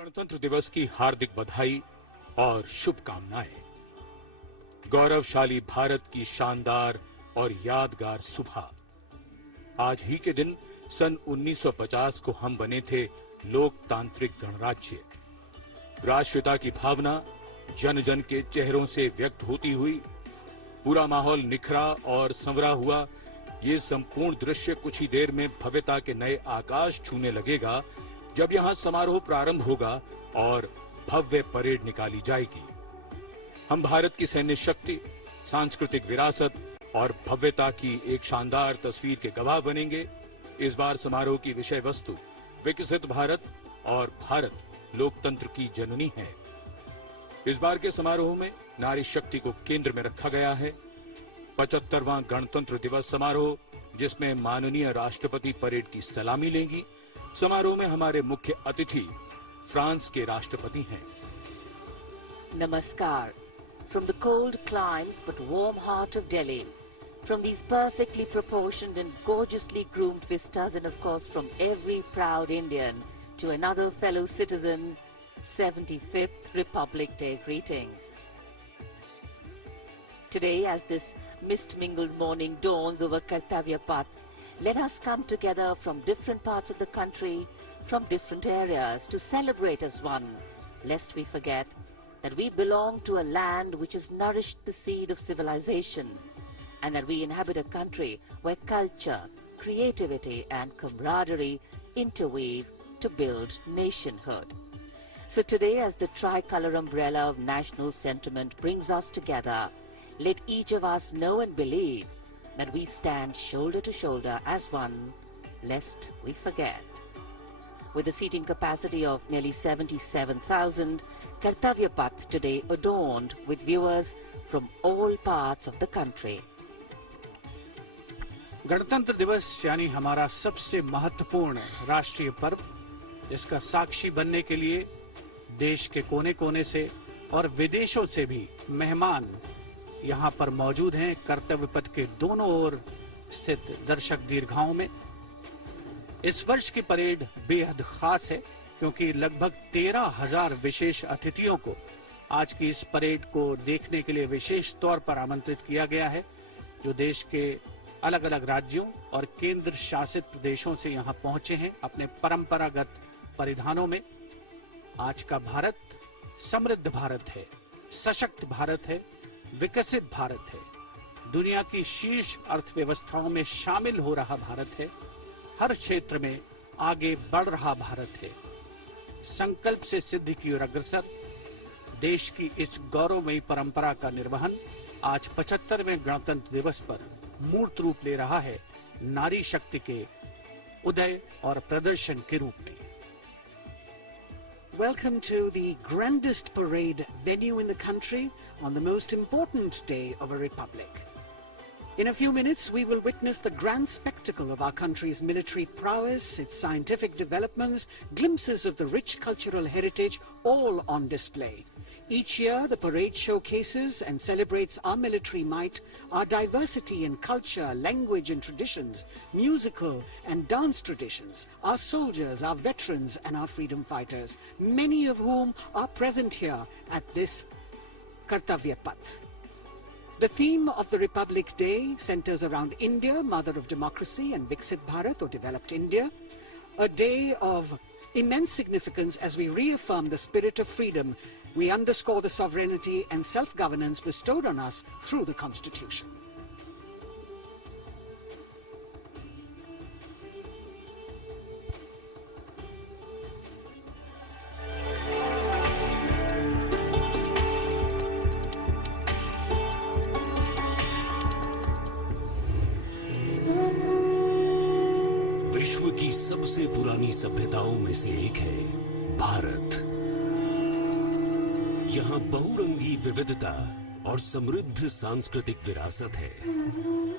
गणतंत्र दिवस की हार्दिक बधाई और शुभकामनाएं। गौरवशाली भारत की शानदार और यादगार सुबह। आज ही के दिन सन 1950 को हम बने थे लोकतांत्रिक गणराज्य। राष्ट्रीयता की भावना जन जन के चेहरों से व्यक्त होती हुई पूरा माहौल निखरा और संवरा हुआ। ये संपूर्ण दृश्य कुछ ही देर में भव्यता के नए आकाश छूने लगेगा जब यहां समारोह प्रारंभ होगा और भव्य परेड निकाली जाएगी। हम भारत की सैन्य शक्ति, सांस्कृतिक विरासत और भव्यता की एक शानदार तस्वीर के गवाह बनेंगे। इस बार समारोह की विषय वस्तु विकसित भारत और भारत लोकतंत्र की जननी है। इस बार के समारोह में नारी शक्ति को केंद्र में रखा गया है। 75वां गणतंत्र दिवस समारोह, जिसमें माननीय राष्ट्रपति परेड की सलामी लेंगी। समारोह में हमारे मुख्य अतिथि फ्रांस के राष्ट्रपति हैं। Namaskar. From the cold climes but warm heart of Delhi, from these perfectly proportioned and gorgeously groomed vistas, and of course from every proud Indian to another fellow citizen, 75th Republic Day greetings. Today, as this mist-mingled morning dawns over Kartavya Path, let us come together from different parts of the country, from different areas, to celebrate as one, lest we forget that we belong to a land which has nourished the seed of civilization, and that we inhabit a country where culture, creativity and camaraderie interweave to build nationhood. So today, as the tricolour umbrella of national sentiment brings us together, let each of us know and believe that we stand shoulder to shoulder as one, lest we forget. With a seating capacity of nearly 77,000, Kartavya Path today adorned with viewers from all parts of the country. गणतंत्र दिवस यानी हमारा सबसे महत्वपूर्ण राष्ट्रीय पर्व, जिसका साक्षी बनने के लिए देश के कोने कोने से और विदेशों से भी मेहमान यहाँ पर मौजूद हैं। कर्तव्य पथ के दोनों ओर स्थित दर्शक दीर्घाओं में इस वर्ष की परेड बेहद खास है, क्योंकि लगभग 13,000 विशेष अतिथियों को आज की इस परेड को देखने के लिए विशेष तौर पर आमंत्रित किया गया है, जो देश के अलग अलग राज्यों और केंद्र शासित प्रदेशों से यहाँ पहुंचे हैं अपने परंपरागत परिधानों में। आज का भारत समृद्ध भारत है, सशक्त भारत है, विकसित भारत है, दुनिया की शीर्ष अर्थव्यवस्थाओं में शामिल हो रहा भारत है, हर क्षेत्र में आगे बढ़ रहा भारत है, संकल्प से सिद्धि की ओर अग्रसर। देश की इस गौरवमयी परंपरा का निर्वहन आज 75वें गणतंत्र दिवस पर मूर्त रूप ले रहा है, नारी शक्ति के उदय और प्रदर्शन के रूप में। Welcome to the grandest parade venue in the country on the most important day of a republic. In a few minutes, we will witness the grand spectacle of our country's military prowess, its scientific developments, glimpses of the rich cultural heritage, all on display. Each year, the parade showcases and celebrates our military might, our diversity in culture, language and traditions, musical and dance traditions, our soldiers, our veterans and our freedom fighters, many of whom are present here at this Kartavya Path. The theme of the Republic Day centers around India, mother of democracy, and Viksit Bharat, or developed India, a day of immense significance as we reaffirm the spirit of freedom. We underscore the sovereignty and self-governance bestowed on us through the Constitution. विश्व की सबसे पुरानी सभ्यताओं में से एक है भारत। यहाँ बहुरंगी विविधता और समृद्ध सांस्कृतिक विरासत है।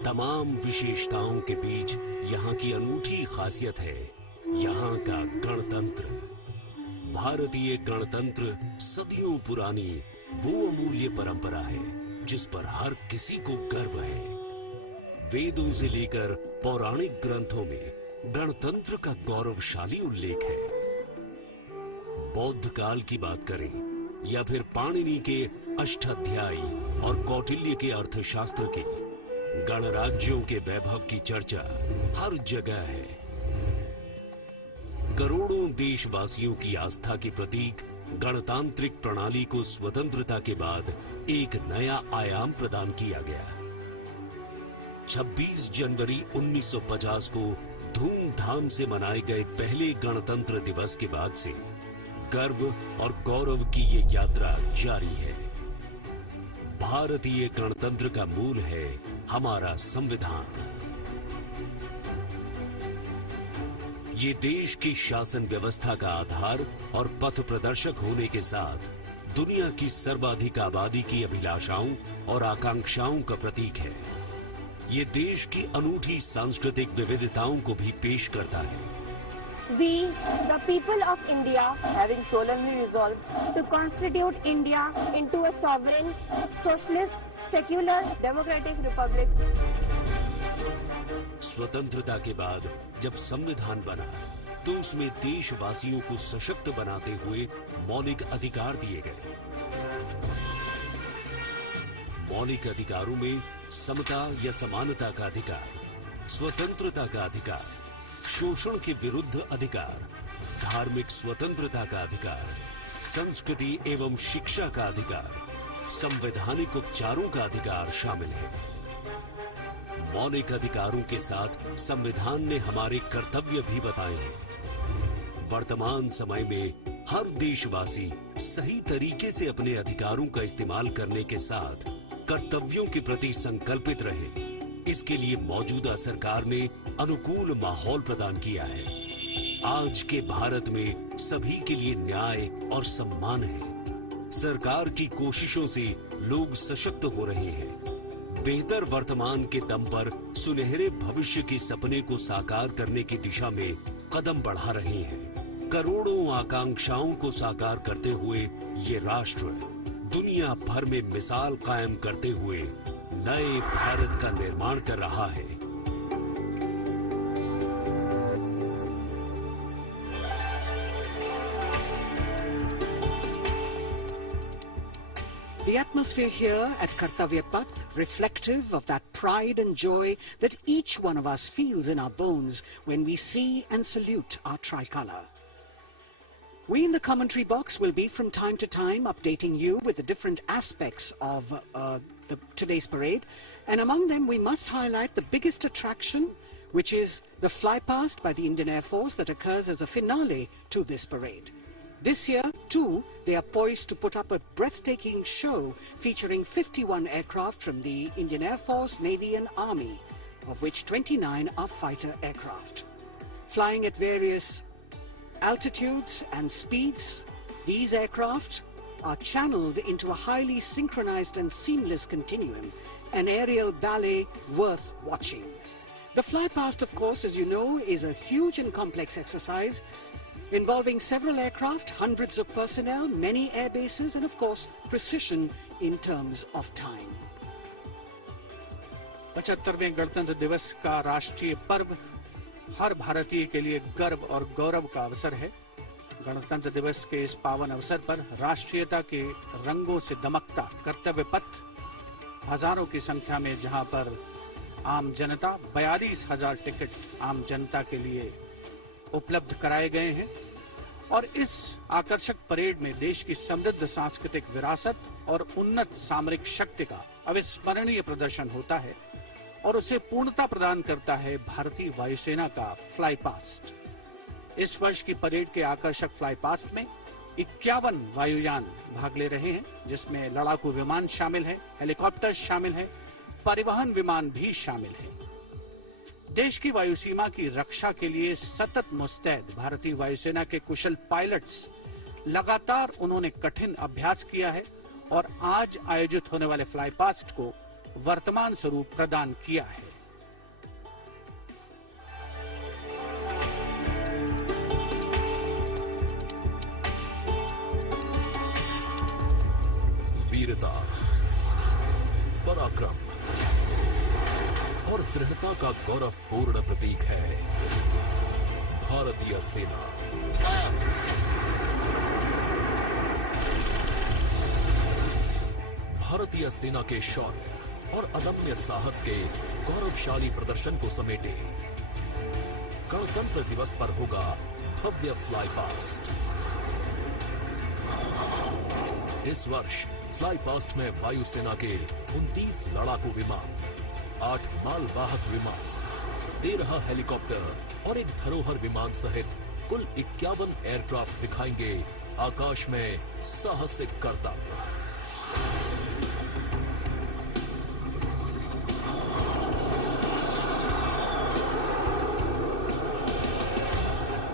तमाम विशेषताओं के बीच यहाँ की अनूठी खासियत है यहाँ का गणतंत्र। भारतीय गणतंत्र सदियों पुरानी वो अमूल्य परंपरा है जिस पर हर किसी को गर्व है। वेदों से लेकर पौराणिक ग्रंथों में गणतंत्र का गौरवशाली उल्लेख है। बौद्ध काल की बात करें या फिर पाणिनि के अष्टाध्यायी और कौटिल्य के अर्थशास्त्र की, गणराज्यों के वैभव की चर्चा हर जगह है। करोड़ों देशवासियों की आस्था के प्रतीक गणतांत्रिक प्रणाली को स्वतंत्रता के बाद एक नया आयाम प्रदान किया गया। 26 जनवरी 1950 को धूमधाम से मनाए गए पहले गणतंत्र दिवस के बाद से गर्व और गौरव की ये यात्रा जारी है। भारतीय गणतंत्र का मूल है हमारा संविधान। ये देश की शासन व्यवस्था का आधार और पथ प्रदर्शक होने के साथ दुनिया की सर्वाधिक आबादी की अभिलाषाओं और आकांक्षाओं का प्रतीक है। ये देश की अनूठी सांस्कृतिक विविधताओं को भी पेश करता है। We, the people of India, having solemnly resolved to constitute India into a sovereign, socialist, secular, democratic republic. स्वतंत्रता के बाद जब संविधान बना तो उसमें देशवासियों को सशक्त बनाते हुए मौलिक अधिकार दिए गए। मौलिक अधिकारों में समता या समानता का अधिकार, स्वतंत्रता का अधिकार, शोषण के विरुद्ध अधिकार, धार्मिक स्वतंत्रता का अधिकार, संस्कृति एवं शिक्षा का अधिकार, संवैधानिक उपचारों का अधिकार शामिल है। मौलिक अधिकारों के साथ संविधान ने हमारे कर्तव्य भी बताए हैं। वर्तमान समय में हर देशवासी सही तरीके से अपने अधिकारों का इस्तेमाल करने के साथ कर्तव्यों के प्रति संकल्पित रहे, इसके लिए मौजूदा सरकार ने अनुकूल माहौल प्रदान किया है। आज के भारत में सभी के लिए न्याय और सम्मान है। सरकार की कोशिशों से लोग सशक्त हो रहे हैं। बेहतर वर्तमान के दम पर सुनहरे भविष्य के सपने को साकार करने की दिशा में कदम बढ़ा रहे हैं। करोड़ों आकांक्षाओं को साकार करते हुए ये राष्ट्र दुनिया भर में मिसाल कायम करते हुए नए भारत का निर्माण कर रहा है। The atmosphere here at Kartavya Path, reflective of that pride and joy that each one of us feels in our bones when we see and salute our tricolour. We in the commentary box will be from time to time updating you with the different aspects of today's parade, and among them we must highlight the biggest attraction, which is the Flypast by the Indian Air Force that occurs as a finale to this parade. This year, too, they are poised to put up a breathtaking show featuring 51 aircraft from the Indian Air Force, Navy and Army, of which 29 are fighter aircraft. Flying at various altitudes and speeds, these aircraft are channeled into a highly synchronized and seamless continuum, an aerial ballet worth watching. The Flypast, of course, as you know, is a huge and complex exercise involving several aircraft, hundreds of personnel, many air bases, and of course, precision in terms of time. 75वें गणतंत्र दिवस का राष्ट्रीय पर्व हर भारतीय के लिए गर्व और गौरव का अवसर है। गणतंत्र दिवस के इस पावन अवसर पर राष्ट्रीयता के रंगों से दमकता कर्तव्य पथ हजारों की संख्या में, जहां पर आम जनता 42,000 टिकट आम जनता के लिए उपलब्ध कराए गए हैं। और इस आकर्षक परेड में देश की समृद्ध सांस्कृतिक विरासत और उन्नत सामरिक शक्ति का अविस्मरणीय प्रदर्शन होता है और उसे पूर्णता प्रदान करता है भारतीय वायुसेना का फ्लाईपास्ट। इस वर्ष की परेड के आकर्षक फ्लाईपास्ट में 51 वायुयान भाग ले रहे हैं, जिसमें लड़ाकू विमान शामिल है, हेलीकॉप्टर शामिल है, परिवहन विमान भी शामिल है। देश की वायु सीमा की रक्षा के लिए सतत मुस्तैद भारतीय वायुसेना के कुशल पायलट्स लगातार उन्होंने कठिन अभ्यास किया है और आज आयोजित होने वाले फ्लाईपास्ट को वर्तमान स्वरूप प्रदान किया है। वीरता, पराक्रम और दृढ़ता का गौरवपूर्ण प्रतीक है भारतीय सेना। भारतीय सेना के शौर्य और अदम्य साहस के गौरवशाली प्रदर्शन को समेटे। गणतंत्र दिवस पर होगा भव्य फ्लाईपास्ट। इस वर्ष फ्लाईपास्ट में वायुसेना के 29 लड़ाकू विमान, 8 मालवाहक विमान, 13 हेलीकॉप्टर और एक धरोहर विमान सहित कुल 51 एयरक्राफ्ट दिखाएंगे आकाश में साहसिक करतब।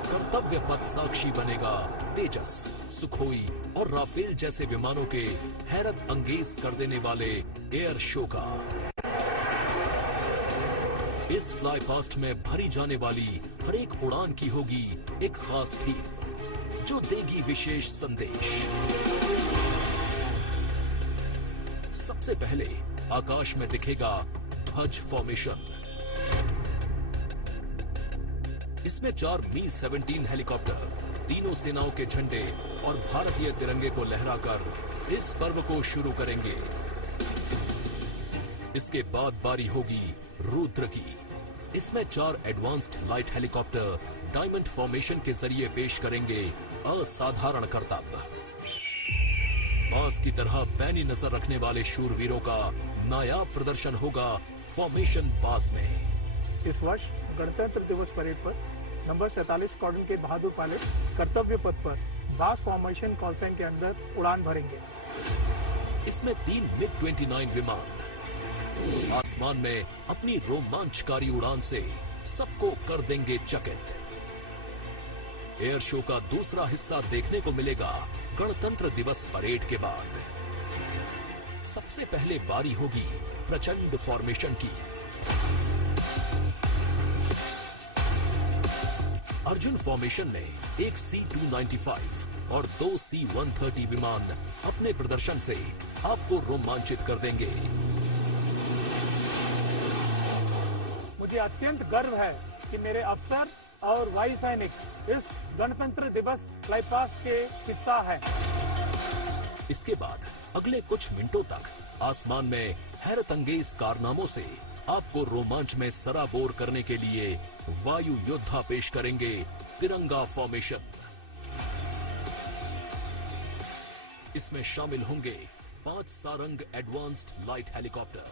कर्तव्य पथ साक्षी बनेगा तेजस, सुखोई और राफेल जैसे विमानों के हैरत अंगेज कर देने वाले एयर शो का। इस फ्लाईपास्ट में भरी जाने वाली हर एक उड़ान की होगी एक खास थीम, जो देगी विशेष संदेश। सबसे पहले आकाश में दिखेगा ध्वज फॉर्मेशन। इसमें 4 मी-17 हेलीकॉप्टर तीनों सेनाओं के झंडे और भारतीय तिरंगे को लहराकर इस पर्व को शुरू करेंगे। इसके बाद बारी होगी रुद्र की। इसमें 4 advanced light helicopter diamond formation के जरिए पेश करेंगे असाधारण करतब। बास की तरह पैनी नजर रखने वाले शूरवीरों का नायाब प्रदर्शन होगा फॉर्मेशन पास में। इस वर्ष गणतंत्र दिवस परेड पर नंबर 47 स्क्वाड्रन के बहादुर पायलट कर्तव्य पथ पर बास फॉर्मेशन कॉल साइन के अंदर उड़ान भरेंगे। इसमें 3 MiG-29 विमान आसमान में अपनी रोमांचकारी उड़ान से सबको कर देंगे चकित। एयर शो का दूसरा हिस्सा देखने को मिलेगा गणतंत्र दिवस परेड के बाद। सबसे पहले बारी होगी प्रचंड फॉर्मेशन की। अर्जुन फॉर्मेशन में एक C-295 और 2 C-130 विमान अपने प्रदर्शन से आपको रोमांचित कर देंगे। मुझे अत्यंत गर्व है कि मेरे अफसर और वायु सैनिक इस गणतंत्र दिवस फ्लाईपास्ट के हिस्सा है। इसके बाद अगले कुछ मिनटों तक आसमान में हैरत अंगेज कारनामों से आपको रोमांच में सराबोर करने के लिए वायु योद्धा पेश करेंगे तिरंगा फॉर्मेशन। इसमें शामिल होंगे 5 Sarang advanced light helicopter.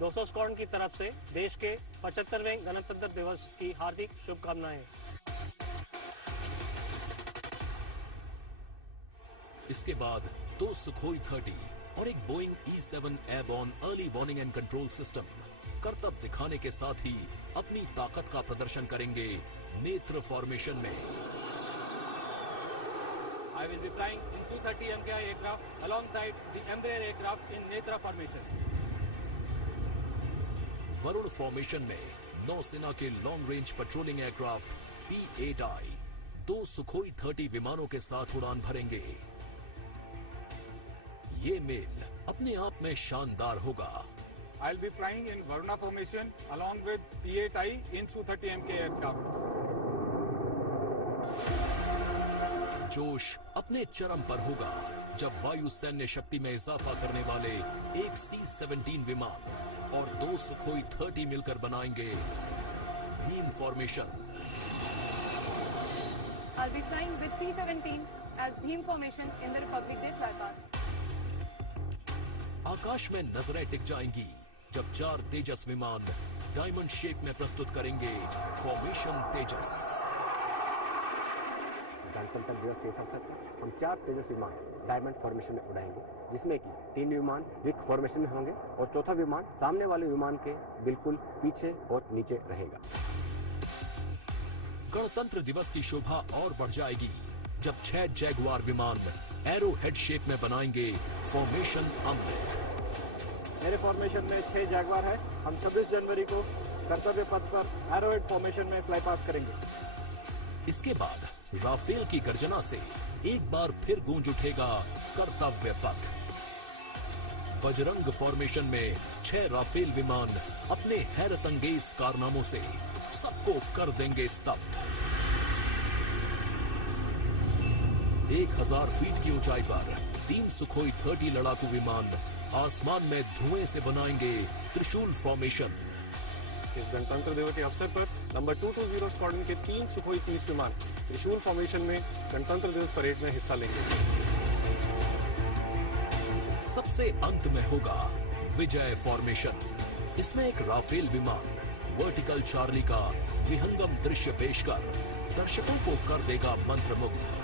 200 squadron की तरफ से देश के 75वें गणतंत्र दिवस की हार्दिक शुभकामनाएं। इसके बाद 2 सुखोई 30 और एक Boeing E-7 airborne early warning and control system करतब दिखाने के साथ ही अपनी ताकत का प्रदर्शन करेंगे नेत्र फॉर्मेशन में। I will be flying in Su-30 MKI aircraft alongside the Embraer aircraft in Netra formation. Varun formation में नौसेना के long range patrolling aircraft P-8I 2 Sukhoi 30 विमानों के साथ उड़ान भरेंगे। ये मेल अपने आप में शानदार होगा। I'll be flying in Varuna formation along with P-8I in Su-30 MKI aircraft. जोश अपने चरम पर होगा जब वायु सैन्य शक्ति में इजाफा करने वाले एक C-17 विमान और 2 सुखोई 30 मिलकर बनाएंगे Bhim formation. I'll be flying with C-17 as Bhim formation in the Republic Day Flypast. आकाश में नजरें टिक जाएंगी जब 4 तेजस विमान डायमंड शेप में प्रस्तुत करेंगे फॉर्मेशन तेजस। गणतंत्र दिवस के इस अवसर पर हम 4 तेजस विमान डायमंड फॉर्मेशन में उड़ाएंगे, जिसमें कि 3 विमान विक फॉर्मेशन में होंगे और चौथा विमान सामने वाले विमान के बिल्कुल पीछे और नीचे रहेगा। गणतंत्र दिवस की शोभा और बढ़ जाएगी जब 6 जैगुआर विमान एरो हेड शेप में बनाएंगे फॉर्मेशन अमृत। मेरे फॉर्मेशन में 6 जैगुआर है। हम 26 जनवरी को कर्तव्य पथ पर एरो हेड फॉर्मेशन में फ्लाई पास करेंगे। इसके बाद राफेल की गर्जना से एक बार फिर गूंज उठेगा कर्तव्य पथ। बजरंग फॉर्मेशन में 6 राफेल विमान अपने हैरत अंगेज कारनामों से सबको कर देंगे स्तब्ध। 1000 फीट की ऊंचाई पर 3 सुखोई 30 लड़ाकू विमान आसमान में धुएं से बनाएंगे त्रिशूल फॉर्मेशन। इस गणतंत्र दिवस के अवसर पर नंबर 220 स्क्वाड्रन के 3 सुखोई 30 विमान त्रिशूल फॉर्मेशन में गणतंत्र दिवस परेड में हिस्सा लेंगे। सबसे अंत में होगा विजय फॉर्मेशन। इसमें एक राफेल विमान वर्टिकल चार्ली का विहंगम दृश्य पेश कर दर्शकों को कर देगा मंत्रमुग्ध।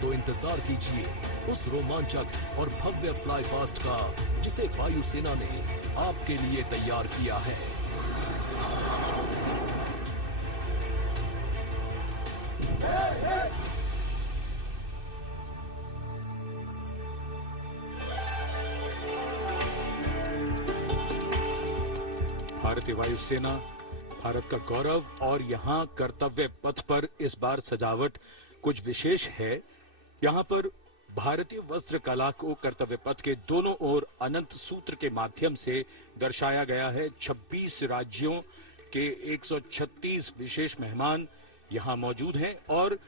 तो इंतजार कीजिए उस रोमांचक और भव्य फ्लाई पास्ट का जिसे वायुसेना ने आपके लिए तैयार किया है। भारतीय वायुसेना भारत का गौरव, और यहाँ कर्तव्य पथ पर इस बार सजावट कुछ विशेष है। यहाँ पर भारतीय वस्त्र कला को कर्तव्य पथ के दोनों ओर अनंत सूत्र के माध्यम से दर्शाया गया है। 26 राज्यों के 136 विशेष मेहमान यहाँ मौजूद हैं और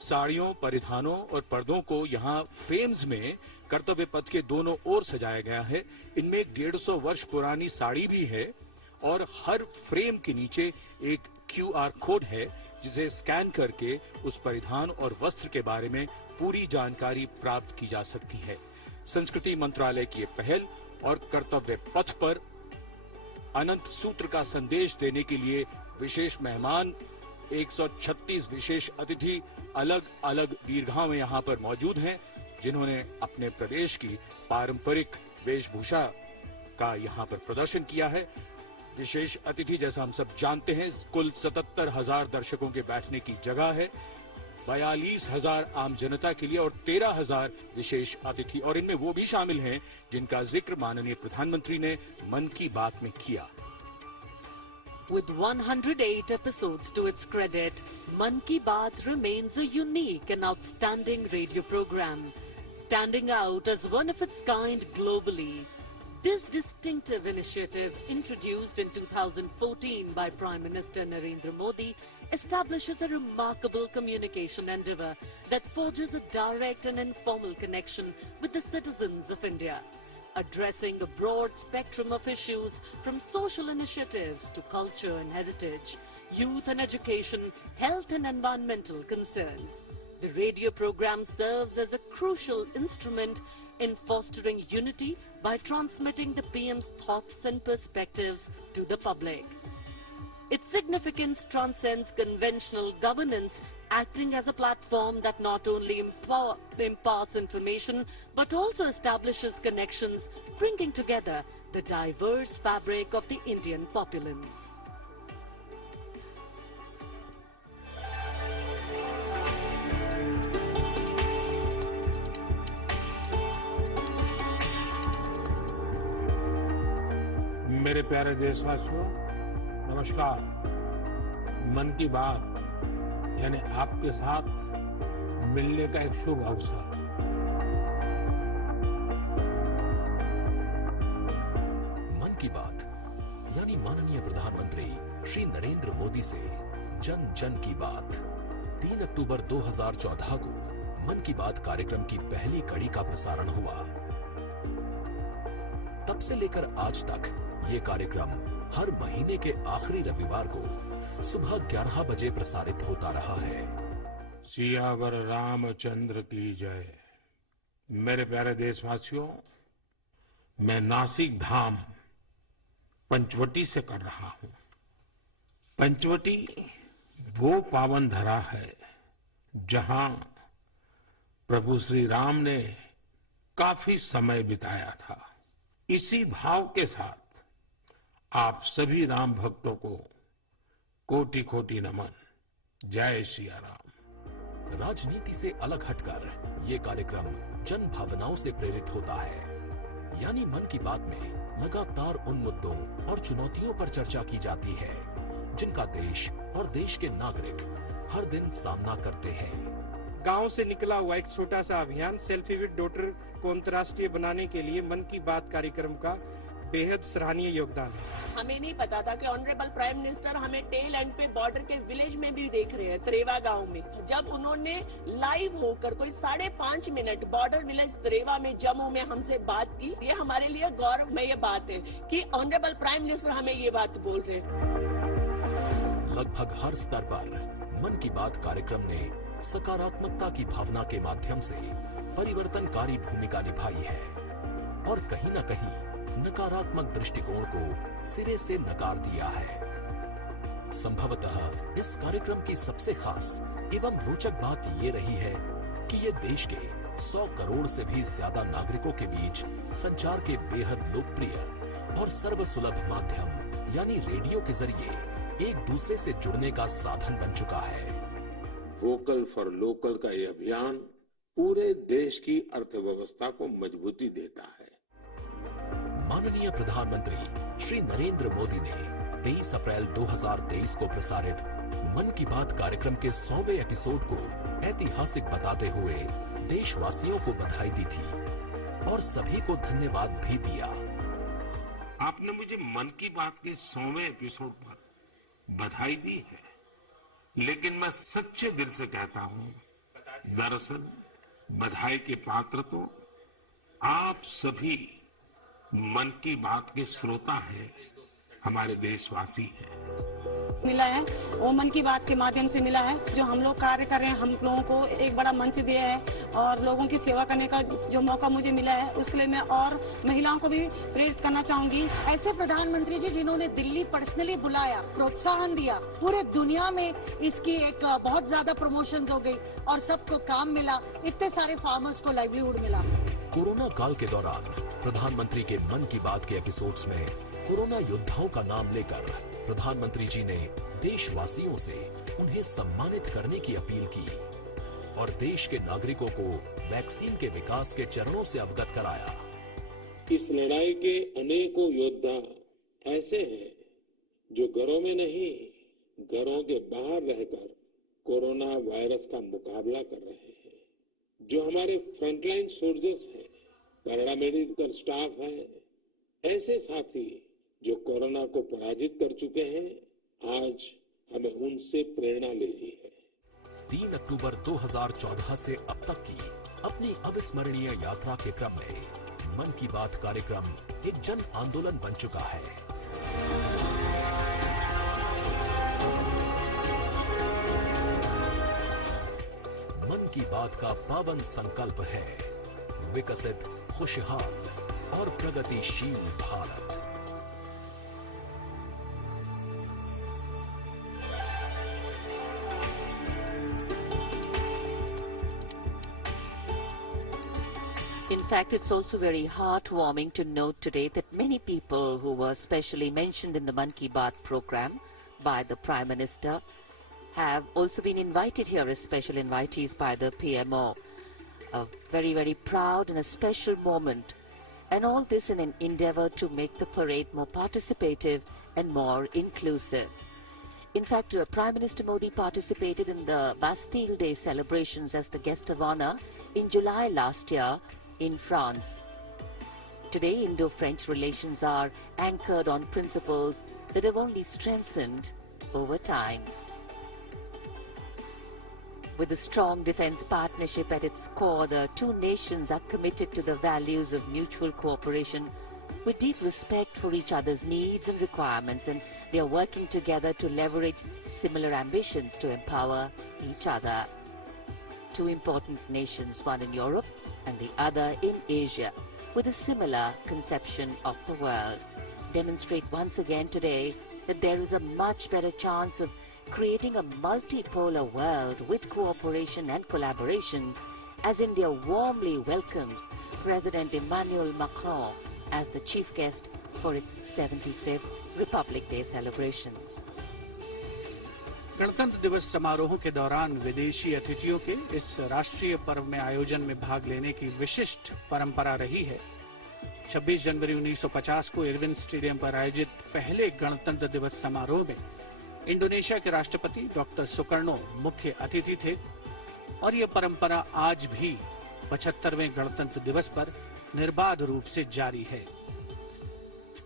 साड़ियों, परिधानों और पर्दों को यहाँ फ्रेम्स में कर्तव्य पथ के दोनों ओर सजाया गया है। इनमें 150 वर्ष पुरानी साड़ी भी है और हर फ्रेम के नीचे एक QR कोड है जिसे स्कैन करके उस परिधान और वस्त्र के बारे में पूरी जानकारी प्राप्त की जा सकती है। संस्कृति मंत्रालय की ये पहल और कर्तव्य पथ पर अनंत सूत्र का संदेश देने के लिए विशेष मेहमान 136 विशेष अतिथि अलग अलग दीर्घाओं में यहाँ पर मौजूद हैं, जिन्होंने अपने प्रदेश की पारंपरिक वेशभूषा का यहाँ पर प्रदर्शन किया है। विशेष अतिथि, जैसा हम सब जानते हैं, कुल 77,000 दर्शकों के बैठने की जगह है, 42,000 आम जनता के लिए और 13,000 विशेष अतिथि, और इनमें वो भी शामिल हैं जिनका जिक्र माननीय प्रधानमंत्री ने मन की बात में किया। With 108 episodes to its credit, Mann Ki Baat remains a unique and outstanding radio program, standing out as one of its kind globally. This distinctive initiative, introduced in 2014 by Prime Minister Narendra Modi, establishes a remarkable communication endeavour that forges a direct and informal connection with the citizens of India, addressing a broad spectrum of issues from social initiatives to culture and heritage, youth and education, health and environmental concerns. The radio program serves as a crucial instrument in fostering unity by transmitting the PM's thoughts and perspectives to the public. Its significance transcends conventional governance, acting as a platform that not only imparts information but also establishes connections, bringing together the diverse fabric of the Indian populace. मेरे प्यारे देशवासियों, नमस्कार। मन की बात यानी आपके साथ मिलने का एक शुभ अवसर। मन की बात यानी माननीय प्रधानमंत्री श्री नरेंद्र मोदी से जन जन की बात। 3 अक्टूबर 2014 को मन की बात कार्यक्रम की पहली कड़ी का प्रसारण हुआ। तब से लेकर आज तक ये कार्यक्रम हर महीने के आखिरी रविवार को सुबह 11 बजे प्रसारित होता रहा है। सियावर रामचंद्र की जय। मेरे प्यारे देशवासियों, मैं नासिक धाम पंचवटी से कर रहा हूं। पंचवटी वो पावन धरा है जहां प्रभु श्री राम ने काफी समय बिताया था। इसी भाव के साथ आप सभी राम भक्तों को कोटि कोटि नमन। जय सिया राम। राजनीति से अलग हटकर ये कार्यक्रम जन भावनाओं से प्रेरित होता है। यानी मन की बात में लगातार उन मुद्दों और चुनौतियों पर चर्चा की जाती है जिनका देश और देश के नागरिक हर दिन सामना करते हैं। गांव से निकला हुआ एक छोटा सा अभियान सेल्फी विद डॉटर को अंतर्राष्ट्रीय बनाने के लिए मन की बात कार्यक्रम का बेहद सराहनीय योगदान है। हमें नहीं पता था कि ऑनरेबल प्राइम मिनिस्टर हमें टेल एंड पे बॉर्डर के विलेज में भी देख रहे हैं, त्रेवा गांव में। जब उन्होंने लाइव होकर कोई 5.5 मिनट बॉर्डर विलेज त्रेवा में जम्मू में हमसे बात की, ये हमारे लिए गौरवमय बात है कि ऑनरेबल प्राइम मिनिस्टर हमें ये बात बोल रहे हैं। लगभग हर स्तर पर मन की बात कार्यक्रम ने सकारात्मकता की भावना के माध्यम से परिवर्तनकारी भूमिका निभाई है और कहीं न कहीं नकारात्मक दृष्टिकोण को सिरे से नकार दिया है। संभवतः इस कार्यक्रम की सबसे खास एवं रोचक बात ये रही है कि ये देश के 100 करोड़ से भी ज्यादा नागरिकों के बीच संचार के बेहद लोकप्रिय और सर्वसुलभ माध्यम यानी रेडियो के जरिए एक दूसरे से जुड़ने का साधन बन चुका है। वोकल फॉर लोकल का ये अभियान पूरे देश की अर्थव्यवस्था को मजबूती देता है। माननीय प्रधानमंत्री श्री नरेंद्र मोदी ने 23 अप्रैल 2023 को प्रसारित मन की बात कार्यक्रम के 100वें एपिसोड को ऐतिहासिक बताते हुए देशवासियों को बधाई दी थी और सभी को धन्यवाद भी दिया। आपने मुझे मन की बात के 100वें एपिसोड पर बधाई दी है, लेकिन मैं सच्चे दिल से कहता हूं, दरअसल बधाई के पात्र तो आप सभी मन की बात के श्रोता हैं, हमारे देशवासी हैं। मिला है वो मन की बात के माध्यम से मिला है। जो हम लोग कार्य कर रहे हैं, हम लोगों को एक बड़ा मंच दिया है और लोगों की सेवा करने का जो मौका मुझे मिला है, उसके लिए मैं और महिलाओं को भी प्रेरित करना चाहूंगी। ऐसे प्रधानमंत्री जी जिन्होंने दिल्ली पर्सनली बुलाया, प्रोत्साहन दिया, पूरे दुनिया में इसकी एक बहुत ज्यादा प्रमोशन हो गई और सबको काम मिला, इतने सारे फार्मर्स को लाइवलीहुड मिला। कोरोना काल के दौरान प्रधानमंत्री के मन की बात के एपिसोड्स में कोरोना योद्धाओं का नाम लेकर प्रधानमंत्री जी ने देशवासियों से उन्हें सम्मानित करने की अपील की और देश के नागरिकों को वैक्सीन के विकास के चरणों से अवगत कराया। इस लड़ाई के अनेकों योद्धा ऐसे हैं जो घरों में नहीं, घरों के बाहर रहकर कोरोना वायरस का मुकाबला कर रहे हैं। जो हमारे फ्रंटलाइन सोल्जर्स हैं, पैरामेडिकल स्टाफ है, ऐसे साथी जो कोरोना को पराजित कर चुके हैं, आज हमें उनसे प्रेरणा लेनी है। 3 अक्टूबर 2014 से अब तक की अपनी अविस्मरणीय यात्रा के क्रम में मन की बात कार्यक्रम एक जन आंदोलन बन चुका है। मन की बात का पावन संकल्प है विकसित, खुशहाल और प्रगतिशील Bharat. In fact, it's also very heartwarming to note today that many people who were specially mentioned in the Mann Ki Baat program by the Prime Minister have also been invited here as special invitees by the PMO. A very, very proud and a special moment. And all this in an endeavor to make the parade more participative and more inclusive. In fact, Prime Minister Modi participated in the Bastille Day celebrations as the guest of honor in July last year in France. Today, Indo-French relations are anchored on principles that have only strengthened over time. With a strong defense partnership at its core, the two nations are committed to the values of mutual cooperation with deep respect for each other's needs and requirements, and they are working together to leverage similar ambitions to empower each other. Two important nations, one in Europe and the other in Asia, with a similar conception of the world, demonstrate once again today that there is a much better chance of creating a multipolar world with cooperation and collaboration, as India warmly welcomes President Emmanuel Macron as the chief guest for its 75th Republic Day celebrations. गणतंत्र दिवस समारोहों के दौरान विदेशी अतिथियों के इस राष्ट्रीय पर्व में आयोजन में भाग लेने की विशिष्ट परंपरा रही है। 26 जनवरी 1950 को इरविन स्टेडियम पर आयोजित पहले गणतंत्र दिवस समारोह में इंडोनेशिया के राष्ट्रपति डॉक्टर सुकर्णो मुख्य अतिथि थे और ये परंपरा आज भी 75वें गणतंत्र दिवस पर निर्बाध रूप से जारी है।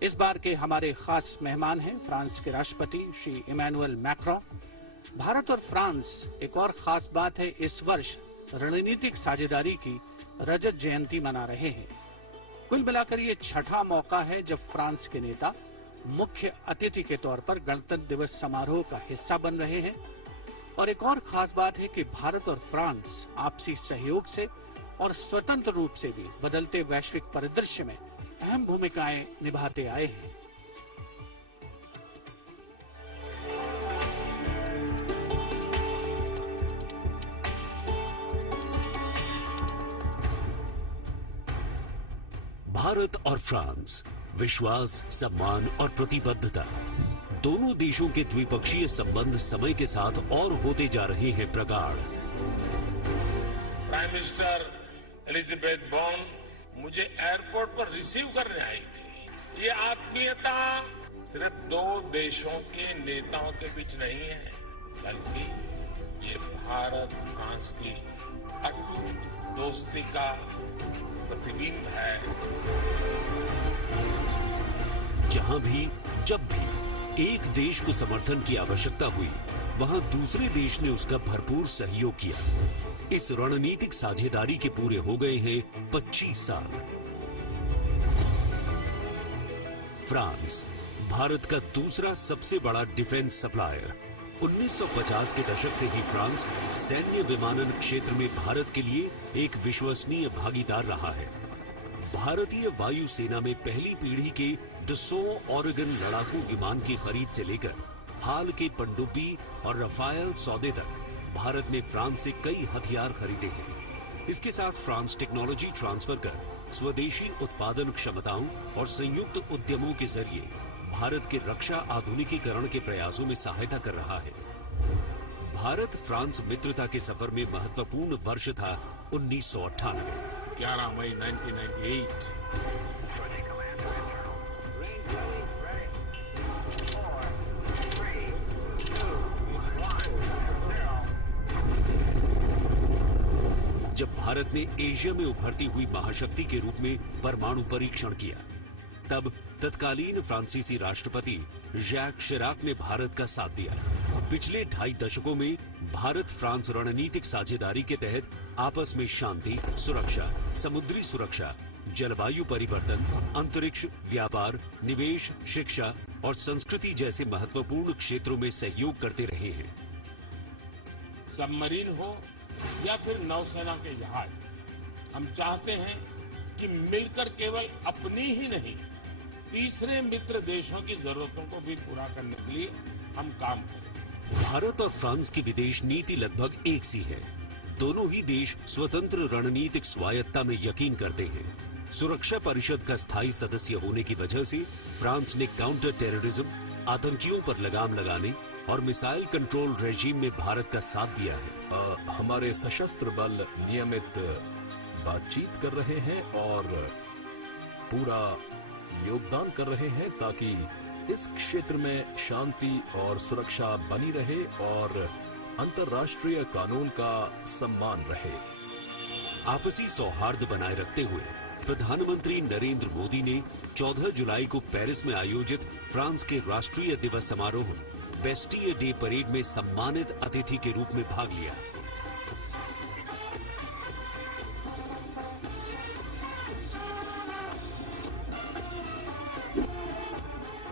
इस बार के हमारे खास मेहमान हैं फ्रांस के राष्ट्रपति श्री इमैनुअल मैक्रों। भारत और फ्रांस, एक और खास बात है, इस वर्ष रणनीतिक साझेदारी की रजत जयंती मना रहे हैं। कुल मिलाकर ये छठा मौका है जब फ्रांस के नेता मुख्य अतिथि के तौर पर गणतंत्र दिवस समारोह का हिस्सा बन रहे हैं। और एक और खास बात है कि भारत और फ्रांस आपसी सहयोग से और स्वतंत्र रूप से भी बदलते वैश्विक परिदृश्य में अहम भूमिकाएं निभाते आए हैं। भारत और फ्रांस, विश्वास, सम्मान और प्रतिबद्धता, दोनों देशों के द्विपक्षीय संबंध समय के साथ और होते जा रहे हैं प्रगाढ़। प्राइम मिनिस्टर एलिजाबेथ बॉर्न मुझे एयरपोर्ट पर रिसीव करने आई थी। ये आत्मीयता सिर्फ दो देशों के नेताओं के बीच नहीं है, बल्कि ये भारत फ्रांस की अटूट दोस्ती का प्रतिबिंब है। जहां भी, जब भी एक देश को समर्थन की आवश्यकता हुई, वहां दूसरे देश ने उसका भरपूर सहयोग किया। इस रणनीतिक साझेदारी के पूरे हो गए हैं 25 साल। फ्रांस, भारत का दूसरा सबसे बड़ा डिफेंस सप्लायर। 1950 के दशक से ही फ्रांस सैन्य विमानन क्षेत्र में भारत के लिए एक विश्वसनीय भागीदार रहा है। भारतीय वायुसेना में पहली पीढ़ी के डसॉ ओरेगन लड़ाकू विमान की खरीद से लेकर हाल के पनडुब्बी और रफायल सौदे तक भारत ने फ्रांस से कई हथियार खरीदे हैं। इसके साथ फ्रांस टेक्नोलॉजी ट्रांसफर कर स्वदेशी उत्पादन क्षमताओं और संयुक्त उद्यमों के जरिए भारत के रक्षा आधुनिकीकरण के प्रयासों में सहायता कर रहा है। भारत फ्रांस मित्रता के सफर में महत्वपूर्ण वर्ष था 1998। 11 मई 1998। जब भारत ने एशिया में उभरती हुई महाशक्ति के रूप में परमाणु परीक्षण किया, तब तत्कालीन फ्रांसीसी राष्ट्रपति जैक शिराक ने भारत का साथ दिया। पिछले 2.5 दशकों में भारत फ्रांस रणनीतिक साझेदारी के तहत आपस में शांति, सुरक्षा, समुद्री सुरक्षा, जलवायु परिवर्तन, अंतरिक्ष, व्यापार, निवेश, शिक्षा और संस्कृति जैसे महत्वपूर्ण क्षेत्रों में सहयोग करते रहे हैं। सबमरीन हो या फिर नौसेना के जहाज, हम चाहते हैं कि मिलकर केवल अपनी ही नहीं, तीसरे मित्र देशों की जरूरतों को भी पूरा करने के लिए हम काम करें। भारत और फ्रांस की विदेश नीति लगभग एक सी है। दोनों ही देश स्वतंत्र रणनीतिक स्वायत्ता में यकीन करते हैं। सुरक्षा परिषद का स्थायी सदस्य होने की वजह से फ्रांस ने काउंटर टेररिज्म, आतंकियों पर लगाम लगाने और मिसाइल कंट्रोल रेजीम में भारत का साथ दिया है। हमारे सशस्त्र बल नियमित बातचीत कर रहे हैं और पूरा योगदान कर रहे हैं ताकि इस क्षेत्र में शांति और सुरक्षा बनी रहे और अंतर्राष्ट्रीय कानून का सम्मान रहे। आपसी सौहार्द बनाए रखते हुए प्रधानमंत्री नरेंद्र मोदी ने 14 जुलाई को पेरिस में आयोजित फ्रांस के राष्ट्रीय दिवस समारोह बेस्टियर डे परेड में सम्मानित अतिथि के रूप में भाग लिया।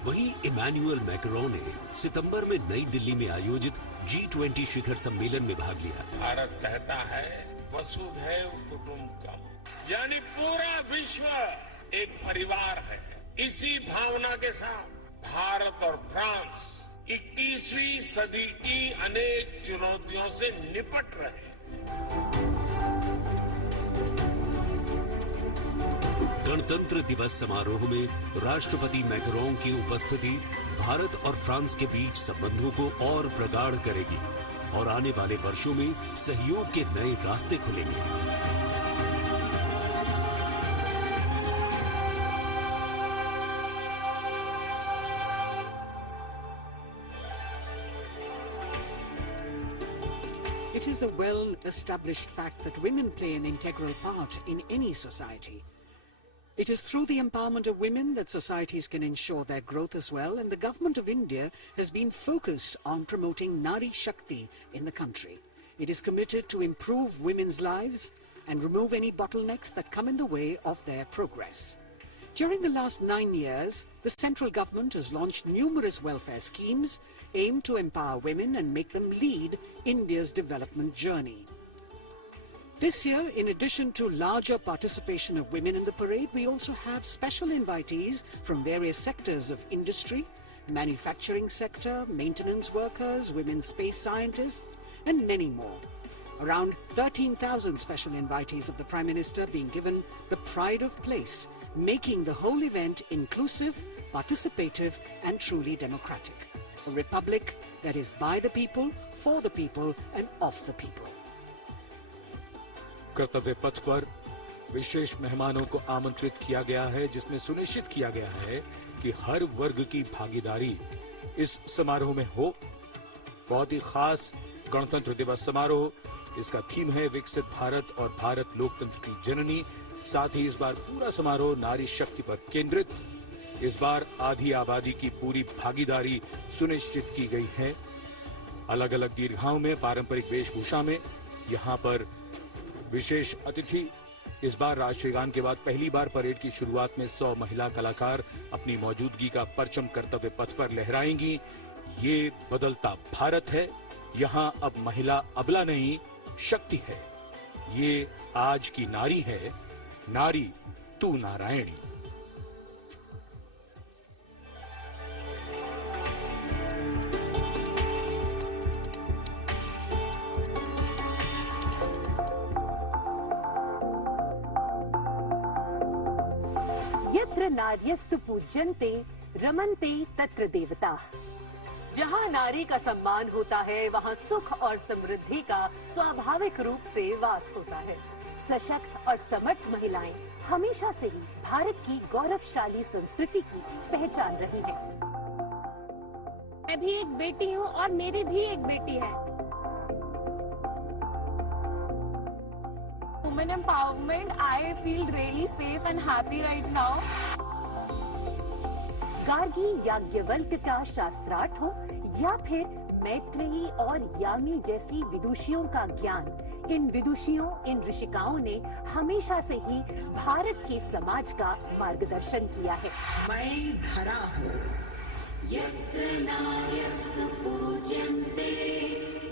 वहीं इमैनुअल मैक्रों ने सितंबर में नई दिल्ली में आयोजित G20 शिखर सम्मेलन में भाग लिया। भारत कहता है वसुधैव कुटुंबकम, यानी पूरा विश्व एक परिवार है। इसी भावना के साथ भारत और फ्रांस 21वीं सदी की अनेक चुनौतियों से निपट रहे हैं। गणतंत्र दिवस समारोह में राष्ट्रपति मैक्रों की उपस्थिति भारत और फ्रांस के बीच संबंधों को और प्रगाढ़ करेगी और आने वाले वर्षों में सहयोग के नए रास्ते खुलेंगे। It is a well-established fact that women play an integral part in any society. It is through the empowerment of women that societies can ensure their growth as well, and the government of India has been focused on promoting Nari Shakti in the country. It is committed to improve women's lives and remove any bottlenecks that come in the way of their progress. During the last 9 years, the central government has launched numerous welfare schemes aimed to empower women and make them lead India's development journey. This year, in addition to larger participation of women in the parade, we also have special invitees from various sectors of industry, manufacturing sector, maintenance workers, women space scientists, and many more. Around 13,000 special invitees of the Prime Minister being given the pride of place, making the whole event inclusive, participative, and truly democratic. A republic that is by the people, for the people, and of the people. कर्तव्य पथ पर विशेष मेहमानों को आमंत्रित किया गया है, जिसमें सुनिश्चित किया गया है कि हर वर्ग की भागीदारी इस समारोह में हो। बहुत ही खास गणतंत्र दिवस समारोह, इसका थीम है विकसित भारत और भारत लोकतंत्र की जननी। साथ ही इस बार पूरा समारोह नारी शक्ति पर केंद्रित। इस बार आधी आबादी की पूरी भागीदारी सुनिश्चित की गई है। अलग अलग दीर्घाओं में पारंपरिक वेशभूषा में यहां पर विशेष अतिथि। इस बार राष्ट्रीय गान के बाद पहली बार परेड की शुरुआत में 100 महिला कलाकार अपनी मौजूदगी का परचम कर्तव्य पथ पर लहराएंगी। ये बदलता भारत है, यहाँ अब महिला अबला नहीं, शक्ति है। ये आज की नारी है, नारी तू नारायणी। यत्र नार्यस्तु पूज्यन्ते रमन्ते तत्र देवता। जहाँ नारी का सम्मान होता है, वहाँ सुख और समृद्धि का स्वाभाविक रूप से वास होता है। सशक्त और समर्थ महिलाएं हमेशा से ही भारत की गौरवशाली संस्कृति की पहचान रही हैं। मैं भी एक बेटी हूँ और मेरी भी एक बेटी है। Women empowerment, I feel really safe and happy right now. Gargi Yajnavalkya का शास्त्रार्थ हो या फिर मैत्रेयी और यामी जैसी विदुषियों का ज्ञान, इन विदुषियों, इन ऋषिकाओं ने हमेशा से ही भारत के समाज का मार्गदर्शन किया है। मैं धरा हूँ। यत्र नार्यस्तु पूज्यन्ते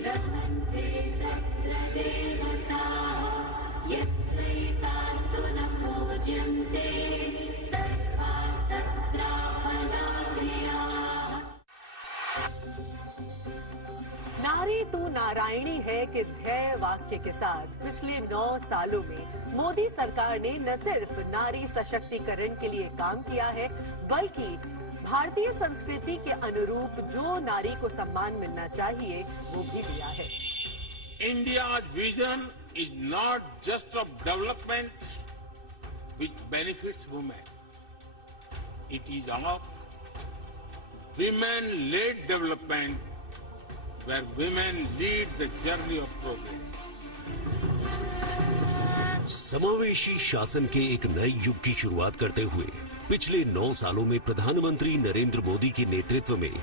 रमन्ते तत्र देवताः, यत्रैतास्तु न पूज्यन्ते सर्वास्तत्र फलाक्रियाः। नारी तू नारायणी है के ध्येय वाक्य के साथ पिछले 9 सालों में मोदी सरकार ने न सिर्फ नारी सशक्तिकरण के लिए काम किया है, बल्कि भारतीय संस्कृति के अनुरूप जो नारी को सम्मान मिलना चाहिए वो भी दिया है। India's vision is not just of development which benefits women. It is of women-led development where women lead the journey of progress. समावेशी शासन के एक नए युग की शुरुआत करते हुए पिछले 9 सालों में प्रधानमंत्री नरेंद्र मोदी के नेतृत्व में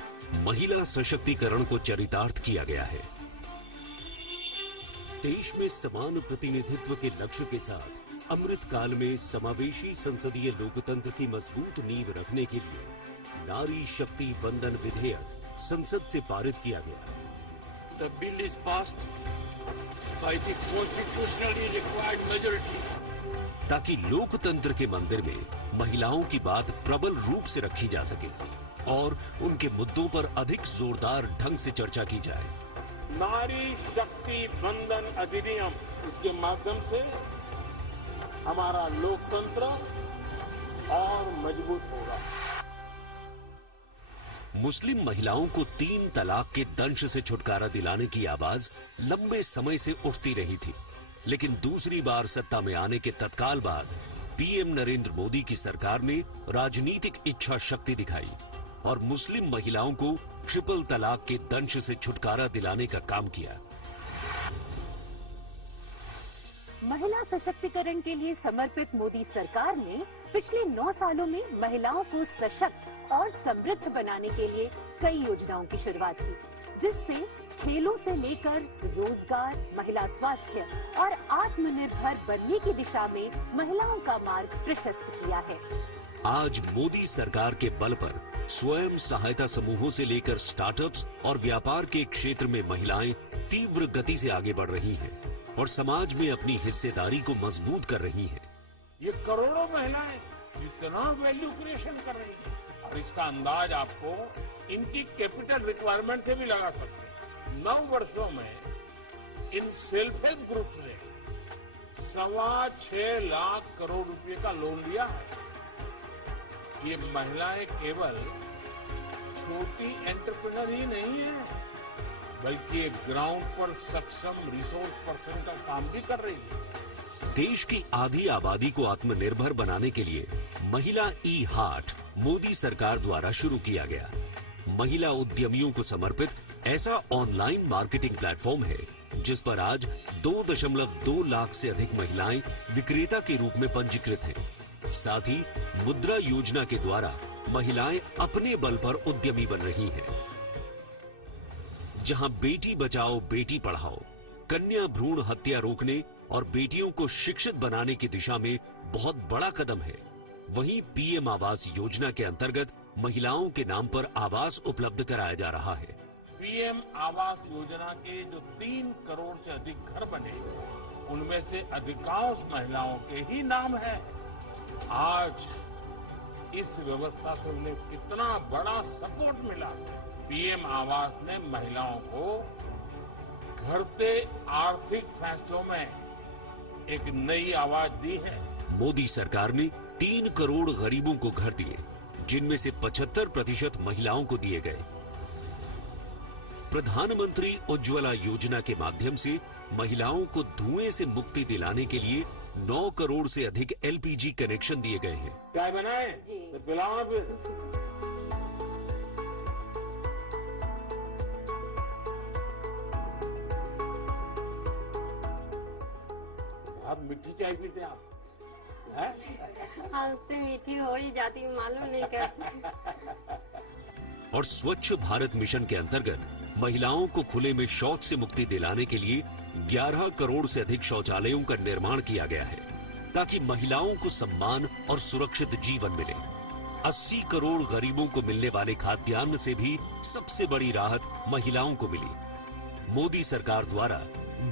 महिला सशक्तिकरण को चरितार्थ किया गया है। देश में समान प्रतिनिधित्व के लक्ष्य के साथ अमृत काल में समावेशी संसदीय लोकतंत्र की मजबूत नींव रखने के लिए नारी शक्ति वंदन विधेयक संसद से पारित किया गया। The bill is passed by the constitutionally required majority. ताकि लोकतंत्र के मंदिर में महिलाओं की बात प्रबल रूप से रखी जा सके और उनके मुद्दों पर अधिक जोरदार ढंग से चर्चा की जाए। नारी शक्ति वंदन अधिनियम, इसके माध्यम से हमारा लोकतंत्र और मजबूत होगा। मुस्लिम महिलाओं को 3 तलाक के दंश से छुटकारा दिलाने की आवाज लंबे समय से उठती रही थी, लेकिन दूसरी बार सत्ता में आने के तत्काल बाद पीएम नरेंद्र मोदी की सरकार ने राजनीतिक इच्छा शक्ति दिखाई और मुस्लिम महिलाओं को ट्रिपल तलाक के दंश से छुटकारा दिलाने का काम किया। महिला सशक्तिकरण के लिए समर्पित मोदी सरकार ने पिछले 9 सालों में महिलाओं को सशक्त और समृद्ध बनाने के लिए कई योजनाओं की शुरुआत की, जिससे खेलों से लेकर रोजगार, महिला स्वास्थ्य और आत्मनिर्भर बनने की दिशा में महिलाओं का मार्ग प्रशस्त किया है। आज मोदी सरकार के बल पर स्वयं सहायता समूहों से लेकर स्टार्टअप्स और व्यापार के क्षेत्र में महिलाएं तीव्र गति से आगे बढ़ रही हैं और समाज में अपनी हिस्सेदारी को मजबूत कर रही हैं। ये करोड़ों महिलाएं इतना वैल्यू क्रिएशन कर रही हैं और इसका अंदाज आपको इनकी कैपिटल रिक्वायरमेंट से भी लगा सकते हैं। 9 वर्षों में इन सेल्फ हेल्प ग्रुप ने 6.25 लाख करोड़ रुपए का लोन लिया है। ये महिलाएं केवल छोटी एंटरप्रेन्योर ही नहीं है, बल्कि एक ग्राउंड पर सक्षम रिसोर्स पर्सन का काम भी कर रही है। देश की आधी आबादी को आत्मनिर्भर बनाने के लिए महिला ई हाट मोदी सरकार द्वारा शुरू किया गया। महिला उद्यमियों को समर्पित ऐसा ऑनलाइन मार्केटिंग प्लेटफॉर्म है जिस पर आज 2.2 लाख से अधिक महिलाएं विक्रेता के रूप में पंजीकृत हैं। साथ ही मुद्रा योजना के द्वारा महिलाएं अपने बल पर उद्यमी बन रही हैं। जहां बेटी बचाओ बेटी पढ़ाओ, कन्या भ्रूण हत्या रोकने और बेटियों को शिक्षित बनाने की दिशा में बहुत बड़ा कदम है, वहीं पीएम आवास योजना के अंतर्गत महिलाओं के नाम पर आवास उपलब्ध कराया जा रहा है। पीएम आवास योजना के जो 3 करोड़ से अधिक घर बने, उनमें से अधिकांश महिलाओं के ही नाम है। आज इस व्यवस्था से उन्हें कितना बड़ा सपोर्ट मिला। पीएम आवास ने महिलाओं को घटते आर्थिक फैसलों में एक नई आवाज दी है। मोदी सरकार ने 3 करोड़ गरीबों को घर दिए, जिनमें से 75% महिलाओं को दिए गए। प्रधानमंत्री उज्ज्वला योजना के माध्यम से महिलाओं को धुएं से मुक्ति दिलाने के लिए 9 करोड़ से अधिक एलपीजी कनेक्शन दिए गए हैं। चाय बनाए तो पिलाओ ना फिर। आप मीठी चाय पीते हैं आप? हाँ, उससे मीठी हो ही जाती, मालूम नहीं कैसे। और स्वच्छ भारत मिशन के अंतर्गत महिलाओं को खुले में शौच से मुक्ति दिलाने के लिए 11 करोड़ से अधिक शौचालयों का निर्माण किया गया है, ताकि महिलाओं को सम्मान और सुरक्षित जीवन मिले। 80 करोड़ गरीबों को मिलने वाले खाद्यान्न से भी सबसे बड़ी राहत महिलाओं को मिली। मोदी सरकार द्वारा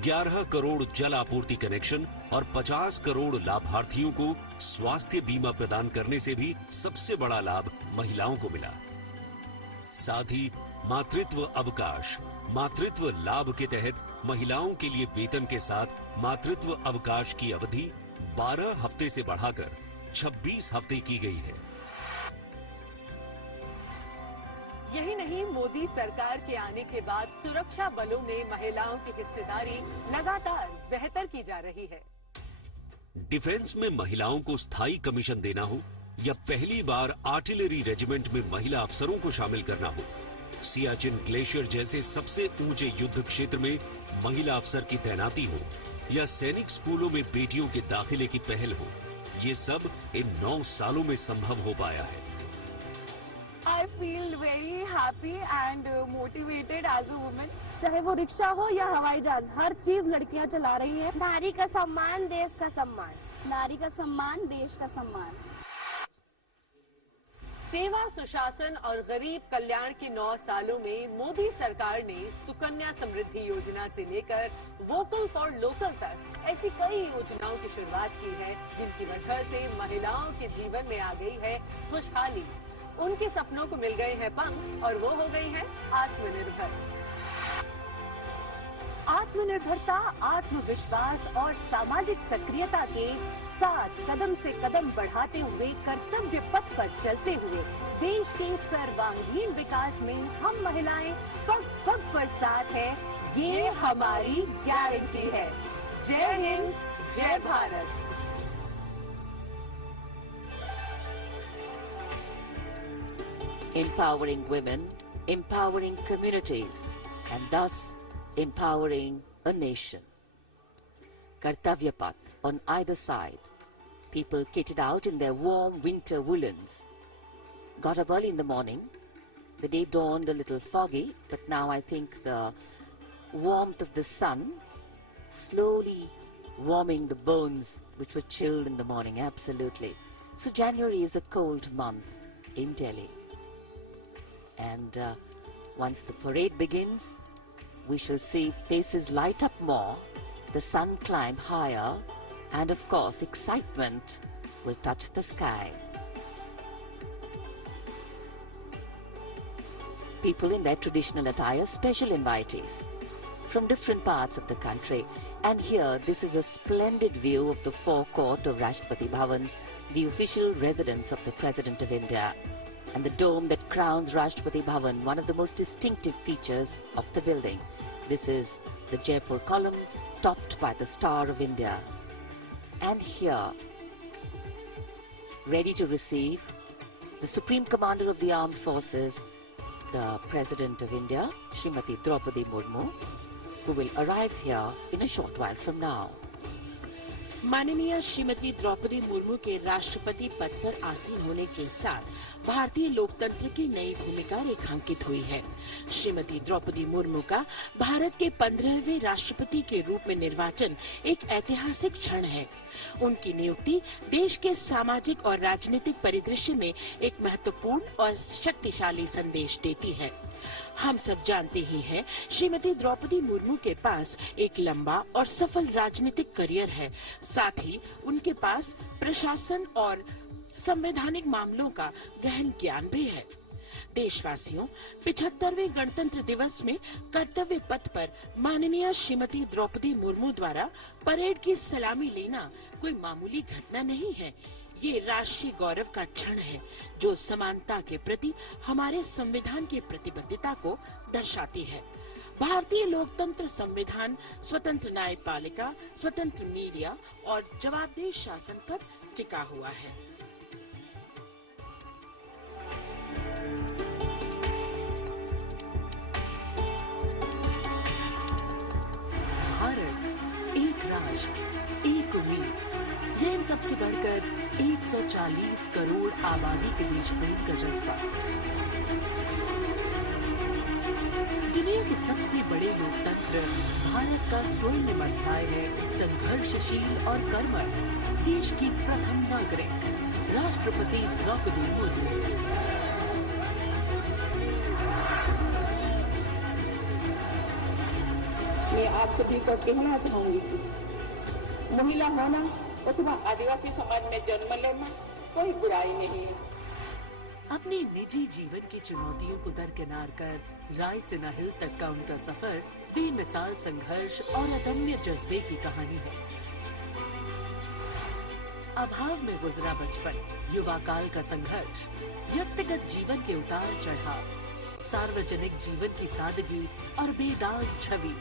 11 करोड़ जल आपूर्ति कनेक्शन और 50 करोड़ लाभार्थियों को स्वास्थ्य बीमा प्रदान करने से भी सबसे बड़ा लाभ महिलाओं को मिला। साथ ही मातृत्व अवकाश, मातृत्व लाभ के तहत महिलाओं के लिए वेतन के साथ मातृत्व अवकाश की अवधि 12 हफ्ते से बढ़ाकर 26 हफ्ते की गई है। यही नहीं, मोदी सरकार के आने के बाद सुरक्षा बलों में महिलाओं की हिस्सेदारी लगातार बेहतर की जा रही है। डिफेंस में महिलाओं को स्थायी कमीशन देना हो या पहली बार आर्टिलरी रेजिमेंट में महिला अफसरों को शामिल करना हो, सियाचिन ग्लेशियर जैसे सबसे ऊंचे युद्ध क्षेत्र में महिला अफसर की तैनाती हो या सैनिक स्कूलों में बेटियों के दाखिले की पहल हो, ये सब इन 9 सालों में संभव हो पाया है। I feel very happy and motivated as a woman. चाहे वो रिक्शा हो या हवाई जहाज, हर चीज लड़कियां चला रही हैं। नारी का सम्मान, देश का सम्मान। नारी का सम्मान, देश का सम्मान। सेवा, सुशासन और गरीब कल्याण के 9 सालों में मोदी सरकार ने सुकन्या समृद्धि योजना से लेकर वोकल फॉर लोकल तक ऐसी कई योजनाओं की शुरुआत की है, जिनकी वजह से महिलाओं के जीवन में आ गई है खुशहाली। उनके सपनों को मिल गए हैं पंख और वो हो गई हैं आत्मनिर्भर। आत्मनिर्भरता, आत्मविश्वास और सामाजिक सक्रियता के साथ कदम से कदम बढ़ाते हुए कर्तव्य पथ पर चलते हुए देश के सर्वांगीण विकास में हम महिलाएं पग पग पर साथ है, ये हमारी गारंटी है। जय हिंद, जय Bharat. Empowering women, empowering communities, and thus empowering a nation. Kartavya path on either side. People kitted out in their warm winter woolens. Got up early in the morning. The day dawned a little foggy, but now I think the warmth of the sun slowly warming the bones which were chilled in the morning, absolutely. So January is a cold month in Delhi. And once the parade begins, we shall see faces light up more, the sun climb higher, and of course excitement will touch the sky. People in their traditional attire, special invitees from different parts of the country. And here, this is a splendid view of the forecourt of Rashtrapati Bhavan, the official residence of the President of India, and the dome that crowns Rashtrapati Bhavan, one of the most distinctive features of the building. This is the Jaipur column, topped by the Star of India. And here, ready to receive the Supreme Commander of the Armed Forces, the President of India, Srimati Draupadi Murmu, who will arrive here in a short while from now. माननीय श्रीमती द्रौपदी मुर्मू के राष्ट्रपति पद पर आसीन होने के साथ भारतीय लोकतंत्र की नई भूमिका रेखांकित हुई है। श्रीमती द्रौपदी मुर्मू का भारत के 15वें राष्ट्रपति के रूप में निर्वाचन एक ऐतिहासिक क्षण है। उनकी नियुक्ति देश के सामाजिक और राजनीतिक परिदृश्य में एक महत्वपूर्ण और शक्तिशाली संदेश देती है। हम सब जानते ही हैं, श्रीमती द्रौपदी मुर्मू के पास एक लंबा और सफल राजनीतिक करियर है। साथ ही उनके पास प्रशासन और संवैधानिक मामलों का गहन ज्ञान भी है। देशवासियों, 75वें गणतंत्र दिवस में कर्तव्य पथ पर माननीय श्रीमती द्रौपदी मुर्मू द्वारा परेड की सलामी लेना कोई मामूली घटना नहीं है। ये राष्ट्रीय गौरव का क्षण है, जो समानता के प्रति हमारे संविधान की प्रतिबद्धता को दर्शाती है। भारतीय लोकतंत्र संविधान स्वतंत्र न्यायपालिका, स्वतंत्र मीडिया और जवाबदेह शासन पर टिका हुआ है। भारत एक राष्ट्र, एक उम्मीद, यह इन सबसे बढ़कर 140 करोड़ आबादी के देशप्रेम का जज्बा। दुनिया के सबसे बड़े लोकतंत्र भारत का स्वर्णिम अध्याय है संघर्षशील और कर्मठ देश की प्रथम नागरिक राष्ट्रपति द्रौपदी मुर्मू। मैं आप सभी को कहना चाहूंगी कि महिला होना अथवा आदिवासी समाज में जन्म लेना कोई बुराई नहीं है। अपने निजी जीवन की चुनौतियों को दरकिनार कर राय से नाहिल तक का उनका सफर बेमिसाल संघर्ष और अदम्य जज्बे की कहानी है। अभाव में गुजरा बचपन, युवा काल का संघर्ष, व्यक्तिगत जीवन के उतार चढ़ाव, सार्वजनिक जीवन की सादगी और बेदाग छवि,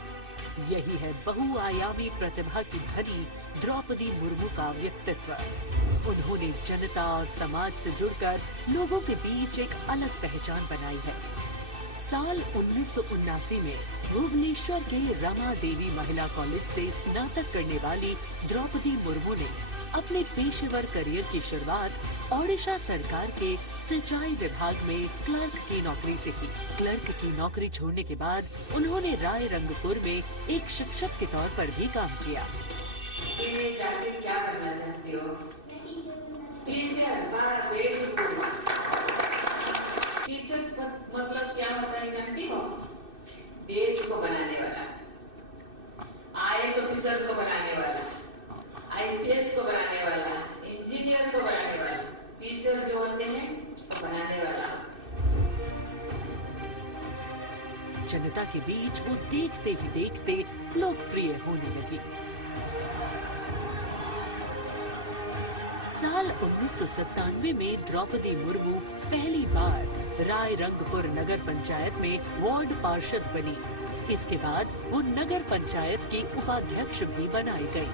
यही है बहुआयामी प्रतिभा की धनी द्रौपदी मुर्मू का व्यक्तित्व। उन्होंने जनता और समाज से जुड़कर लोगों के बीच एक अलग पहचान बनाई है। साल 1979 में भुवनेश्वर के रमा देवी महिला कॉलेज से स्नातक करने वाली द्रौपदी मुर्मू ने अपने पेशेवर करियर की शुरुआत ओडिशा सरकार के सिंचाई विभाग में क्लर्क की नौकरी से की। क्लर्क की नौकरी छोड़ने के बाद उन्होंने राय रंगपुर में एक शिक्षक के तौर पर भी काम किया। क्या करना चाहती हो? टीचर मतलब क्या होता है जानती हो? देश को बनाने वाला, IAS ऑफिसर को बनाने वाला, IPS को बनाने वाला, इंजीनियर को बनाने वाला, टीचर जो होते हैं बनाने वाला। जनता के बीच वो देखते ही देखते लोकप्रिय होने लगी। साल 1997 में द्रौपदी मुर्मू पहली बार राय रंगपुर नगर पंचायत में वार्ड पार्षद बनी। इसके बाद वो नगर पंचायत की उपाध्यक्ष भी बनाई गई।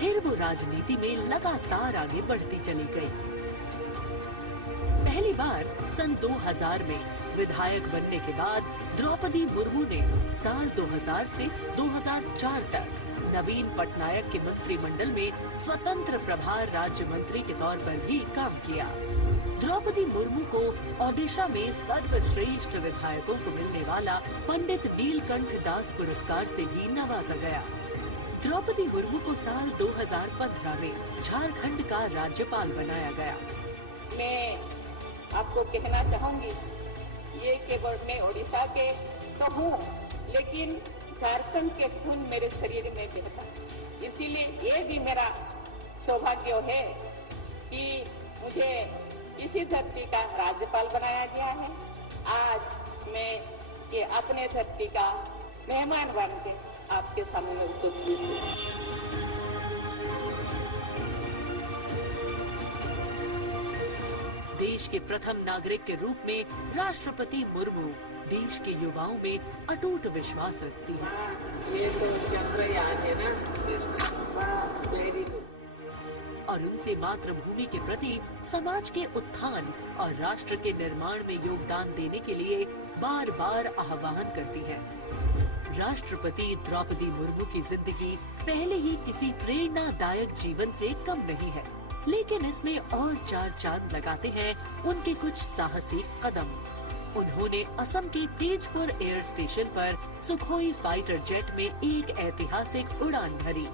फिर वो राजनीति में लगातार आगे बढ़ती चली गई। पहली बार सन 2000 में विधायक बनने के बाद द्रौपदी मुर्मू ने साल 2000 से 2004 तक नवीन पटनायक के मंत्रिमंडल में स्वतंत्र प्रभार राज्य मंत्री के तौर पर भी काम किया। द्रौपदी मुर्मू को ओडिशा में सर्वश्रेष्ठ विधायकों को मिलने वाला पंडित नीलकंठ दास पुरस्कार से भी नवाजा गया। द्रौपदी मुर्मू को साल 2015 में झारखंड का राज्यपाल बनाया गया। मैं आपको कहना चाहूंगी, ये केवल मैं ओडिशा के तो हूँ, लेकिन झारखंड के खून मेरे शरीर में बहता है। इसीलिए ये भी मेरा सौभाग्य है कि मुझे इसी धरती का राज्यपाल बनाया गया है। आज मैं ये अपने धरती का मेहमान बन के आपके सामने उपस्थित हूँ। देश के प्रथम नागरिक के रूप में राष्ट्रपति मुर्मू देश के युवाओं में अटूट विश्वास रखती है। ये तो चंद्रयान है ना, बड़ा वेरी गुड। और उनसे मातृभूमि के प्रति समाज के उत्थान और राष्ट्र के निर्माण में योगदान देने के लिए बार बार आह्वान करती है। राष्ट्रपति द्रौपदी मुर्मू की जिंदगी पहले ही किसी प्रेरणादायक जीवन से कम नहीं है, लेकिन इसमें और चार चांद लगाते हैं उनके कुछ साहसी कदम। उन्होंने असम के तेजपुर एयर स्टेशन पर सुखोई फाइटर जेट में एक ऐतिहासिक उड़ान भरी।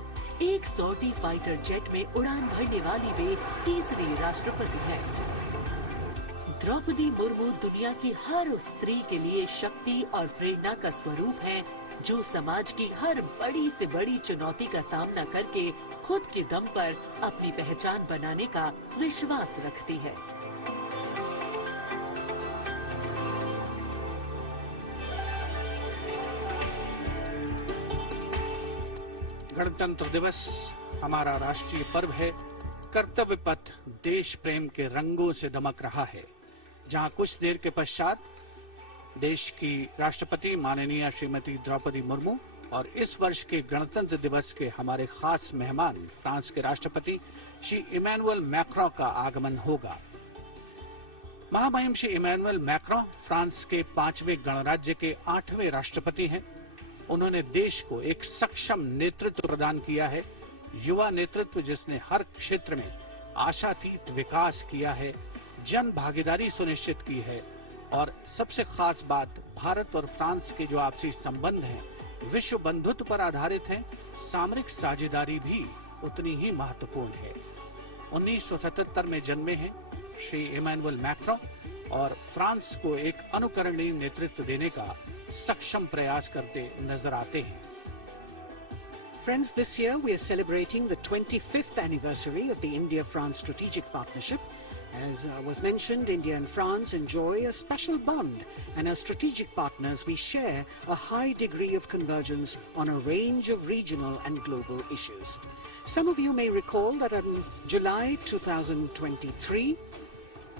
एक सॉर्टी फाइटर जेट में उड़ान भरने वाली वे तीसरी राष्ट्रपति हैं। द्रौपदी मुर्मू दुनिया की हर उस स्त्री के लिए शक्ति और प्रेरणा का स्वरूप है जो समाज की हर बड़ी से बड़ी चुनौती का सामना करके खुद के दम पर अपनी पहचान बनाने का विश्वास रखती है। गणतंत्र दिवस हमारा राष्ट्रीय पर्व है। कर्तव्य पथ देश प्रेम के रंगों से दमक रहा है, जहां कुछ देर के पश्चात देश की राष्ट्रपति माननीय श्रीमती द्रौपदी मुर्मू और इस वर्ष के गणतंत्र दिवस के हमारे खास मेहमान फ्रांस के राष्ट्रपति श्री इमैनुअल मैक्रों का आगमन होगा। महामहिम श्री इमैनुअल मैक्रों फ्रांस के 5वें गणराज्य के 8वें राष्ट्रपति हैं। उन्होंने देश को एक सक्षम नेतृत्व प्रदान किया है, युवा नेतृत्व जिसने हर क्षेत्र में आशातीत विकास किया है, जन भागीदारी सुनिश्चित की है और सबसे खास बात, भारत और फ्रांस के जो आपसी संबंध हैं विश्व बंधुत्व पर आधारित हैं। सामरिक साझेदारी भी उतनी ही महत्वपूर्ण है। 1977 में जन्मे हैं श्री इमैनुअल मैक्रों और फ्रांस को एक अनुकरणीय नेतृत्व देने का सक्षम प्रयास करते नजर आते हैं। Friends, this year we are celebrating the 25th anniversary of the India-France strategic partnership. As was mentioned, India and France enjoy a special bond, and as strategic partners we share a high degree of convergence on a range of regional and global issues. Some of you may recall that in July 2023,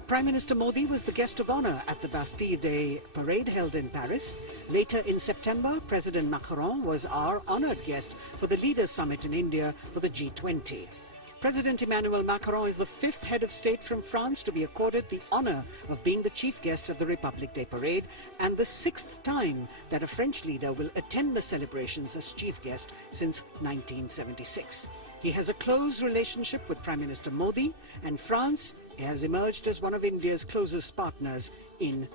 Prime Minister Modi was the guest of honour at the Bastille Day parade held in Paris. Later in September, President Macron was our honoured guest for the Leaders' Summit in India for the G20. President Emmanuel Macron is the 5th head of state from France to be accorded the honour of being the chief guest of the Republic Day parade, and the 6th time that a French leader will attend the celebrations as chief guest since 1976. He has a close relationship with Prime Minister Modi, and France has emerged as one of India's closest partners in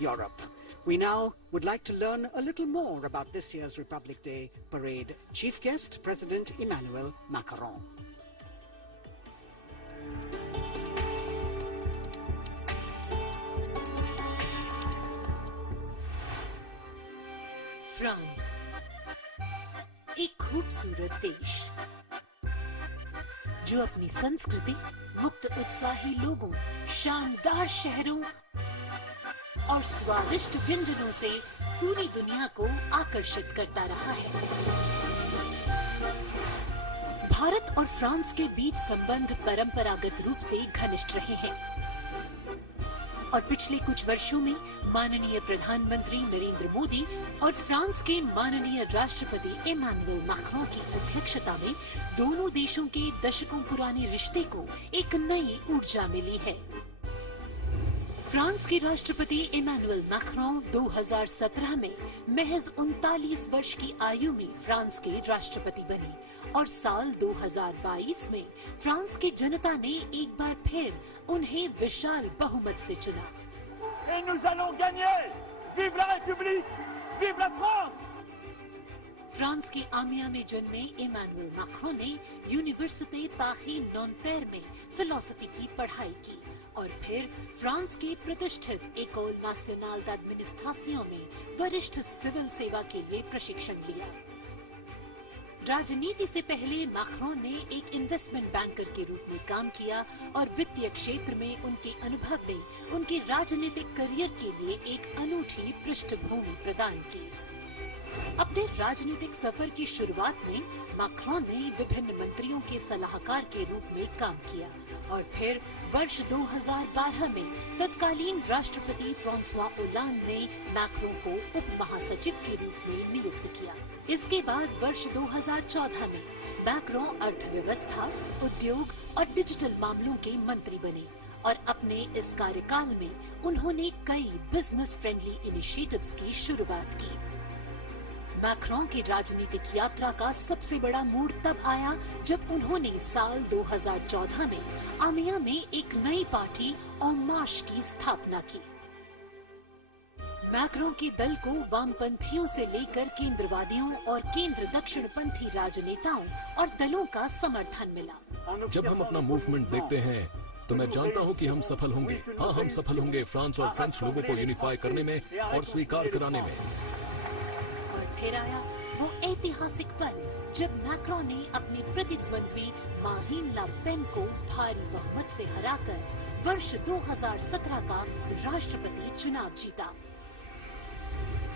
Europe. We now would like to learn a little more about this year's Republic Day parade. Chief guest, President Emmanuel Macron. France, एक खूबसूरत देश जो अपनी संस्कृति, मुक्त उत्साही लोगों, शानदार शहरों और स्वादिष्ट व्यंजनों से पूरी दुनिया को आकर्षित करता रहा है। भारत और फ्रांस के बीच संबंध परंपरागत रूप से घनिष्ठ रहे हैं और पिछले कुछ वर्षों में माननीय प्रधानमंत्री नरेंद्र मोदी और फ्रांस के माननीय राष्ट्रपति इमैनुअल मैक्रों की अध्यक्षता में दोनों देशों के दशकों पुराने रिश्ते को एक नई ऊर्जा मिली है। फ्रांस के राष्ट्रपति इमैनुअल मैक्रों 2017 में महज 39 वर्ष की आयु में फ्रांस के राष्ट्रपति बने और साल 2022 में फ्रांस की जनता ने एक बार फिर उन्हें विशाल बहुमत से चुना। Et nous allons gagner! Vive la République! Vive la France! France के आमिया में जन्मे इमैनुअल मैक्रों ने यूनिवर्सिटी पारी नॉन्टेर में फिलोसफी की पढ़ाई की और फिर फ्रांस के प्रतिष्ठित एकोल नेशनल d'administration में वरिष्ठ सिविल सेवा के लिए प्रशिक्षण लिया। राजनीति से पहले मैक्रों ने एक इन्वेस्टमेंट बैंकर के रूप में काम किया और वित्तीय क्षेत्र में उनके अनुभव ने उनके राजनीतिक करियर के लिए एक अनूठी पृष्ठभूमि प्रदान की। अपने राजनीतिक सफर की शुरुआत में मैक्रों ने विभिन्न मंत्रियों के सलाहकार के रूप में काम किया और फिर वर्ष 2012 में तत्कालीन राष्ट्रपति फ्रांसवा ओलांद ने मैक्रों को उप महासचिव के रूप में नियुक्त किया। इसके बाद वर्ष 2014 में मैक्रों अर्थव्यवस्था, उद्योग और डिजिटल मामलों के मंत्री बने और अपने इस कार्यकाल में उन्होंने कई बिजनेस फ्रेंडली इनिशिएटिव्स की शुरुआत की। मैक्रों की राजनीतिक यात्रा का सबसे बड़ा मोड़ तब आया जब उन्होंने साल 2014 में आमिया में एक नई पार्टी En Marche की स्थापना की। मैक्रों के दल को वामपंथियों से लेकर केंद्रवादियों और केंद्र दक्षिणपंथी राजनेताओं और दलों का समर्थन मिला। जब हम अपना मूवमेंट देखते हैं तो मैं जानता हूं कि हम सफल होंगे। हाँ, हम सफल होंगे फ्रांस और फ्रेंच लोगों को यूनिफाई करने में और स्वीकार कराने में। फिर आया वो ऐतिहासिक पल जब मैक्रों ने अपने प्रतिद्वंद्वी मारीन ले पेन को भारी बहुमत से हराकर वर्ष 2017 का राष्ट्रपति चुनाव जीता।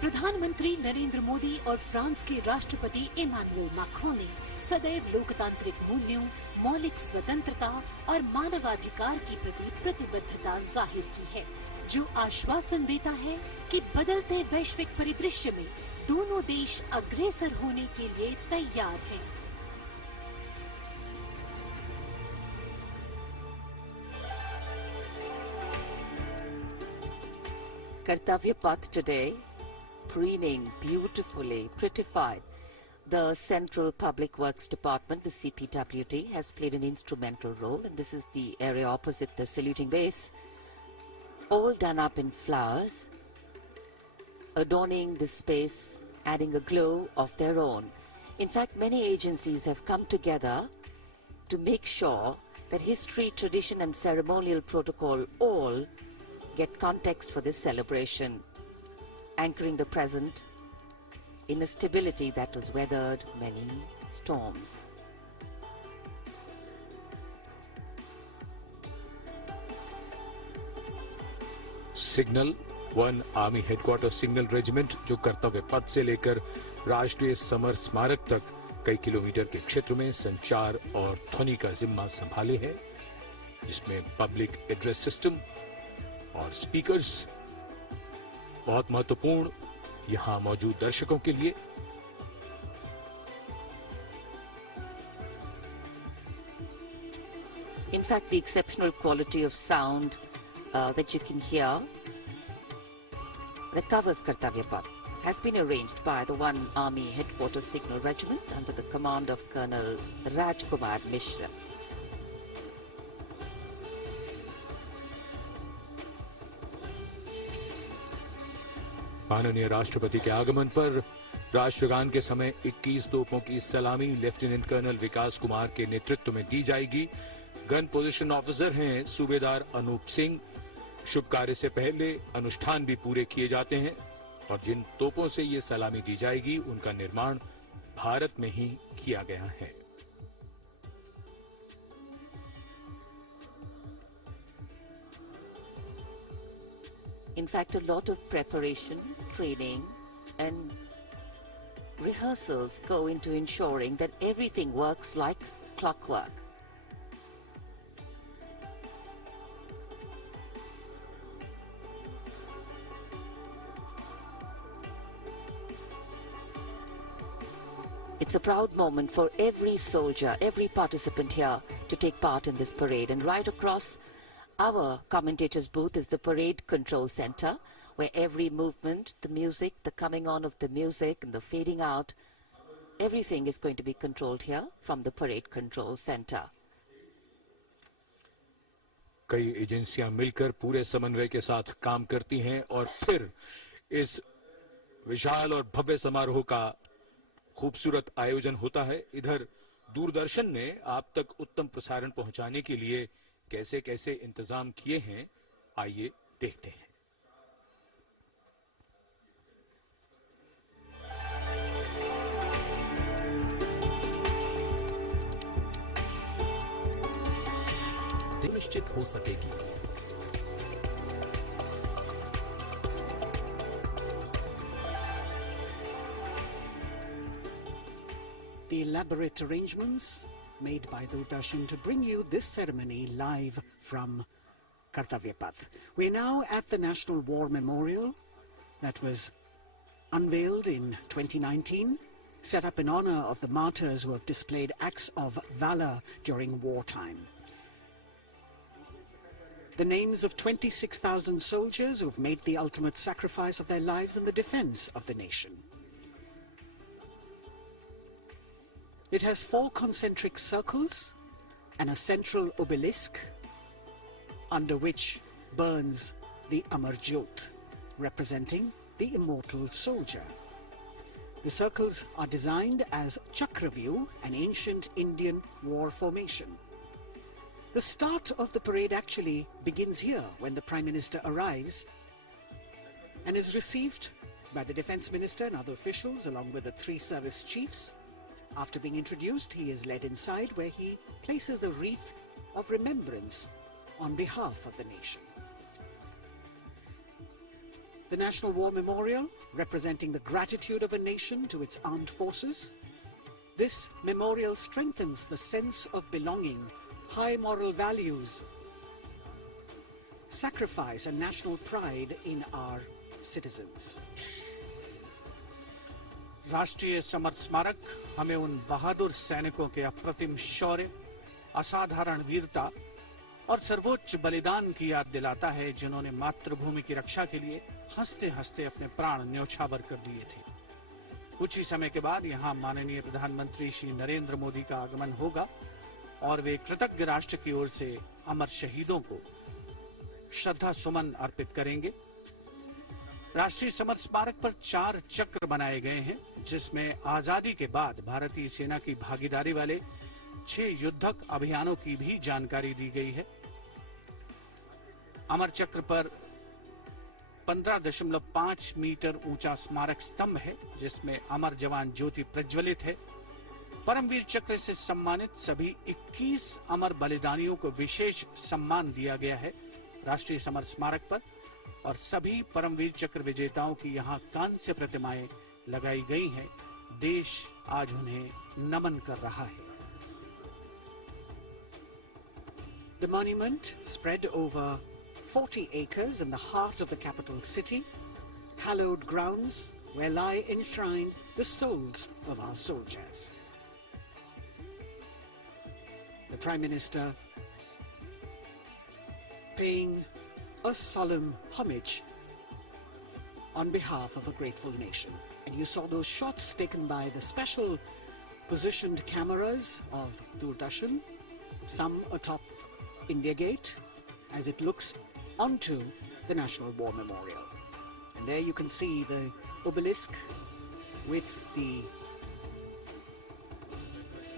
प्रधानमंत्री नरेंद्र मोदी और फ्रांस के राष्ट्रपति इमैनुअल मैक्रों ने सदैव लोकतांत्रिक मूल्यों, मौलिक स्वतंत्रता और मानवाधिकार के प्रति प्रतिबद्धता जाहिर की है, जो आश्वासन देता है कि बदलते वैश्विक परिदृश्य में दोनों देश अग्रसर होने के लिए तैयार हैं। Kartavya Path today, preening beautifully prettified. The Central Public Works Department, the CPWD, has played an instrumental role, and this is the area opposite the saluting base, all done up in flowers, adorning the space, adding a glow of their own. In fact, many agencies have come together to make sure that history, tradition and ceremonial protocol all get context for this celebration, anchoring the present in a stability that has weathered many storms. Signal 1 army headquarter signal regiment जो कर्तव्य पथ से लेकर राष्ट्रीय summer स्मारक तक कई kilometre के क्षेत्र में संचार और ध्वनि का जिम्मा संभाले है, जिसमें पब्लिक एड्रेस सिस्टम और स्पीकर्स बहुत महत्वपूर्ण यहां मौजूद दर्शकों के लिए। In fact, the exceptional quality of sound that you can hear that covers Kartavya Path has been arranged by the 1 Army Headquarters Signal Regiment under the command of Colonel Rajkumar Mishra. माननीय राष्ट्रपति के आगमन पर राष्ट्रगान के समय 21 तोपों की सलामी लेफ्टिनेंट कर्नल विकास कुमार के नेतृत्व में दी जाएगी। गन पोजीशन ऑफिसर हैं सूबेदार अनूप सिंह। शुभ कार्य से पहले अनुष्ठान भी पूरे किए जाते हैं और जिन तोपों से ये सलामी दी जाएगी उनका निर्माण भारत में ही किया गया है। In fact, a lot of preparation, training and rehearsals go into ensuring that everything works like clockwork. It's a proud moment for every soldier, every participant here to take part in this parade. And right across Our commentator's booth is the parade control center, where every movement, the music, the coming on of the music and the fading out, everything is going to be controlled here from the parade control center. कई एजेंसियां मिलकर पूरे समन्वय के साथ काम करती हैं और फिर इस विशाल और भव्य समारोह का खूबसूरत आयोजन होता है। इधर दूरदर्शन ने आप तक उत्तम प्रसारण पहुंचाने के लिए कैसे-कैसे इंतजाम किए हैं, आइए देखते हैं। निश्चित हो सकेगी। The elaborate arrangements made by Doordarshan to bring you this ceremony live from Kartavya Path. We're now at the National War Memorial that was unveiled in 2019, set up in honor of the martyrs who have displayed acts of valor during wartime. The names of 26,000 soldiers who have made the ultimate sacrifice of their lives in the defense of the nation. It has 4 concentric circles and a central obelisk under which burns the Amar Jyot, representing the immortal soldier. The circles are designed as Chakravyu, an ancient Indian war formation. The start of the parade actually begins here when the Prime Minister arrives and is received by the Defence Minister and other officials along with the 3 service chiefs. After being introduced, he is led inside where he places a wreath of remembrance on behalf of the nation. The National War Memorial, representing the gratitude of a nation to its armed forces. This memorial strengthens the sense of belonging, high moral values, sacrifice and national pride in our citizens. राष्ट्रीय summer स्मारक हमें उन बहादुर सैनिकों के अप्रतिम शौर्य, असाधारण वीरता और सर्वोच्च बलिदान की याद दिलाता है, जिन्होंने मातृभूमि की रक्षा के लिए हंसते-हंसते अपने प्राण न्योछावर कर दिए थे। कुछ ही समय के बाद यहां माननीय प्रधानमंत्री श्री नरेंद्र मोदी का आगमन होगा और वे कृतज्ञ राष्ट्र की ओर से अमर शहीदों को श्रद्धा सुमन अर्पित करेंगे। राष्ट्रीय समर स्मारक पर 4 चक्र बनाए गए हैं, जिसमें आजादी के बाद भारतीय सेना की भागीदारी वाले 6 युद्धक अभियानों की भी जानकारी दी गई है। अमर चक्र पर 15.5 मीटर ऊंचा स्मारक स्तंभ है, जिसमें अमर जवान ज्योति प्रज्वलित है। परमवीर चक्र से सम्मानित सभी 21 अमर बलिदानियों को विशेष सम्मान दिया गया है राष्ट्रीय समर स्मारक पर, और सभी परमवीर चक्र विजेताओं की यहां कांस्य प्रतिमाएं लगाई गई हैं। देश आज उन्हें नमन कर रहा है। The monument, spread over 40 acres in the heart of the capital city, hallowed grounds where lie enshrined the souls of our soldiers. The Prime Minister paying a solemn homage on behalf of a grateful nation. And you saw those shots taken by the special positioned cameras of Doordarshan, some atop India Gate, as it looks onto the National War Memorial. And there you can see the obelisk with the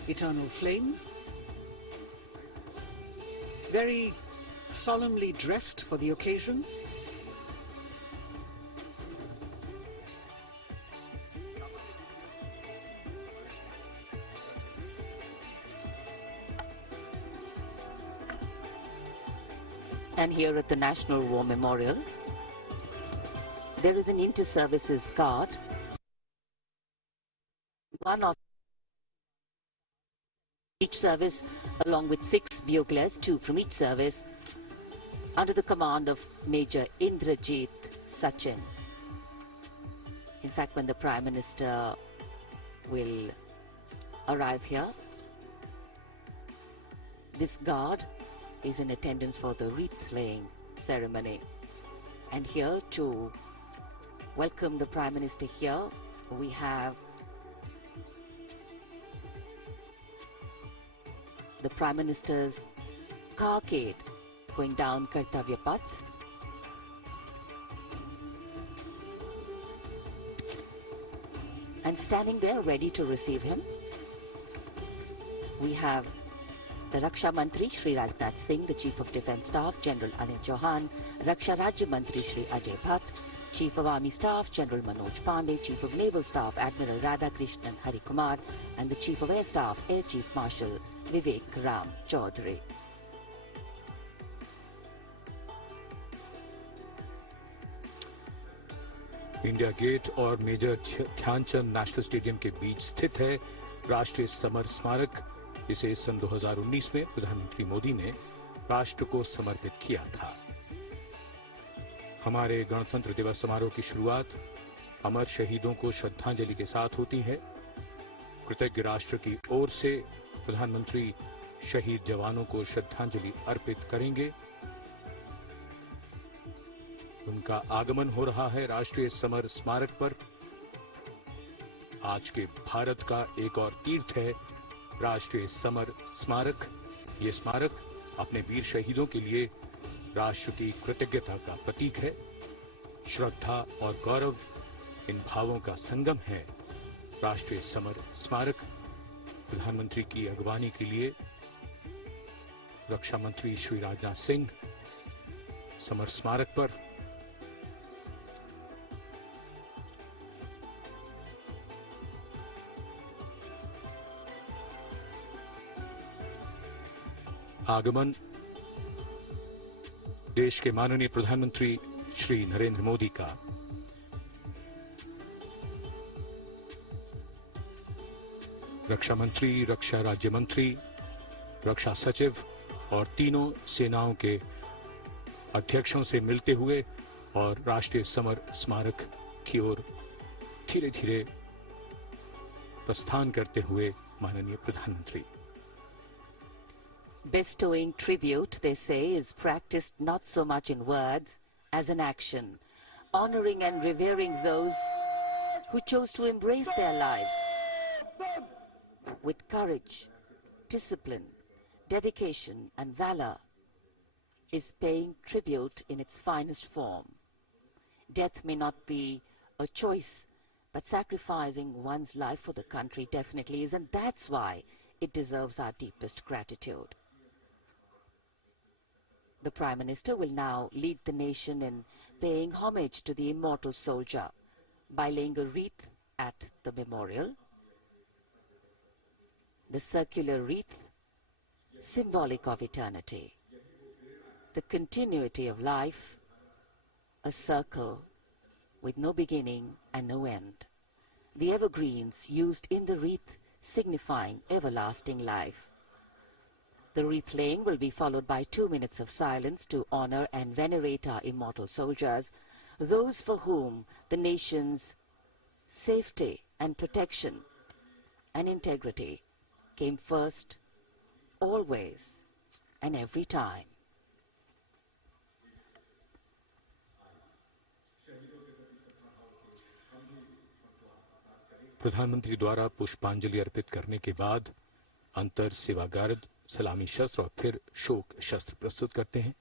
eternal flame, very solemnly dressed for the occasion. And here at the National War Memorial, there is an inter-services guard. One of each service, along with 6 buglers, 2 from each service, under the command of Major Indrajit Sachin. In fact, when the Prime Minister will arrive here, this guard is in attendance for the wreath-laying ceremony. And here to welcome the Prime Minister here, we have the Prime Minister's carcade going down Kartavya Path. And standing there ready to receive him, we have the Raksha Mantri Shri Rajnath Singh, the Chief of Defence Staff General Anil Chauhan, Raksha Rajya Mantri Shri Ajay Bhatt, Chief of Army Staff General Manoj Pandey, Chief of Naval Staff Admiral Radhakrishnan Harikumar, and the Chief of Air Staff Air Chief Marshal Vivek Ram Chaudhary. India Gate और major Dhyan Chand national stadium के बीच स्थित है राष्ट्रीय summer स्मारक। इसे सन 2019 में प्रधानमंत्री मोदी ने राष्ट्र को समर्पित किया था। हमारे गणतंत्र दिवस समारोह की शुरुआत अमर शहीदों को श्रद्धांजलि के साथ होती है। कृतज्ञ राष्ट्र की ओर से प्रधानमंत्री शहीद जवानों को श्रद्धांजलि अर्पित करेंगे। उनका आगमन हो रहा है राष्ट्रीय समर स्मारक पर। आज के भारत का एक और तीर्थ है राष्ट्रीय समर स्मारक। ये स्मारक अपने वीर शहीदों के लिए राष्ट्र की कृतज्ञता का प्रतीक है। श्रद्धा और गौरव इन भावों का संगम है राष्ट्रीय समर स्मारक। प्रधानमंत्री की अगवानी के लिए रक्षा मंत्री श्री राजनाथ सिंह समर स्मारक पर। आगमन देश के माननीय प्रधानमंत्री श्री नरेंद्र मोदी का। रक्षा मंत्री, रक्षा राज्य मंत्री, रक्षा सचिव और तीनों सेनाओं के अध्यक्षों से मिलते हुए और राष्ट्रीय समर स्मारक की ओर धीरे धीरे प्रस्थान करते हुए माननीय प्रधानमंत्री। Bestowing tribute, they say, is practiced not so much in words as in action, honoring and revering those who chose to embrace their lives with courage, discipline, dedication and valor is paying tribute in its finest form. Death may not be a choice, but sacrificing one's life for the country definitely is, and that's why it deserves our deepest gratitude. The Prime Minister will now lead the nation in paying homage to the immortal soldier by laying a wreath at the memorial. The circular wreath, symbolic of eternity, the continuity of life, a circle with no beginning and no end. The evergreens used in the wreath signifying everlasting life. The wreath laying will be followed by 2 minutes of silence to honor and venerate our immortal soldiers, those for whom the nation's safety and protection and integrity came first, always and every time. प्रधानमंत्री द्वारा पुष्पांजलि अर्पित करने के बाद अंतर सेवा guard सलामी शस्त्र और फिर शोक शस्त्र प्रस्तुत करते हैं।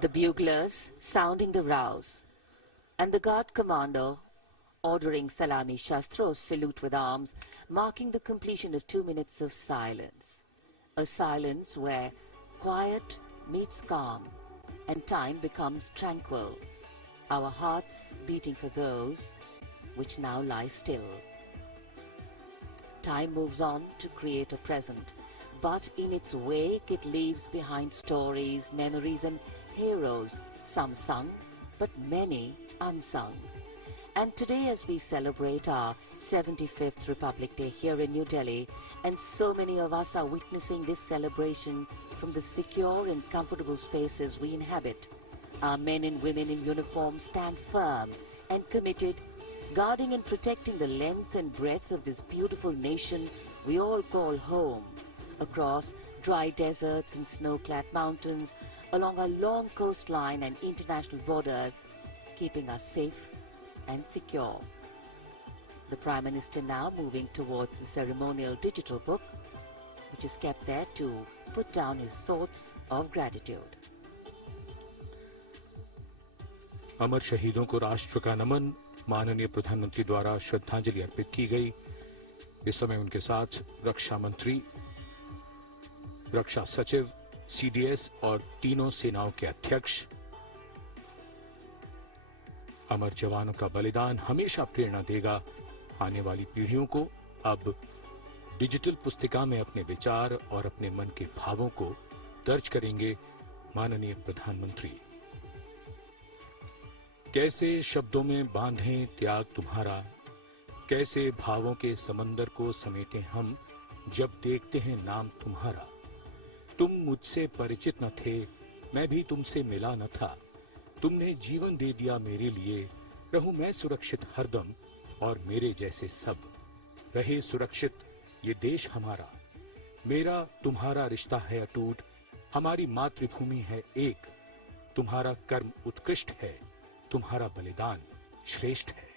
The buglers sounding the rouse, and the guard commander ordering Salami Shastros salute with arms, marking the completion of 2 minutes of silence. A silence where quiet meets calm and time becomes tranquil, our hearts beating for those which now lie still. Time moves on to create a present, but in its wake it leaves behind stories, memories and heroes, some sung, but many unsung. And today, as we celebrate our 75th Republic Day here in New Delhi, and so many of us are witnessing this celebration from the secure and comfortable spaces we inhabit, our men and women in uniform stand firm and committed, guarding and protecting the length and breadth of this beautiful nation we all call home, across dry deserts and snow-clad mountains, along our long coastline and international borders, keeping us safe and secure. The Prime Minister now moving towards the ceremonial digital book, which is kept there to put down his thoughts of gratitude. अमर शहीदों को राष्ट्र का नमन, माननीय प्रधानमंत्री द्वारा श्रद्धांजलि अर्पित की गई। इस समय उनके साथ रक्षा मंत्री, रक्षा सचिव, सीडीएस और तीनों सेनाओं के अध्यक्ष। अमर जवानों का बलिदान हमेशा प्रेरणा देगा आने वाली पीढ़ियों को। अब डिजिटल पुस्तिका में अपने विचार और अपने मन के भावों को दर्ज करेंगे माननीय प्रधानमंत्री। कैसे शब्दों में बांधें त्याग तुम्हारा, कैसे भावों के समंदर को समेटें हम, जब देखते हैं नाम तुम्हारा। तुम मुझसे परिचित न थे, मैं भी तुमसे मिला न था, तुमने जीवन दे दिया मेरे लिए, रहूं मैं सुरक्षित हरदम और मेरे जैसे सब रहे सुरक्षित ये देश हमारा। मेरा तुम्हारा रिश्ता है अटूट, हमारी मातृभूमि है एक, तुम्हारा कर्म उत्कृष्ट है, तुम्हारा बलिदान श्रेष्ठ है।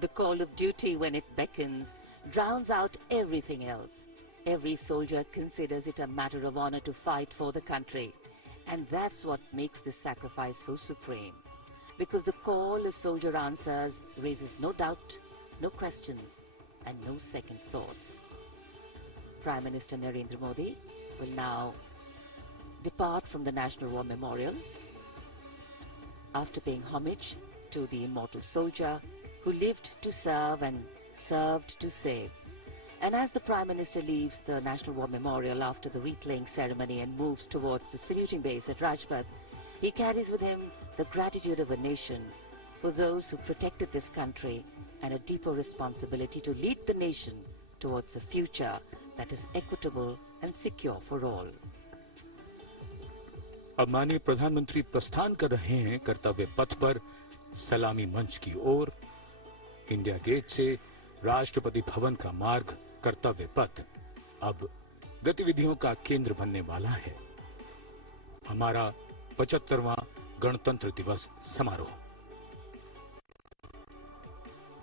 The call of duty, when it beckons, drowns out everything else. Every soldier considers it a matter of honor to fight for the country. And that's what makes this sacrifice so supreme. Because the call a soldier answers raises no doubt, no questions, and no second thoughts. Prime Minister Narendra Modi will now depart from the National War Memorial after paying homage to the immortal soldier who lived to serve and served to save. And as the Prime Minister leaves the National War Memorial after the wreath-laying ceremony and moves towards the saluting base at Rajpath, he carries with him the gratitude of a nation for those who protected this country and a deeper responsibility to lead the nation towards a future that is equitable and secure for all. अब माननीय प्रधानमंत्री प्रस्थान कर रहे हैं कर्तव्य पथ पर सलामी मंच की ओर। इंडिया गेट से राष्ट्रपति भवन का मार्ग कर्तव्य पथ अब गतिविधियों का केंद्र बनने वाला है। हमारा 75वां गणतंत्र दिवस समारोह।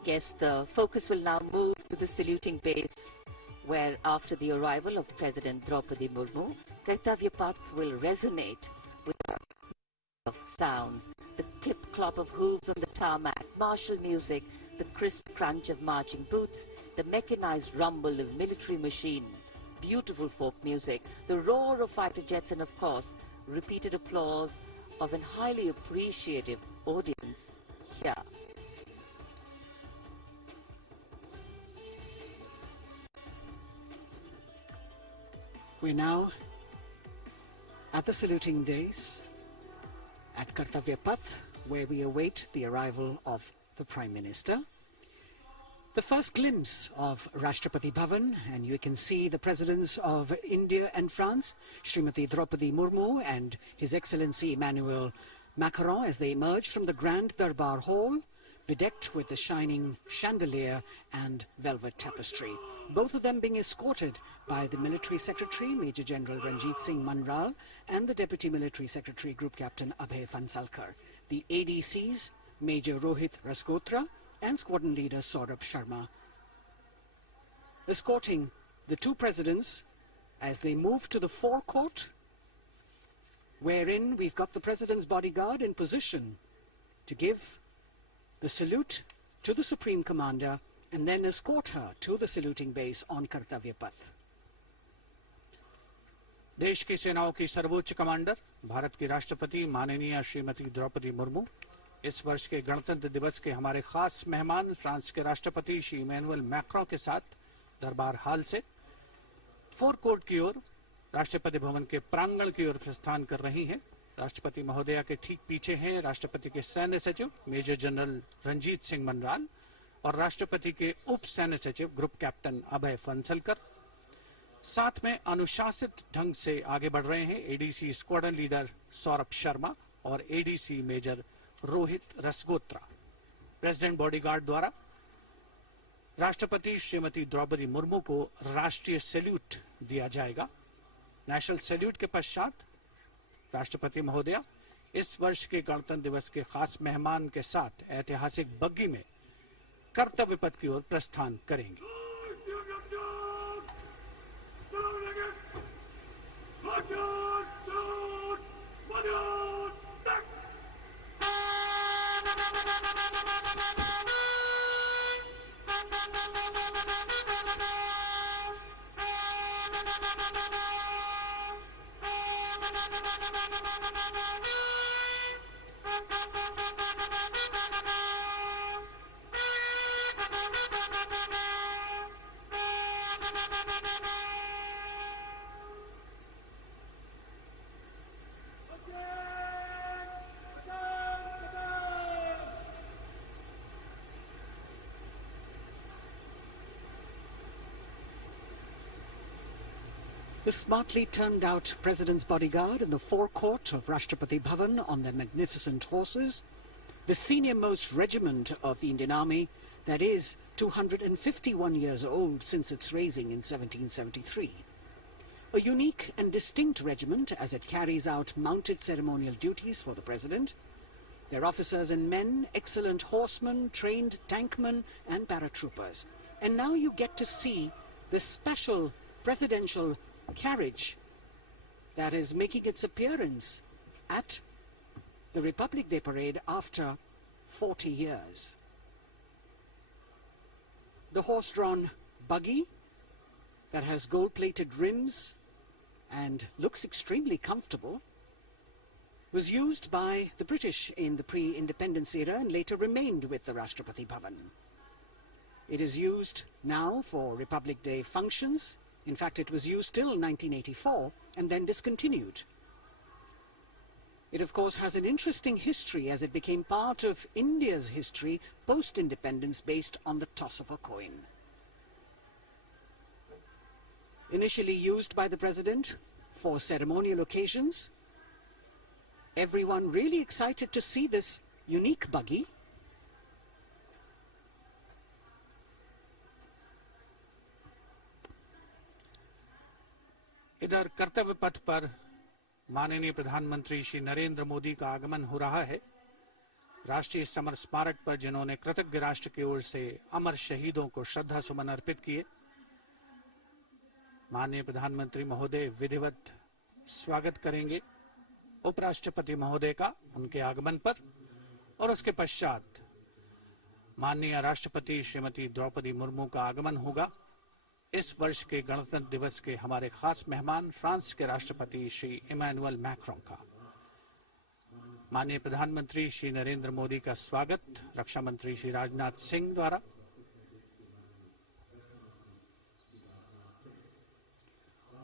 Yes, the focus will now move to the saluting base, where after the arrival of President Draupadi Murmu, Kartavya Path will resonate with of sounds, the clip clop of hooves on the tarmac, martial music, the crisp crunch of marching boots, the mechanized rumble of military machine, beautiful folk music, the roar of fighter jets, and of course, repeated applause of an highly appreciative audience here. We're now at the saluting days at Kartavya Path, where we await the arrival of the Prime Minister. The first glimpse of Rashtrapati Bhavan, and you can see the presidents of India and France, Srimati Draupadi Murmu and His Excellency Emmanuel Macron, as they emerge from the Grand Darbar Hall, bedecked with the shining chandelier and velvet tapestry. Both of them being escorted by the Military Secretary, Major General Ranjit Singh Manral, and the Deputy Military Secretary, Group Captain Abhay Fansalkar. The ADCs, Major Rohit Rasgotra and Squadron Leader Saurabh Sharma, escorting the two presidents as they move to the forecourt, wherein we've got the President's bodyguard in position to give the salute to the Supreme Commander and then escort her to the saluting base on Kartavya Path. देश की सेनाओं की सर्वोच्च commander, Bharat की राष्ट्रपति माननीय श्रीमती द्रौपदी मुर्मू, इस वर्ष के गणतंत्र दिवस के हमारे खास मेहमान फ्रांस के राष्ट्रपति श्री इमैनुअल मैक्रों के साथ दरबार हाल से फोर कोर्ट की ओर राष्ट्रपति भवन के प्रांगण की ओर प्रस्थान कर रही हैं। राष्ट्रपति महोदया के ठीक पीछे हैं राष्ट्रपति के सैन्य सचिव मेजर जनरल रंजीत सिंह मनराल और राष्ट्रपति के उप सैन्य सचिव ग्रुप कैप्टन अभय फंसलकर। साथ में अनुशासित ढंग से आगे बढ़ रहे हैं ADC squadron leader Saurabh Sharma और ADC major Rohit Rasgotra. President bodyguard द्वारा राष्ट्रपति श्रीमती द्रौपदी मुर्मू को राष्ट्रीय सैल्यूट दिया जाएगा। नेशनल सैल्यूट के पश्चात राष्ट्रपति महोदया इस वर्ष के गणतंत्र दिवस के खास मेहमान के साथ ऐतिहासिक बग्गी में कर्तव्य पथ की ओर प्रस्थान करेंगे। The smartly turned out President's bodyguard in the forecourt of Rashtrapati Bhavan on their magnificent horses, the senior-most regiment of the Indian Army, that is 251 years old since its raising in 1773. A unique and distinct regiment as it carries out mounted ceremonial duties for the President. Their officers and men, excellent horsemen, trained tankmen and paratroopers. And now you get to see the special presidential carriage that is making its appearance at the Republic Day Parade after 40 years. The horse-drawn buggy that has gold-plated rims and looks extremely comfortable was used by the British in the pre-independence era and later remained with the Rashtrapati Bhavan. It is used now for Republic Day functions. In fact, it was used till 1984 and then discontinued. It, of course, has an interesting history as it became part of India's history post-independence based on the toss of a coin. Initially used by the President for ceremonial occasions, everyone really excited to see this unique buggy. इधर कर्तव्य पथ पर माननीय प्रधानमंत्री श्री नरेंद्र मोदी का आगमन हो रहा है। राष्ट्रीय समर स्मारक पर जिन्होंने कृतज्ञ राष्ट्र की ओर से अमर शहीदों को श्रद्धा सुमन अर्पित किए, माननीय प्रधानमंत्री महोदय विधिवत स्वागत करेंगे उपराष्ट्रपति महोदय का उनके आगमन पर और उसके पश्चात माननीय राष्ट्रपति श्रीमती द्रौपदी मुर्मू का आगमन होगा। इस वर्ष के गणतंत्र दिवस के हमारे खास मेहमान फ्रांस के राष्ट्रपति श्री इमैनुअल मैक्रों का। माननीय प्रधानमंत्री श्री नरेंद्र मोदी का स्वागत रक्षा मंत्री श्री राजनाथ सिंह द्वारा।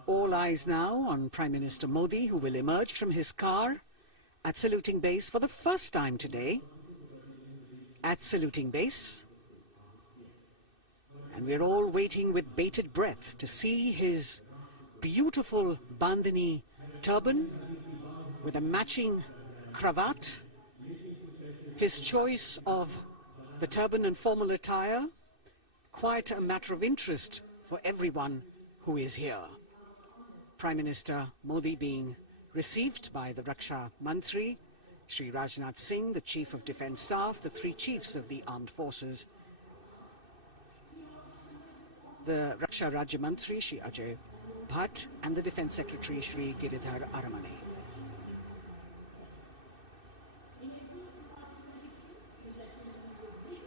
All eyes now on Prime Minister Modi, who will emerge from his car at saluting base for the first time today. At saluting base. And we're all waiting with bated breath to see his beautiful bandhani turban with a matching cravat. His choice of the turban and formal attire, quite a matter of interest for everyone who is here. Prime Minister Modi being received by the Raksha Mantri, Shri Rajnath Singh, the Chief of Defence Staff, the three chiefs of the armed forces, the Raksha Rajya Mantri, Shri Ajay Bhatt, and the Defence Secretary, Shri Giridhar Aramane.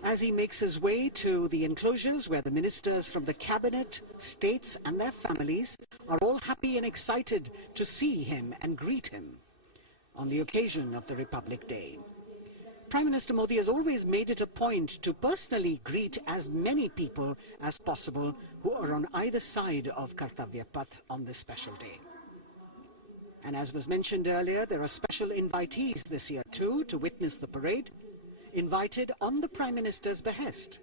As he makes his way to the enclosures where the ministers from the cabinet, states and their families are all happy and excited to see him and greet him on the occasion of the Republic Day. Prime Minister Modi has always made it a point to personally greet as many people as possible who are on either side of Kartavya Path on this special day. And as was mentioned earlier, there are special invitees this year too to witness the parade, invited on the Prime Minister's behest.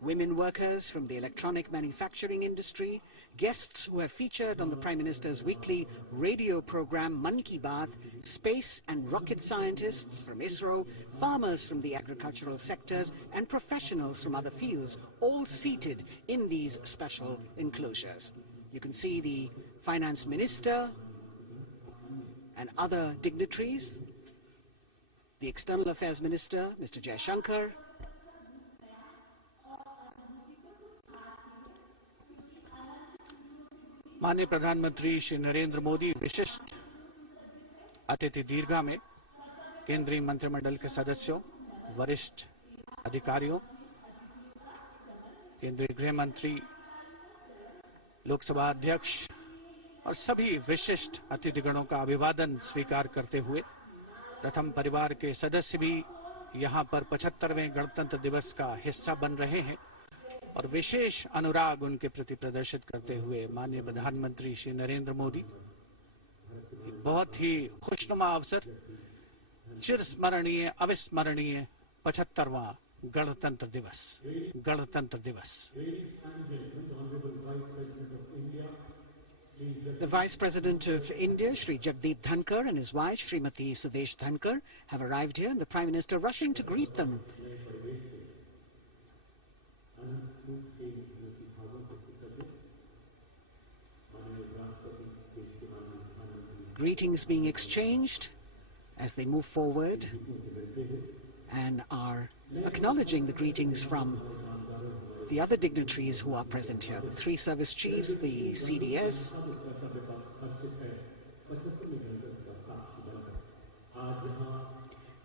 Women workers from the electronic manufacturing industry, guests who have featured on the Prime Minister's weekly radio program Mann Ki Baat, space and rocket scientists from ISRO, farmers from the agricultural sectors and professionals from other fields, all seated in these special enclosures. You can see the Finance Minister and other dignitaries, the External Affairs Minister, Mr. Jaishankar, माननीय प्रधानमंत्री श्री नरेंद्र मोदी विशिष्ट अतिथि दीर्घा में केंद्रीय मंत्रिमंडल के सदस्यों, वरिष्ठ अधिकारियों, केंद्रीय गृह मंत्री, लोकसभा अध्यक्ष और सभी विशिष्ट अतिथिगणों का अभिवादन स्वीकार करते हुए प्रथम परिवार के सदस्य भी यहां पर 75वें गणतंत्र दिवस का हिस्सा बन रहे हैं और विशेष अनुराग उनके प्रति प्रदर्शित करते हुए माननीय प्रधानमंत्री श्री नरेंद्र मोदी बहुत ही खुशनुमा अवसर, चिरस्मरणीय अविस्मरणीय 75वां गणतंत्र दिवस। The Vice President of India, Shri Jagdeep Dhankar, and his wife, Srimati Sudesh Dhankar, have arrived here, and the Prime Minister rushing to greet them. Greetings being exchanged as they move forward and are acknowledging the greetings from the other dignitaries who are present here, the three service chiefs, the CDS,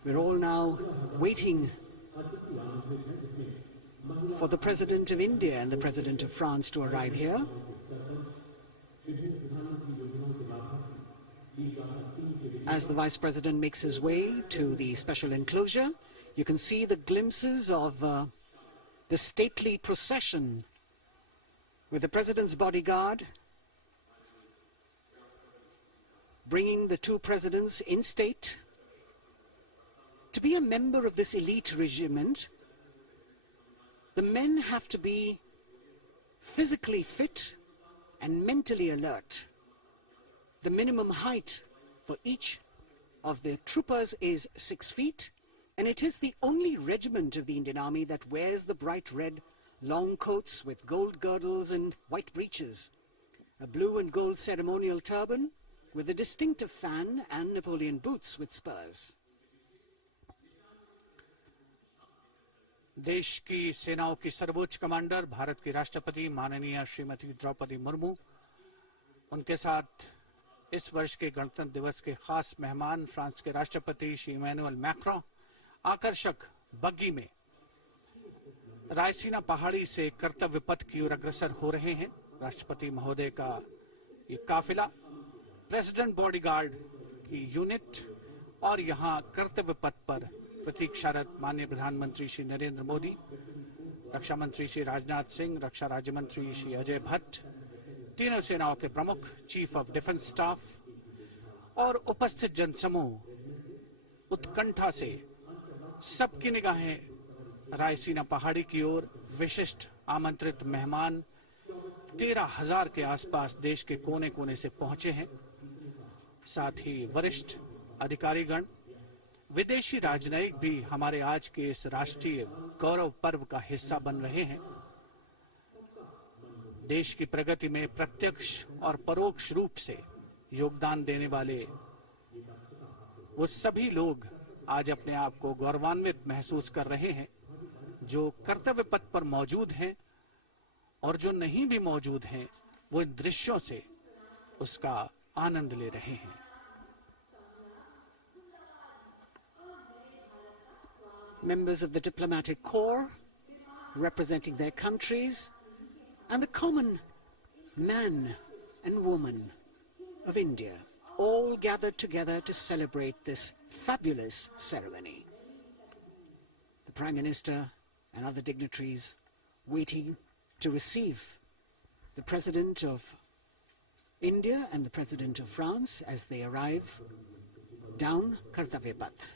we're all now waiting for the President of India and the President of France to arrive here. As the Vice President makes his way to the special enclosure, you can see the glimpses of the stately procession with the President's bodyguard bringing the two presidents in state. To be a member of this elite regiment, the men have to be physically fit and mentally alert. The minimum height for each of the troopers is 6 feet, and it is the only regiment of the Indian Army that wears the bright red long coats with gold girdles and white breeches, a blue and gold ceremonial turban with a distinctive fan and Napoleon boots with spurs. देश की सेनाओं की सर्वोच्च commander Bharat की राष्ट्रपति माननीय श्रीमती द्रौपदी मुर्मू, उनके साथ इस वर्ष के गणतंत्र दिवस के खास मेहमान फ्रांस के राष्ट्रपति श्री इमैनुअल मैक्रों आकर्षक बग्गी में रायसीना पहाड़ी से कर्तव्य पथ की ओर अग्रसर हो रहे हैं। राष्ट्रपति महोदय का ये काफिला, प्रेसिडेंट बॉडीगार्ड की यूनिट और यहां कर्तव्य पथ पर प्रतीक्षारत माननीय प्रधानमंत्री श्री नरेंद्र मोदी, रक्षा मंत्री श्री राजनाथ सिंह, रक्षा राज्य मंत्री श्री अजय भट्ट, तीनों सेनाओं के प्रमुख, चीफ ऑफ डिफेंस स्टाफ और उपस्थित जनसमूह उत्कंठा से सबकी निगाहें रायसीना पहाड़ी की ओर। विशिष्ट आमंत्रित मेहमान 13,000 के आसपास देश के कोने कोने से पहुंचे हैं। साथ ही वरिष्ठ अधिकारीगण, विदेशी राजनयिक भी हमारे आज के इस राष्ट्रीय गौरव पर्व का हिस्सा बन रहे हैं। देश की प्रगति में प्रत्यक्ष और परोक्ष रूप से योगदान देने वाले वो सभी लोग आज अपने आप को गौरवान्वित महसूस कर रहे हैं, जो कर्तव्य पथ पर मौजूद हैं और जो नहीं भी मौजूद हैं, वो इन दृश्यों से उसका आनंद ले रहे हैं। Members of the diplomatic corps representing their countries and the common man and woman of India all gathered together to celebrate this fabulous ceremony. The Prime Minister and other dignitaries waiting to receive the President of India and the President of France as they arrive down Kartavya Path.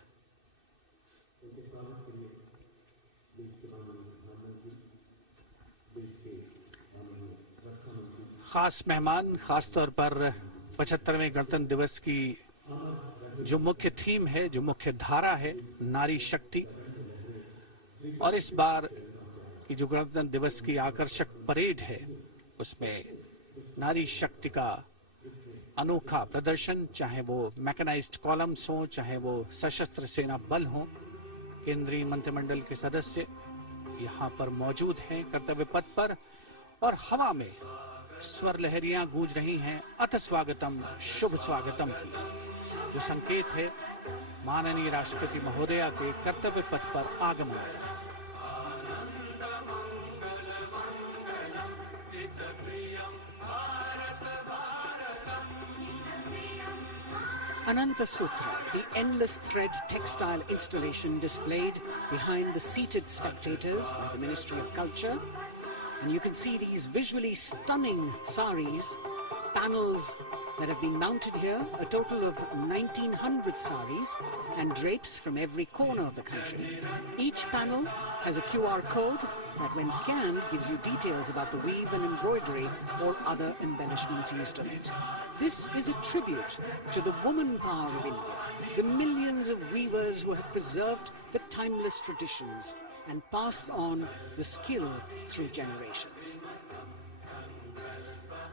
खास मेहमान, खास तौर पर 75वें गणतंत्र दिवस की जो मुख्य थीम है, जो मुख्य धारा है, नारी शक्ति, और इस बार की जो गणतंत्र दिवस की आकर्षक परेड है, उसमें नारी शक्ति का अनोखा प्रदर्शन, चाहे वो मैकेनाइज्ड कॉलम्स हो, चाहे वो सशस्त्र सेना बल हो, केंद्रीय मंत्रिमंडल के सदस्य यहाँ पर मौजूद हैं कर्तव्य पथ पर, और हवा में स्वर लहरियां गूंज रही हैं अथ स्वागतम, शुभ स्वागतम की, जो संकेत है माननीय राष्ट्रपति महोदया के कर्तव्य पथ पर आगमन का। Ananta Sutra, the endless thread textile installation displayed behind the seated spectators by the Ministry of Culture. And you can see these visually stunning saris, panels that have been mounted here, a total of 1,900 saris and drapes from every corner of the country. Each panel has a QR code that when scanned gives you details about the weave and embroidery or other embellishments used on it. This is a tribute to the woman power of India, the millions of weavers who have preserved the timeless traditions and passed on the skill through generations.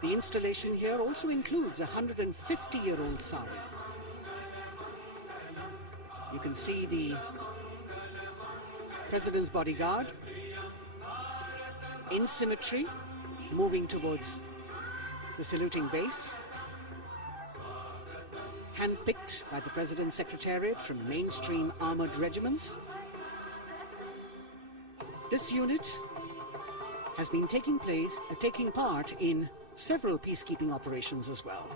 The installation here also includes a 150-year-old sari. You can see the President's bodyguard in symmetry moving towards the saluting base, handpicked by the President's Secretariat from mainstream armored regiments. This unit has been taking part in several peacekeeping operations as well.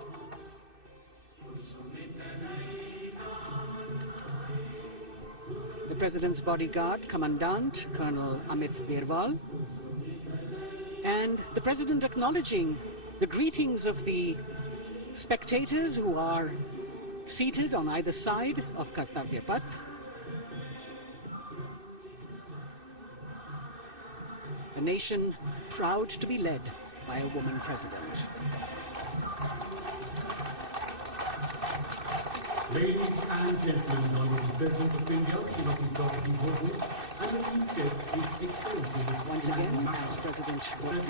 The President's bodyguard, Commandant Colonel Amit Birwal, and the President acknowledging the greetings of the spectators who are seated on either side of Kartavya Path. A nation proud to be led by a woman president. Ladies and gentlemen, Honorable President of India, Srimati Draupadi Murmu, and the Chief Guest is extended. Once again, as President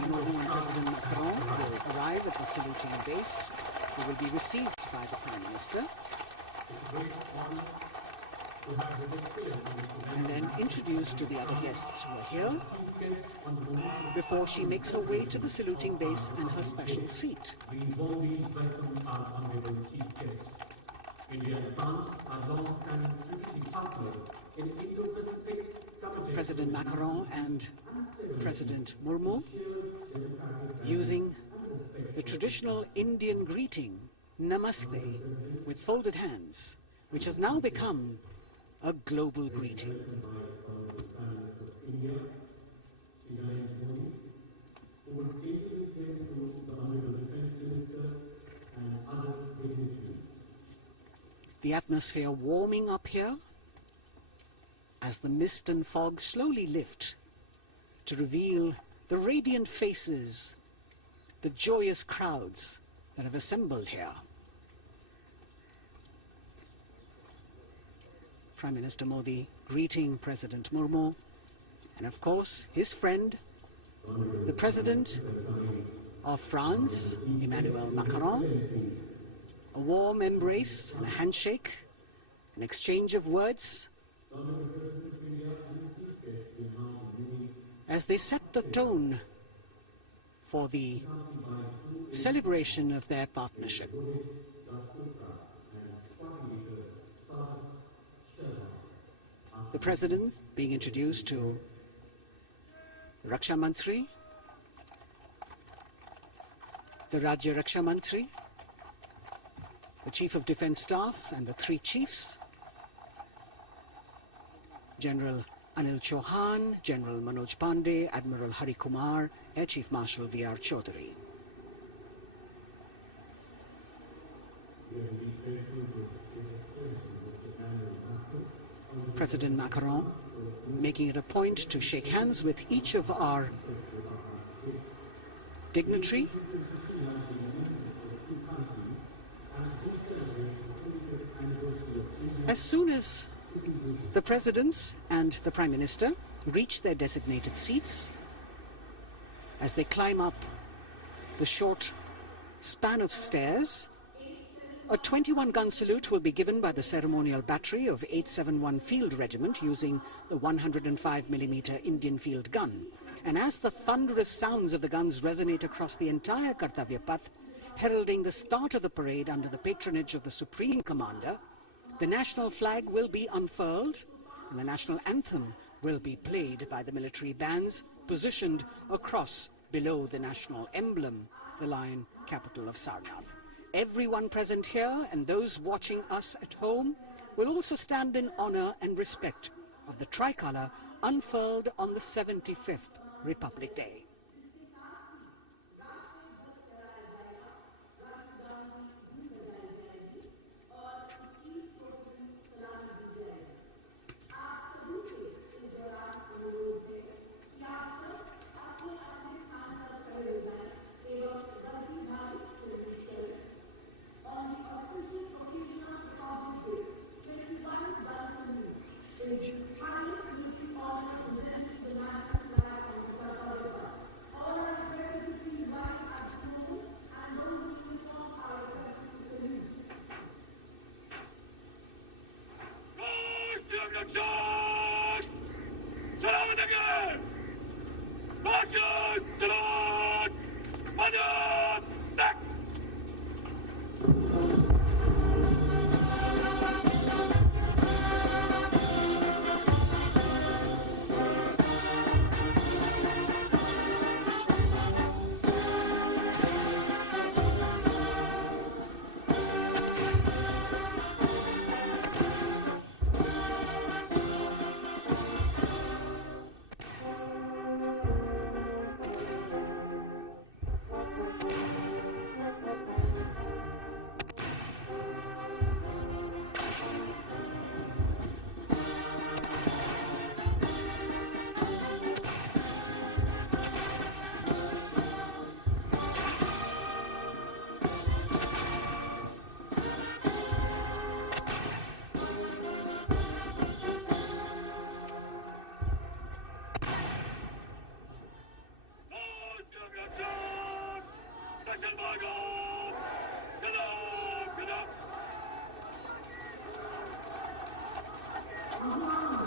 Murmu and President Macron will arrive at the saluting base, they will be received by the Prime Minister and then introduced to the other guests who are here before she makes her way to the saluting base and her special seat. We warmly welcome our Honorable Chief Guest. India and France are long-standing strategic partners in Indo-Pacific President Macron and President Murmu using the traditional Indian greeting, Namaste, with folded hands, which has now become a global greeting. The atmosphere warming up here as the mist and fog slowly lift to reveal the radiant faces, the joyous crowds that have assembled here. Prime Minister Modi greeting President Murmu, and of course his friend, the President of France, Emmanuel Macron. A warm embrace and a handshake, an exchange of words as they set the tone for the celebration of their partnership. The President being introduced to the Raksha Mantri, the Rajya Raksha Mantri, the Chief of Defence Staff and the three chiefs, General Anil Chauhan, General Manoj Pandey, Admiral Hari Kumar, Air Chief Marshal V.R. Chaudhary. President Macron making it a point to shake hands with each of our dignitary. As soon as the presidents and the Prime Minister reach their designated seats, as they climb up the short span of stairs, a 21-gun salute will be given by the ceremonial battery of 871 Field Regiment using the 105mm Indian field gun. And as the thunderous sounds of the guns resonate across the entire Kartavya Path, heralding the start of the parade under the patronage of the Supreme Commander, the national flag will be unfurled and the national anthem will be played by the military bands positioned across below the national emblem, the lion capital of Sarnath. Everyone present here and those watching us at home will also stand in honor and respect of the tricolour unfurled on the 75th Republic Day.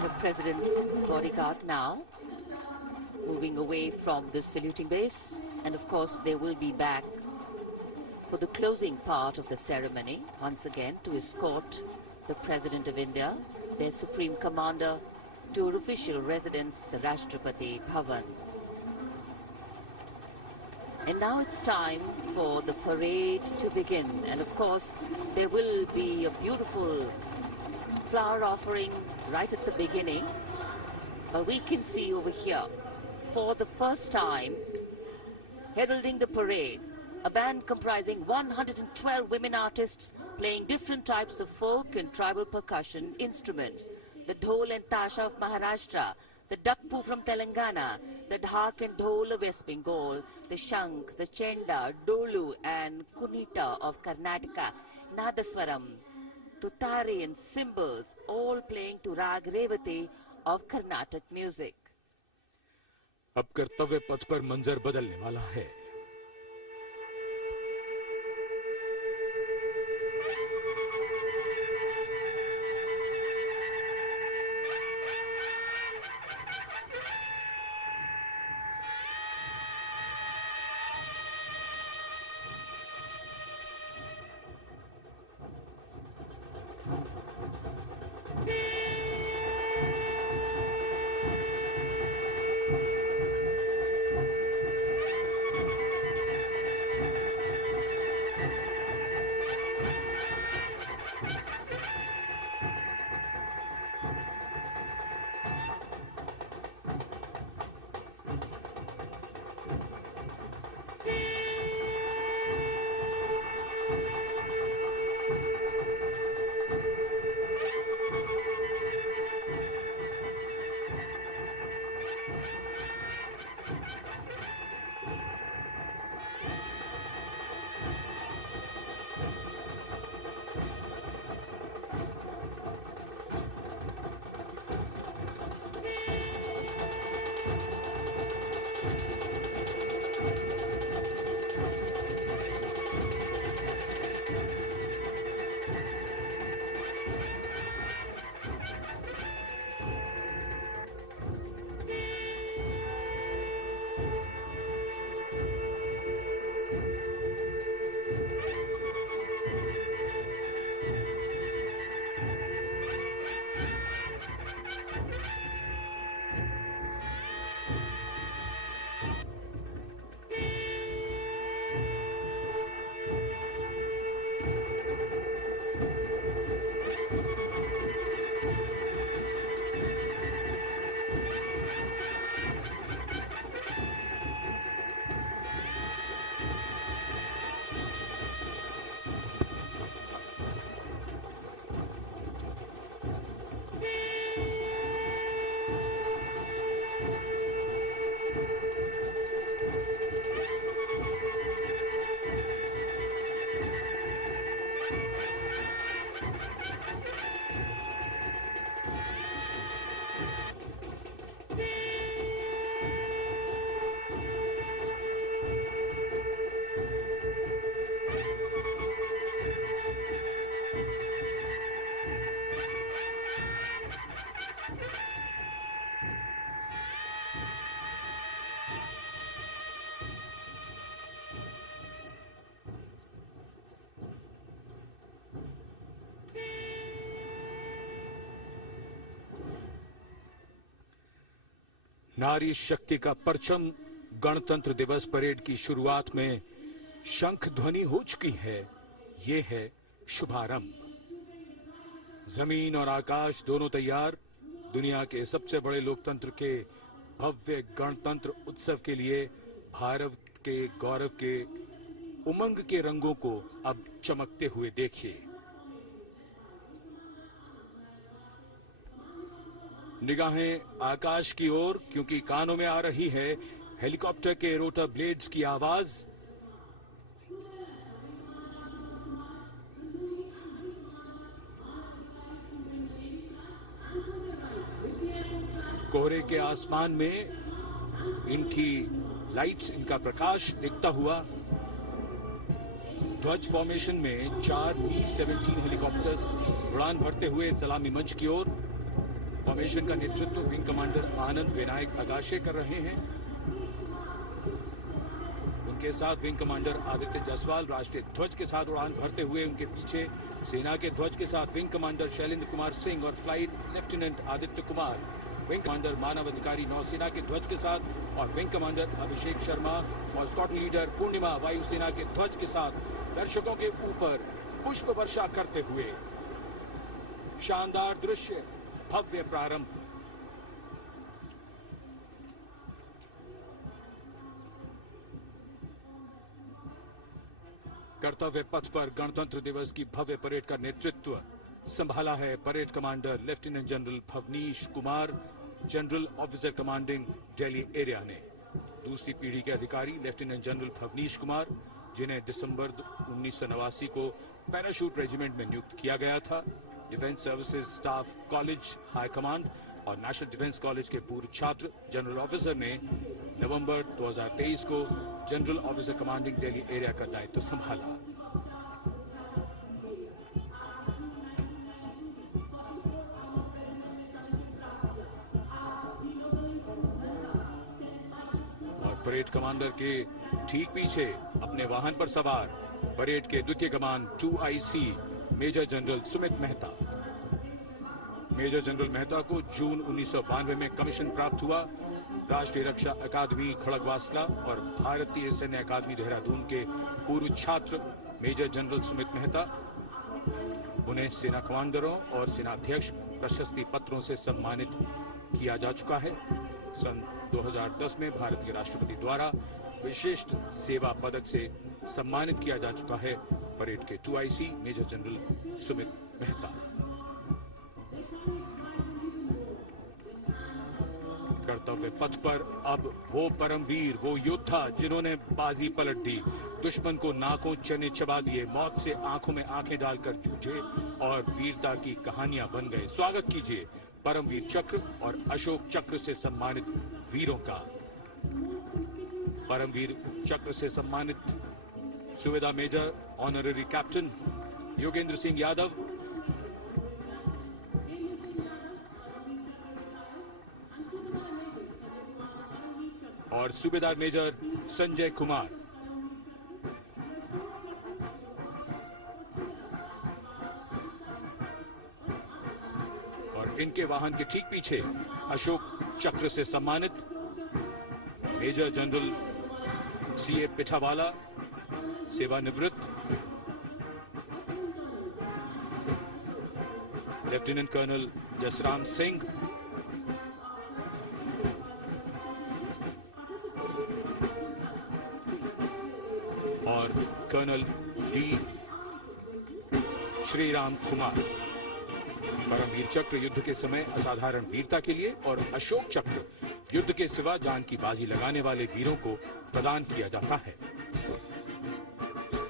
The President's bodyguard now moving away from the saluting base, and of course they will be back for the closing part of the ceremony once again to escort the President of India, their Supreme Commander, to her official residence, the Rashtrapati Bhavan. And now it's time for the parade to begin. And of course, there will be a beautiful flower offering right at the beginning. But we can see over here, for the first time, heralding the parade, a band comprising 112 women artists playing different types of folk and tribal percussion instruments. The dhol and tasha of Maharashtra, the dakpu from Telangana, the dhak and dhol of West Bengal, the shank, the chenda, dolu and kunita of Karnataka, nadaswaram, tutari and cymbals, all playing to rag revati of Carnatic music. अब कर्तव्य पथ पर मंजर बदलने वाला है। नारी शक्ति का परचम गणतंत्र दिवस परेड की शुरुआत में शंख ध्वनि हो चुकी है। ये है शुभारंभ। जमीन और आकाश दोनों तैयार। दुनिया के सबसे बड़े लोकतंत्र के भव्य गणतंत्र उत्सव के लिए भारत के गौरव के उमंग के रंगों को अब चमकते हुए देखिए। निगाहें आकाश की ओर, क्योंकि कानों में आ रही है हेलीकॉप्टर के रोटर ब्लेड्स की आवाज। कोहरे के आसमान में इनकी लाइट्स, इनका प्रकाश दिखता हुआ। ध्वज फॉर्मेशन में 4 B-17 हेलीकॉप्टर्स उड़ान भरते हुए सलामी मंच की ओर। फॉर्मेशन का नेतृत्व विंग कमांडर आनंद विनायक अगाशे कर रहे हैं। के साथ विंग कमांडर आदित्य जायसवाल राष्ट्रीय ध्वज के साथ उड़ान भरते हुए, उनके पीछे सेना के ध्वज के साथ विंग कमांडर शैलेंद्र कुमार सिंह और flight lieutenant Aditya Kumar, wing commander Manav Adhikari नौसेना के ध्वज के साथ और विंग कमांडर अभिषेक शर्मा और स्क्वाड्रन लीडर पूर्णिमा वायुसेना के ध्वज के साथ दर्शकों के ऊपर पुष्प वर्षा करते हुए। शानदार दृश्य, भव्य प्रारंभ। कर्तव्य पथ पर गणतंत्र दिवस की भव्य परेड का नेतृत्व संभाला है parade commander lieutenant general Bhavnish Kumar, general officer commanding Delhi area ने। दूसरी पीढ़ी के अधिकारी लेफ्टिनेंट जनरल भवनीश कुमार, जिन्हें दिसंबर 1989 को पैराशूट रेजिमेंट में नियुक्त किया गया था, defence services staff college high command और नेशनल डिफेंस कॉलेज के पूर्व छात्र जनरल ऑफिसर ने नवंबर 2023 को general officer commanding Delhi area का दायित्व संभाला। और परेड कमांडर के ठीक पीछे अपने वाहन पर सवार परेड के द्वितीय कमान 2IC major general Sumit Mehta. Major general Mehta को जून 1992 में कमीशन प्राप्त हुआ। राष्ट्रीय रक्षा अकादमी खड़गवासला और भारतीय सैन्य अकादमी देहरादून के पूर्व छात्र मेजर जनरल सुमित मेहता, उन्हें सेना कमांडरों और सेनाध्यक्ष प्रशस्ति पत्रों से सम्मानित किया जा चुका है। सन 2010 में भारतीय राष्ट्रपति द्वारा विशिष्ट सेवा पदक से सम्मानित किया जा चुका है परेड के 2IC major general Sumit Mehta. कर्तव्य पथ पर अब वो परमवीर, वो योद्धा जिन्होंने बाजी पलट दी, दुश्मन को नाकों चने चबा दिए, मौत से आंखों में आंखें डालकर जूझे और वीरता की कहानियां बन गए। स्वागत कीजिए परमवीर चक्र और अशोक चक्र से सम्मानित वीरों का। परमवीर चक्र से सम्मानित सुवेदा major honorary captain Yogendra Singh Yadav, और सूबेदार मेजर संजय कुमार। और इनके वाहन के ठीक पीछे अशोक चक्र से सम्मानित मेजर जनरल CA पिठावाला, सेवानिवृत्त, लेफ्टिनेंट कर्नल जसराम सिंह, और कर्नल D श्रीराम कुमार। परमवीर चक्र युद्ध के समय असाधारण वीरता के लिए और अशोक चक्र युद्ध के सिवा जान की बाजी लगाने वाले वीरों को प्रदान किया जाता है।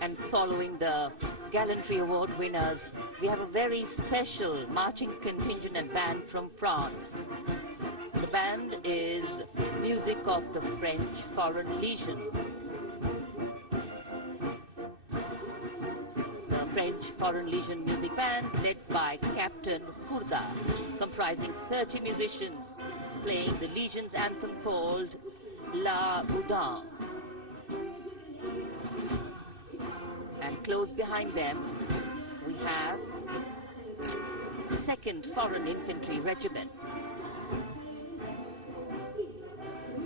And following the gallantry award winners, we have a very special marching contingent and band from France. The band is music of the French Foreign Legion. The French Foreign Legion music band led by Captain Fourda, comprising 30 musicians, playing the Legion's anthem called La Boudin. And close behind them, we have the 2nd Foreign Infantry Regiment.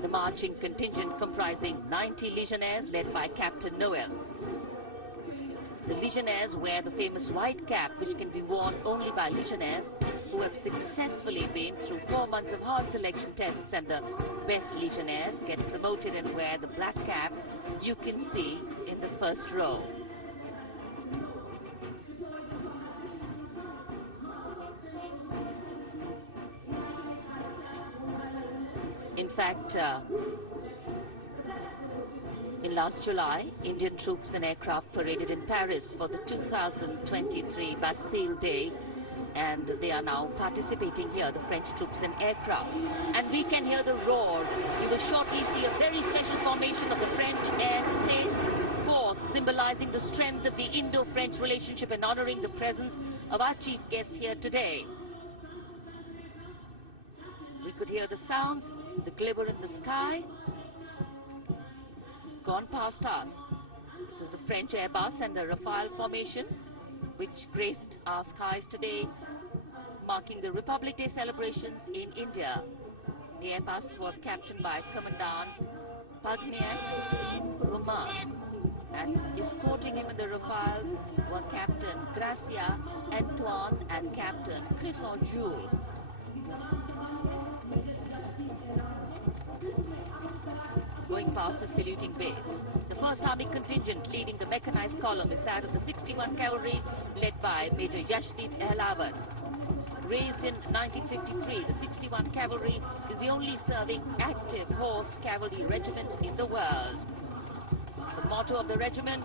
The marching contingent comprising 90 Legionnaires led by Captain Noel. The Legionnaires wear the famous white cap, which can be worn only by Legionnaires who have successfully been through 4 months of hard selection tests, and the best Legionnaires get promoted and wear the black cap you can see in the first row. In fact, in last July, Indian troops and aircraft paraded in Paris for the 2023 Bastille Day, and they are now participating here, the French troops and aircraft. And we can hear the roar. You will shortly see a very special formation of the French Air Space Force, symbolizing the strength of the Indo-French relationship and honoring the presence of our chief guest here today. We could hear the sounds, the glimmer in the sky. gone past us. It was the French Airbus and the Rafale formation which graced our skies today, marking the Republic Day celebrations in India. The Airbus was captained by Commandant Pagniak Roman, and escorting him in the Rafales were Captain Gracia Antoine and Captain Clisson Jules. Going past the saluting base, the 1st Army contingent leading the mechanized column is that of the 61 Cavalry, led by Major Yashdeep Ehlawan. Raised in 1953, the 61 Cavalry is the only serving active horsed cavalry regiment in the world. The motto of the regiment,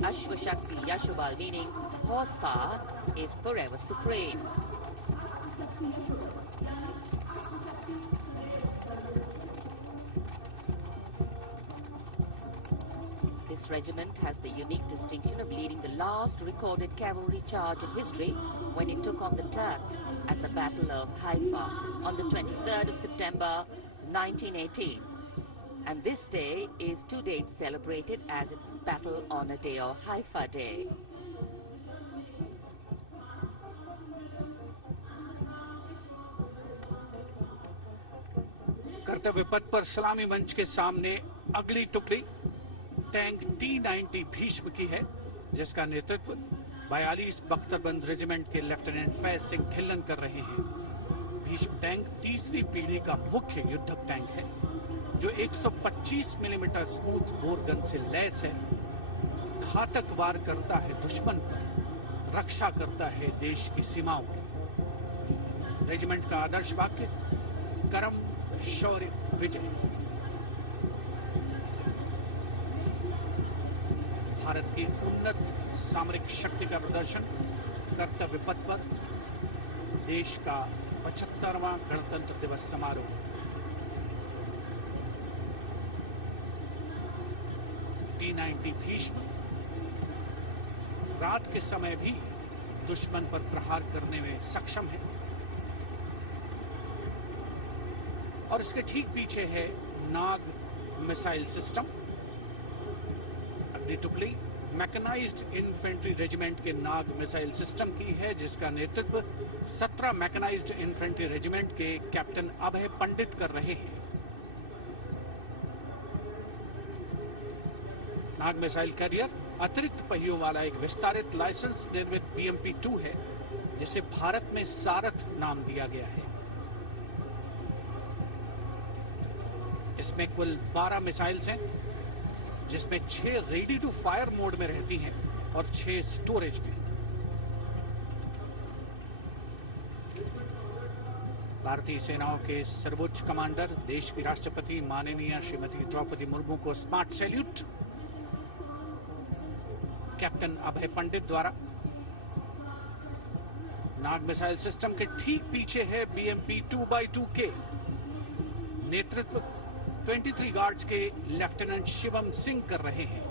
Ashwa Shakti Yashobal, meaning horsepower is forever supreme. This regiment has the unique distinction of leading the last recorded cavalry charge in history when it took on the Turks at the Battle of Haifa on the 23rd of September 1918. And this day is to date celebrated as its Battle Honor Day or Haifa Day. कर्तव्य पथ पर सलामी मंच के सामने अगली टुकड़ी tank T-90 Bhishma की है, जिसका नेतृत्व 42 बख्तरबंद रेजिमेंट के लेफ्टिनेंट फैज सिंह ढिल्लन कर रहे हैं। भीष्म टैंक तीसरी पीढ़ी का मुख्य युद्धक टैंक है, जो 125 मिलीमीटर स्मूथ बोर गन से लैस है, घातक वार करता है दुश्मन पर, रक्षा करता है देश की सीमाओं की। रेजिमेंट का आदर्श वाक्य कर्म शौर्य विजय। भारत की उन्नत सामरिक शक्ति का प्रदर्शन कर्तव्य पथ पर देश का 75वां गणतंत्र दिवस समारोह। T-90 भीष्म रात के समय भी दुश्मन पर प्रहार करने में सक्षम है, और इसके ठीक पीछे है नाग मिसाइल सिस्टम। अगली टुकड़ी मैकेनाइज्ड इन्फेंट्री रेजिमेंट के नाग मिसाइल सिस्टम की है, जिसका नेतृत्व 17 मैकेनाइज्ड इन्फेंट्री रेजिमेंट के कैप्टन अभय पंडित कर रहे हैं। नाग मिसाइल कैरियर अतिरिक्त पहियों वाला एक विस्तारित लाइसेंस निर्मित BMP-2 है, जिसे भारत में सारथ नाम दिया गया है। इसमें कुल 12 मिसाइल्स हैं, जिसमें 6 रेडी टू फायर मोड में रहती हैं और 6 स्टोरेज में। भारतीय सेनाओं के सर्वोच्च कमांडर देश की राष्ट्रपति माननीय श्रीमती द्रौपदी मुर्मू को स्मार्ट सैल्यूट कैप्टन अभय पंडित द्वारा। नाग मिसाइल सिस्टम के ठीक पीछे है BMP-2x2K। नेतृत्व 23 गार्ड्स के लेफ्टिनेंट शिवम सिंह कर रहे हैं।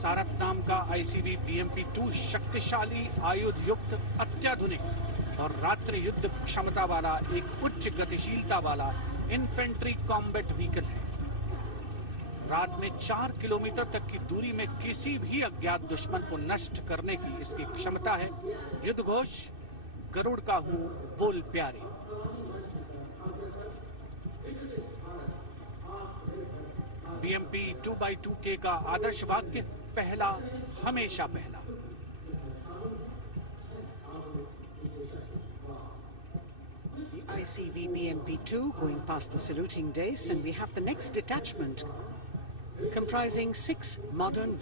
सारथ नाम का ICV BMP-2 शक्तिशाली आयुध युक्त अत्याधुनिक और रात्रि युद्ध क्षमता वाला एक उच्च गतिशीलता वाला इन्फेंट्री कॉम्बैट व्हीकल है। रात में 4 किलोमीटर तक की दूरी में किसी भी अज्ञात दुश्मन को नष्ट करने की इसकी क्षमता है। युद्ध घोष गरुड़ का हूं बोल प्यारे। BMP-2x2K का आदर्श वाक्य पहला हमेशा पहला। The ICV BMP-2 going past the saluting dais, and we have the next detachment comprising 6 modern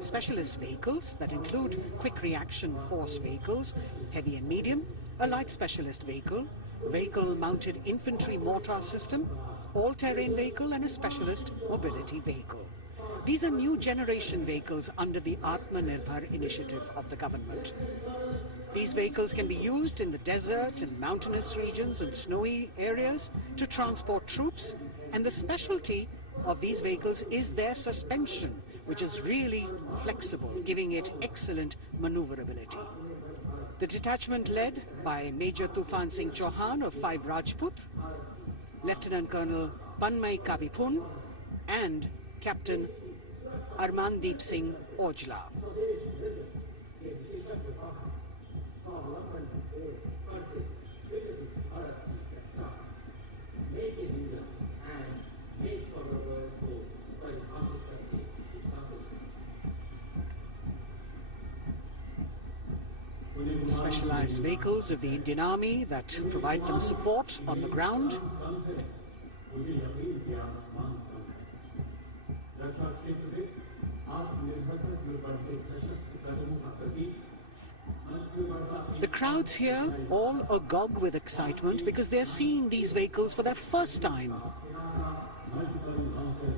specialist vehicles that include quick reaction force vehicles, heavy and medium, a light specialist vehicle, vehicle-mounted infantry mortar system, all-terrain vehicle, and a specialist mobility vehicle. These are new generation vehicles under the Atmanirbhar initiative of the government. These vehicles can be used in the desert and mountainous regions and snowy areas to transport troops, and the specialty of these vehicles is their suspension, which is really flexible, giving it excellent maneuverability. The detachment led by Major Tufan Singh Chauhan of 5 Rajput, Lieutenant Colonel Panmay Kavipun and Captain Armandeep Singh Ojla. Specialized vehicles of the Indian Army that provide them support on the ground. The crowds here all agog with excitement because they're seeing these vehicles for their first time.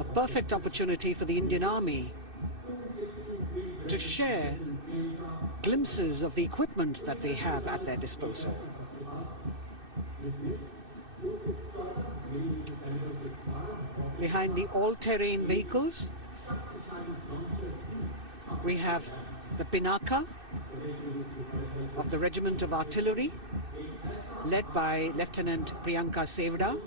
A perfect opportunity for the Indian Army to share glimpses of the equipment that they have at their disposal. Behind the all-terrain vehicles, we have the Pinaka of the Regiment of Artillery, led by Lieutenant Priyanka Sevda.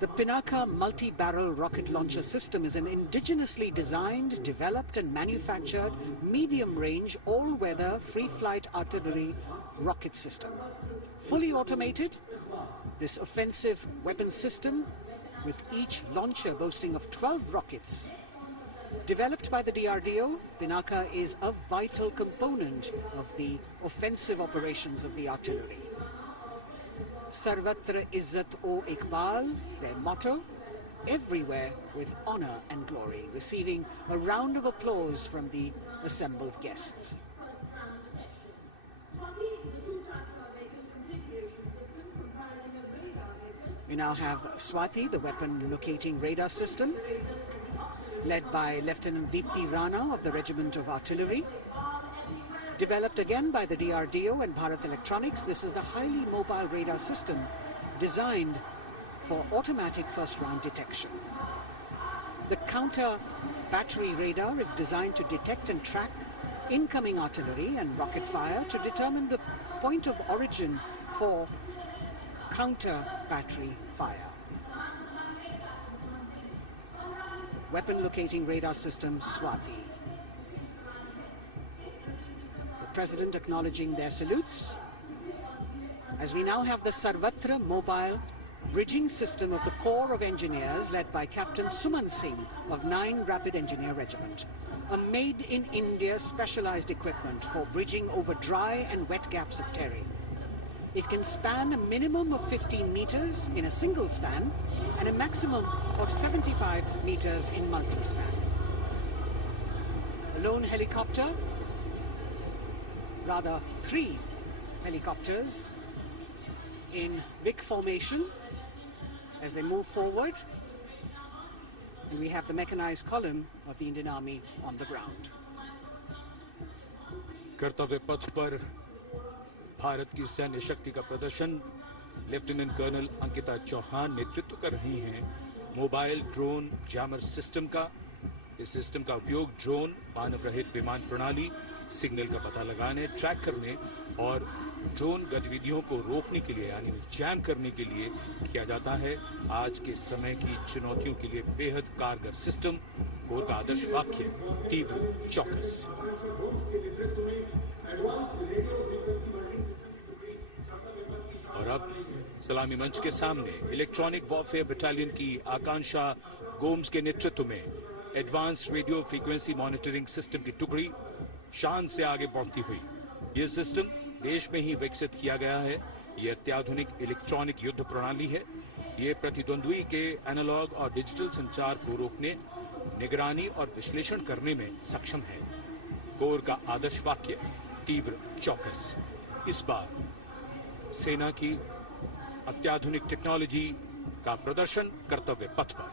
The Pinaka multi-barrel rocket launcher system is an indigenously designed, developed and manufactured medium-range, all-weather, free-flight artillery rocket system. Fully automated, this offensive weapon system, with each launcher boasting of 12 rockets, developed by the DRDO, Pinaka is a vital component of the offensive operations of the artillery. Sarvatra Izzat o Iqbal, their motto, everywhere with honor and glory, receiving a round of applause from the assembled guests. We now have Swati, the weapon locating radar system, led by Lieutenant Deepthi Rana of the Regiment of Artillery. Developed again by the DRDO and Bharat Electronics, this is the highly mobile radar system designed for automatic first-round detection. The counter battery radar is designed to detect and track incoming artillery and rocket fire to determine the point of origin for counter battery fire. Weapon locating radar system Swati. The President acknowledging their salutes, as we now have the Sarvatra mobile bridging system of the Corps of Engineers led by Captain Suman Singh of 9 Rapid Engineer Regiment, a made-in-India specialized equipment for bridging over dry and wet gaps of terrain. It can span a minimum of 15 meters in a single span and a maximum of 75 meters in multi-span. A lone helicopter, rather 3 helicopters in Vic formation as they move forward, and we have the mechanized column of the Indian Army on the ground. कर्तव्य पथ पर भारत की सैन्य शक्ति का प्रदर्शन lieutenant colonel Ankita Chauhan नेतृत्व कर रही हैं मोबाइल ड्रोन जैमर सिस्टम का। इस सिस्टम का उपयोग ड्रोन, मानव रहित विमान प्रणाली, सिग्नल का पता लगाने, ट्रैक करने और ड्रोन गतिविधियों को रोकने के लिए यानी जैम करने के लिए किया जाता है। आज के समय की चुनौतियों के लिए बेहद कारगर सिस्टम। कोर का आदर्श वाक्य तीव्र चौकस। और अब सलामी मंच के सामने इलेक्ट्रॉनिक वॉरफेयर बटालियन की आकांक्षा गोम्स के नेतृत्व में advance radio frequency monitoring system की टुकड़ी शान से आगे बढ़ती हुई। यह सिस्टम देश में ही विकसित किया गया है। यह अत्याधुनिक इलेक्ट्रॉनिक युद्ध प्रणाली है। यह प्रतिद्वंद्वी के एनालॉग और डिजिटल संचार को रोकने, निगरानी और विश्लेषण करने में सक्षम है। कोर का आदर्श वाक्य तीव्र चौकस। इस बार सेना की अत्याधुनिक टेक्नोलॉजी का प्रदर्शन कर्तव्य पथ पर।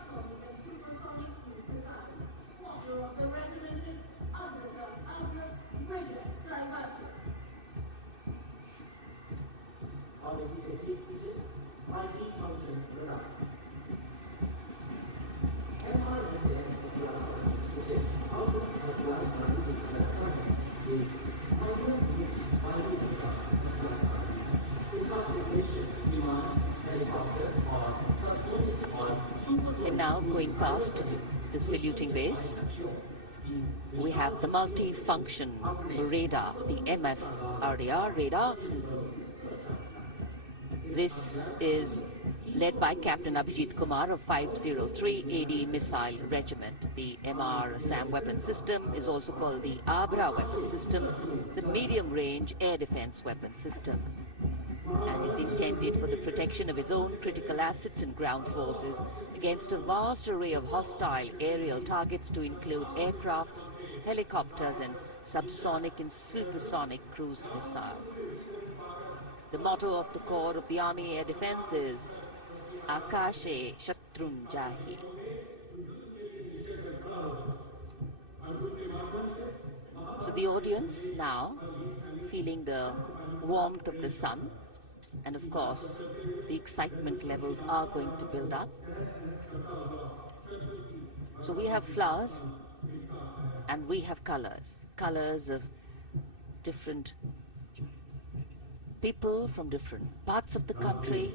helicopter or going past the saluting base, we have the multi-function radar, the MFRDR radar. This is led by Captain Abhijit Kumar of 503 AD Missile Regiment. The MR SAM weapon system is also called the Abra weapon system. It's a medium-range air defense weapon system and is intended for the protection of its own critical assets and ground forces against a vast array of hostile aerial targets to include aircrafts, helicopters and subsonic and supersonic cruise missiles. The motto of the Corps of the Army Air Defense is Akashe Shatrun Jahi. So the audience now feeling the warmth of the sun, and of course the excitement levels are going to build up. So we have flowers and we have colors of different people from different parts of the country,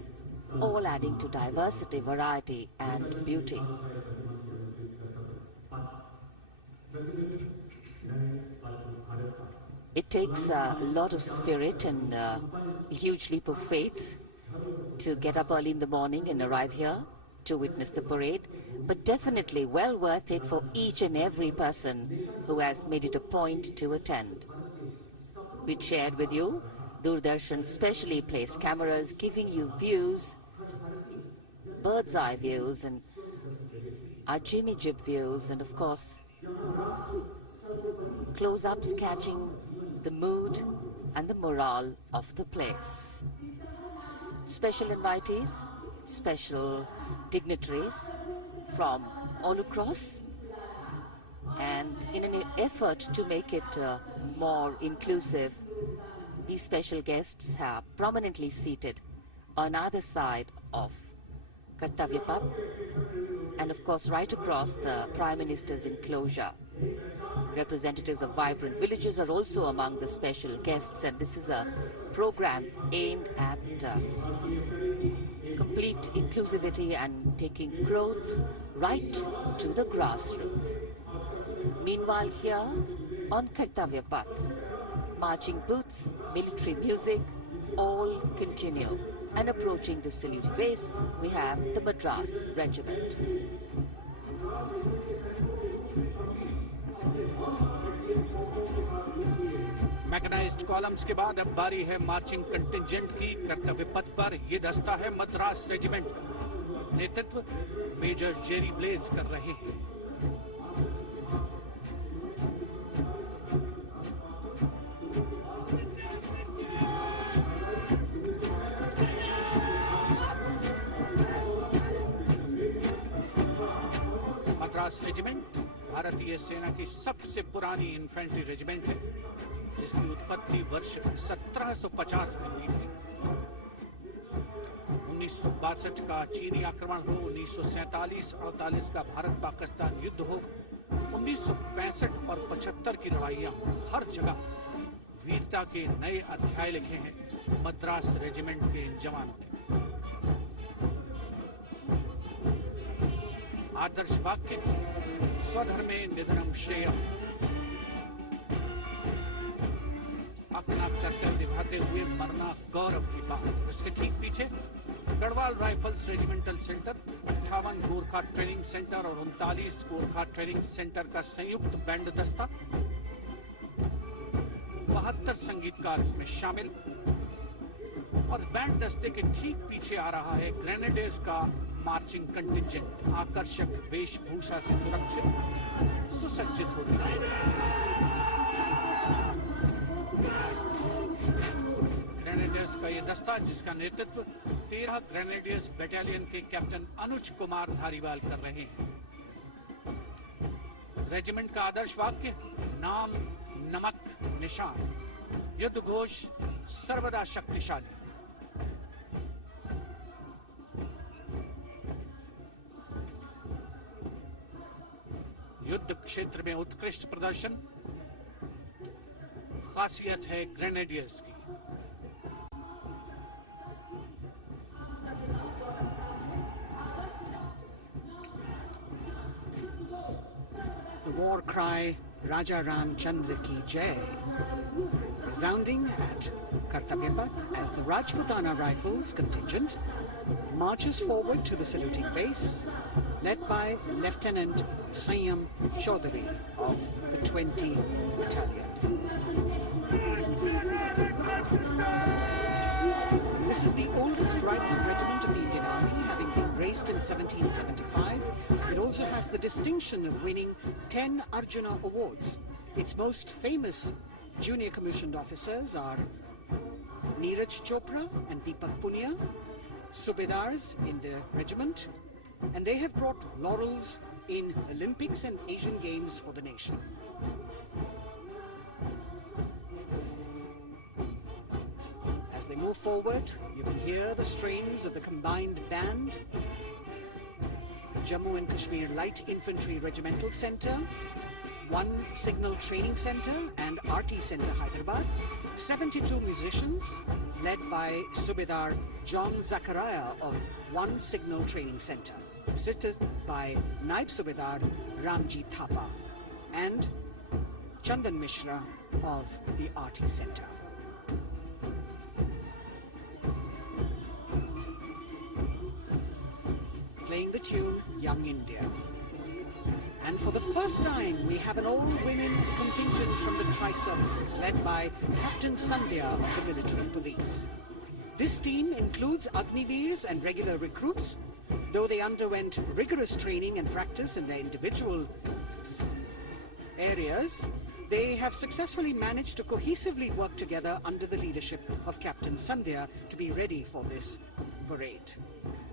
all adding to diversity, variety and beauty. It takes a lot of spirit and a huge leap of faith to get up early in the morning and arrive here to witness the parade, but definitely well worth it for each and every person who has made it a point to attend. We shared with you Doordarshan's specially placed cameras giving you views, bird's eye views and our Jimmy Jib views, and of course close-ups catching the mood and the morale of the place. Special invitees, special dignitaries from all across, and in an effort to make it more inclusive, these special guests are prominently seated on either side of Kartavya Path and of course right across the Prime Minister's enclosure. Representatives of vibrant villages are also among the special guests, and this is a program aimed at complete inclusivity and taking growth right to the grassroots. Meanwhile here on Kartavya Path, marching boots, military music, all continue. And approaching the saluting base, we have the Madras Regiment. Mechanised columns के बाद अब बारी है marching contingent की। कर्तव्य पथ पर ये दस्ता है मद्रास रेजिमेंट का। नेतृत्व मेजर जेरी ब्लेज कर रहे हैं। मद्रास रेजिमेंट भारतीय सेना की सबसे पुरानी इन्फेंट्री रेजिमेंट है, जिसकी उत्पत्ति वर्ष 1750 में हुई थी। 1962 का चीनी आक्रमण हो, 1947-48 का भारत पाकिस्तान युद्ध हो, 1965 और 75 की लड़ाइयां हो, हर जगह वीरता के नए अध्याय लिखे हैं मद्रास रेजिमेंट के इन जवानों ने। आदर्श वाक्य स्वधर्मे निधनम श्रेयः, अपना कर्तव्य निभाते हुए मरना गौरव की बात। इसके ठीक पीछे Garhwal rifles regimental centre, 58 Gorkha training centre और 39 गोरखा ट्रेनिंग सेंटर का संयुक्त बैंड दस्ता, 72 संगीतकार इसमें शामिल। और बैंड दस्ते के ठीक पीछे आ रहा है ग्रेनेडियर्स का मार्चिंग कंटिंजेंट, आकर्षक वेशभूषा से सुरक्षित सुसज्जित होती है। ग्रेनेडियर्स का ये दस्ता, जिसका नेतृत्व 13 ग्रेनेडियर्स बटालियन के कैप्टन अनुज कुमार धारीवाल कर रहे हैं। रेजिमेंट का आदर्श वाक्य नाम नमक निशान, युद्ध घोष सर्वदा शक्तिशाली। युद्ध क्षेत्र में उत्कृष्ट प्रदर्शन खासियत है ग्रेनेडियर्स की। the war cry Raja Ram Chandra Ki Jai, resounding at Kartavya Path as the Rajputana Rifles contingent marches forward to the saluting base, led by Lieutenant Sanyam Chaudhary of the 20 Battalion. This is the oldest rifle regiment of the Indian Army, having been raised in 1775. It also has the distinction of winning 10 Arjuna Awards. Its most famous junior commissioned officers are Neeraj Chopra and Deepak Punia, Subedars in the regiment, and they have brought laurels in Olympics and Asian Games for the nation. As they move forward, you can hear the strains of the combined band, Jammu and Kashmir Light Infantry Regimental Centre, 1 Signal Training Centre and RT Centre Hyderabad, 72 musicians led by Subedar John Zachariah of 1 Signal Training Centre, assisted by Naib Subedar Ramji Thapa and Chandan Mishra of the RT Centre. Playing the tune Young India. And for the first time, we have an all-women contingent from the Tri-Services, led by Captain Sandhya of the Military Police. This team includes Agniveers and regular recruits, though they underwent rigorous training and practice in their individual areas. They have successfully managed to cohesively work together under the leadership of Captain Sandhya to be ready for this parade.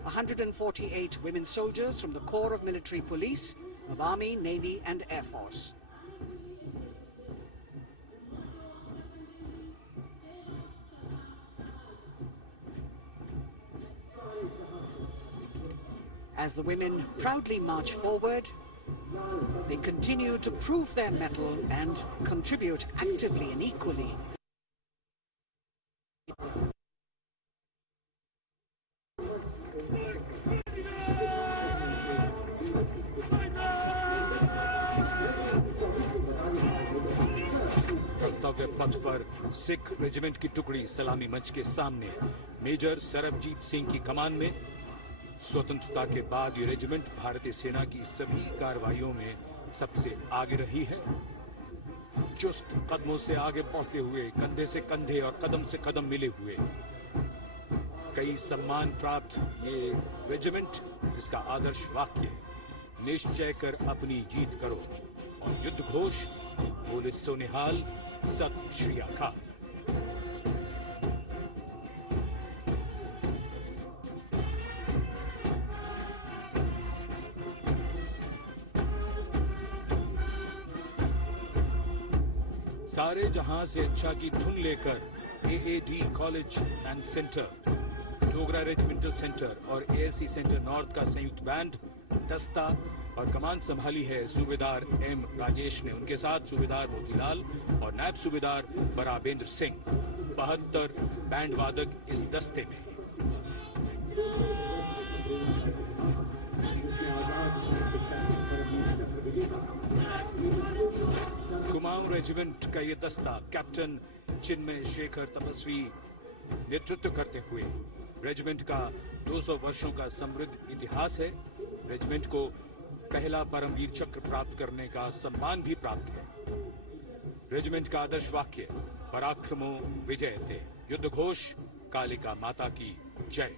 148 women soldiers from the Corps of Military Police, of Army, Navy and Air Force. As the women proudly march forward, they continue to prove their mettle and contribute actively and equally. कर्तव्य पथ पर Sikh regiment की टुकड़ी सलामी मंच के सामने major Sarabjit Singh की कमान में। स्वतंत्रता के बाद ये रेजिमेंट भारतीय सेना की सभी कार्रवाइयों में सबसे आगे रही है। चुस्त कदमों से आगे बढ़ते हुए, कंधे से कंधे और कदम से कदम मिले हुए, कई सम्मान प्राप्त ये रेजिमेंट, जिसका आदर्श वाक्य निश्चय कर अपनी जीत करो और युद्ध घोष बोले सोनिहाल सत श्री अकाल। सारे जहां से अच्छा की धुन लेकर AAD college and centre, Dogra regimental centre और एएससी सेंटर नॉर्थ का संयुक्त बैंड, दस्ता और कमान संभाली है सूबेदार एम राजेश ने। उनके साथ सूबेदार मोतीलाल और नायब सूबेदार बराबेंद्र सिंह, 72 बैंड वादक इस दस्ते में। कुमाऊं रेजिमेंट का ये दस्ता कैप्टन चिन्मय शेखर तपस्वी नेतृत्व करते हुए, रेजिमेंट का 200 वर्षों का समृद्ध इतिहास है। रेजिमेंट को पहला परमवीर चक्र प्राप्त करने का सम्मान भी प्राप्त है। रेजिमेंट का आदर्श वाक्य पराक्रमो विजयते, युद्ध घोष कालिका माता की जय।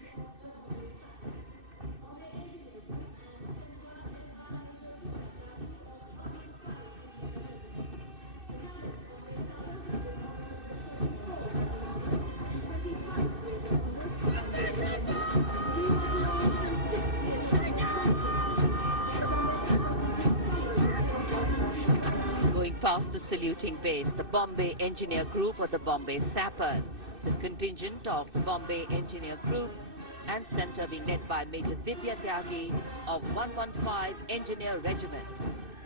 Past the saluting base, the Bombay Engineer Group or the Bombay Sappers, the contingent of the Bombay Engineer Group and centre being led by Major Divya Tyagi of 115 Engineer Regiment.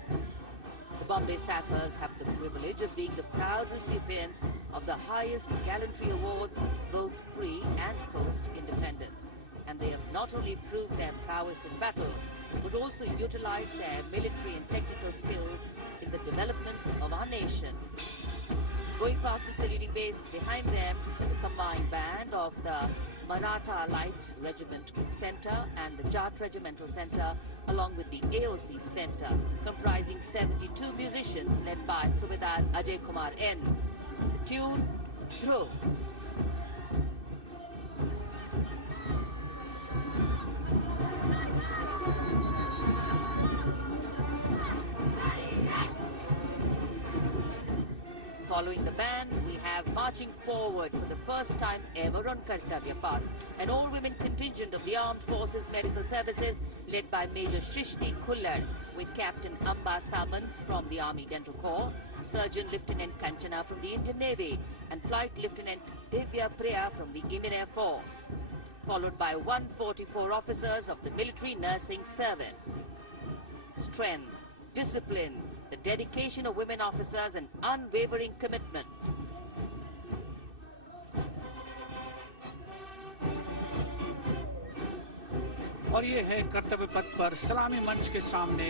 The Bombay Sappers have the privilege of being the proud recipients of the highest gallantry awards, both pre and post-independence. And they have not only proved their prowess in battle, would also utilize their military and technical skills in the development of our nation. Going past the saluting base, behind them, the combined band of the Maratha Light Regiment Center and the Jat Regimental Center, along with the AOC Center, comprising 72 musicians led by Subedar Ajay Kumar N. The tune, Throw. Following the band, we have marching forward for the first time ever on Kartavya Path, an all-women contingent of the Armed Forces Medical Services led by Major Shishti Khullar, with Captain Amba Samant from the Army Dental Corps, Surgeon Lieutenant Kanchana from the Indian Navy, and Flight Lieutenant Divya Priya from the Indian Air Force, followed by 144 officers of the Military Nursing Service. Strength, discipline, the dedication of women officers and unwavering commitment. और ये है कर्तव्य पथ पर सलामी मंच के सामने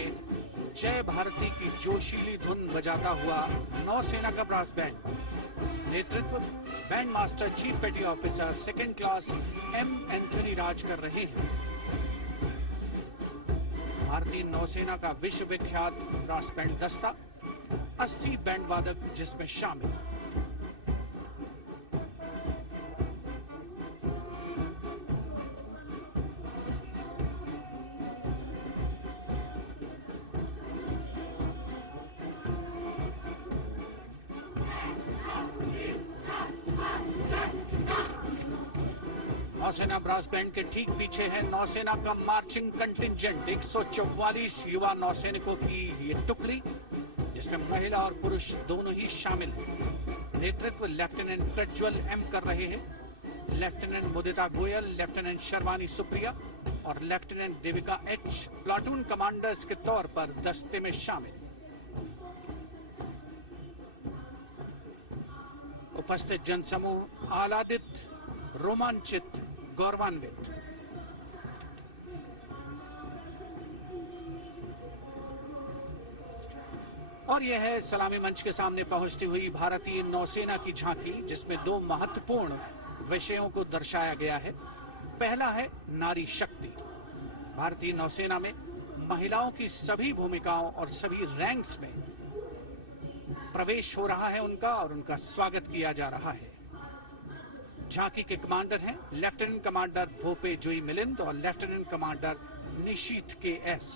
जय भारती की जोशीली धुन बजाता हुआ नौसेना का ब्रास बैंड। नेतृत्व band master chief petty officer second class M Anthony Raj कर रहे हैं। भारतीय नौसेना का विश्व विख्यात ब्रास बैंड दस्ता 80 बैंड वादक जिसमें शामिल। नौसेना ब्रास बैंड के ठीक पीछे है नौसेना का मार्चिंग कंटिंजेंट 144 युवा नौसैनिकों की ये टुकड़ी, जिसमें महिला और पुरुष दोनों ही शामिल। नेतृत्व लेफ्टिनेंट प्रज्वल एम कर रहे हैं। लेफ्टिनेंट मुदिता गोयल, लेफ्टिनेंट शर्वानी सुप्रिया और lieutenant Devika H platoon commanders के तौर पर दस्ते में शामिल। उपस्थित जनसमूह आह्लादित, रोमांचित, गौरवान्वित। और यह है सलामी मंच के सामने पहुंचती हुई भारतीय नौसेना की झांकी, जिसमें दो महत्वपूर्ण विषयों को दर्शाया गया है। पहला है नारी शक्ति। भारतीय नौसेना में महिलाओं की सभी भूमिकाओं और सभी रैंक्स में प्रवेश हो रहा है उनका, और उनका स्वागत किया जा रहा है। झांकी के कमांडर हैं लेफ्टिनेंट कमांडर भोपे जोई मिलिंद और लेफ्टिनेंट कमांडर निशीथ के एस।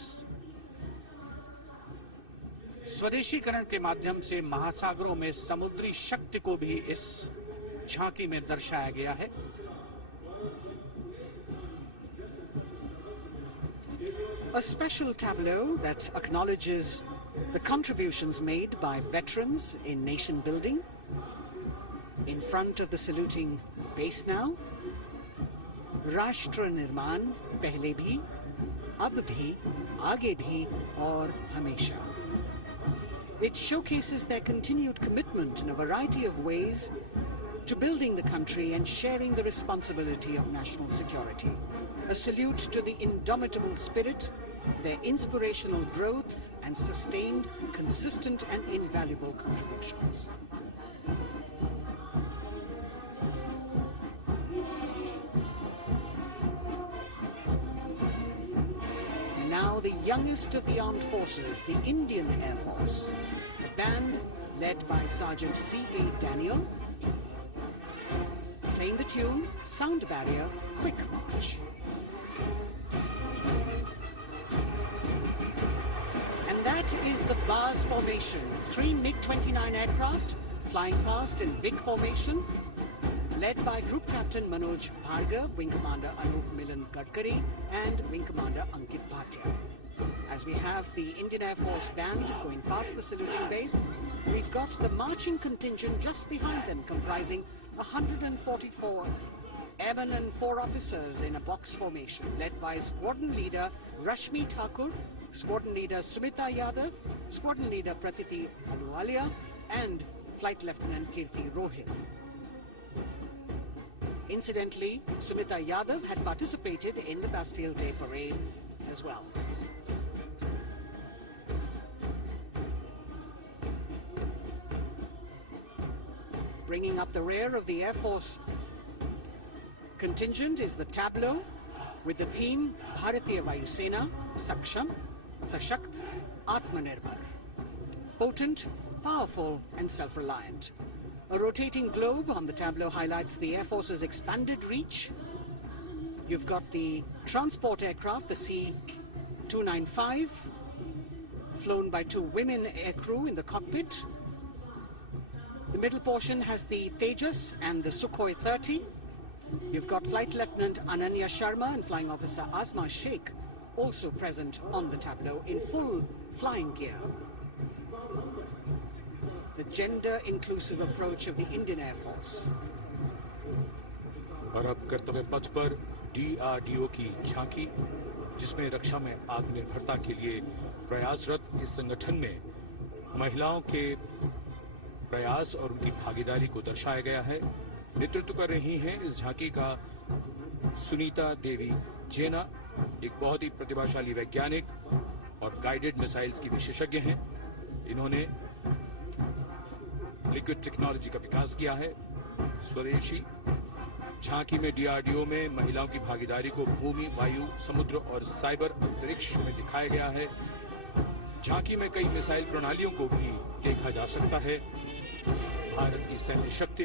स्वदेशीकरण के माध्यम से महासागरों में समुद्री शक्ति को भी इस झांकी में दर्शाया गया है। A special tableau that acknowledges the contributions made by veterans in nation building. In front of the saluting base now, Rashtra Nirman pehle bhi, ab bhi, aage bhi aur hamesha. It showcases their continued commitment in a variety of ways to building the country and sharing the responsibility of national security. A salute to the indomitable spirit, their inspirational growth and sustained, consistent and invaluable contributions. Now the youngest of the armed forces, the Indian Air Force, the band led by Sergeant C.A. Daniel, playing the tune Sound Barrier Quick March. And that is the BAS formation, 3 MiG-29 aircraft flying past in big formation, led by Group Captain Manoj Bhargav, Wing Commander Anup Milan Gadkari, and Wing Commander Ankit Bhatia. As we have the Indian Air Force band going past the saluting base, we've got the marching contingent just behind them, comprising 144 airmen and 4 officers in a box formation, led by Squadron Leader Rashmi Thakur, Squadron Leader Sumita Yadav, Squadron Leader Pratiti Aluwalia, and Flight Lieutenant Kirti Rohit. Incidentally, Sumita Yadav had participated in the Bastille Day parade as well. Bringing up the rear of the Air Force contingent is the tableau with the theme Bharatiya Vayu Sena, Saksham, Sashakt, Atmanirbhar. Potent, powerful and self-reliant. A rotating globe on the tableau highlights the Air Force's expanded reach. You've got the transport aircraft, the C-295, flown by 2 women aircrew in the cockpit. The middle portion has the Tejas and the Sukhoi 30. You've got Flight Lieutenant Ananya Sharma and Flying Officer Asma Sheikh also present on the tableau in full flying gear. The gender-inclusive approach of the Indian Air Force. और अब कर्तव्य पथ पर DRDO की झांकी, जिसमें रक्षा में आत्मनिर्भरता के लिए प्रयासरत इस संगठन में महिलाओं के प्रयास और उनकी भागीदारी को दर्शाया गया है। नेतृत्व कर रही हैं इस झांकी का सुनीता देवी जेना, एक बहुत ही प्रतिभाशाली वैज्ञानिक और गाइडेड मिसाइल्स की विशेषज्ञ हैं। इन्होंने लिक्विड टेक्नोलॉजी का विकास किया है, स्वदेशी। झांकी में DRDO में महिलाओं की भागीदारी को भूमि, वायु, समुद्र और साइबर अंतरिक्ष में दिखाया गया है। झांकी में कई मिसाइल प्रणालियों को भी देखा जा सकता है। भारत की सैन्य शक्ति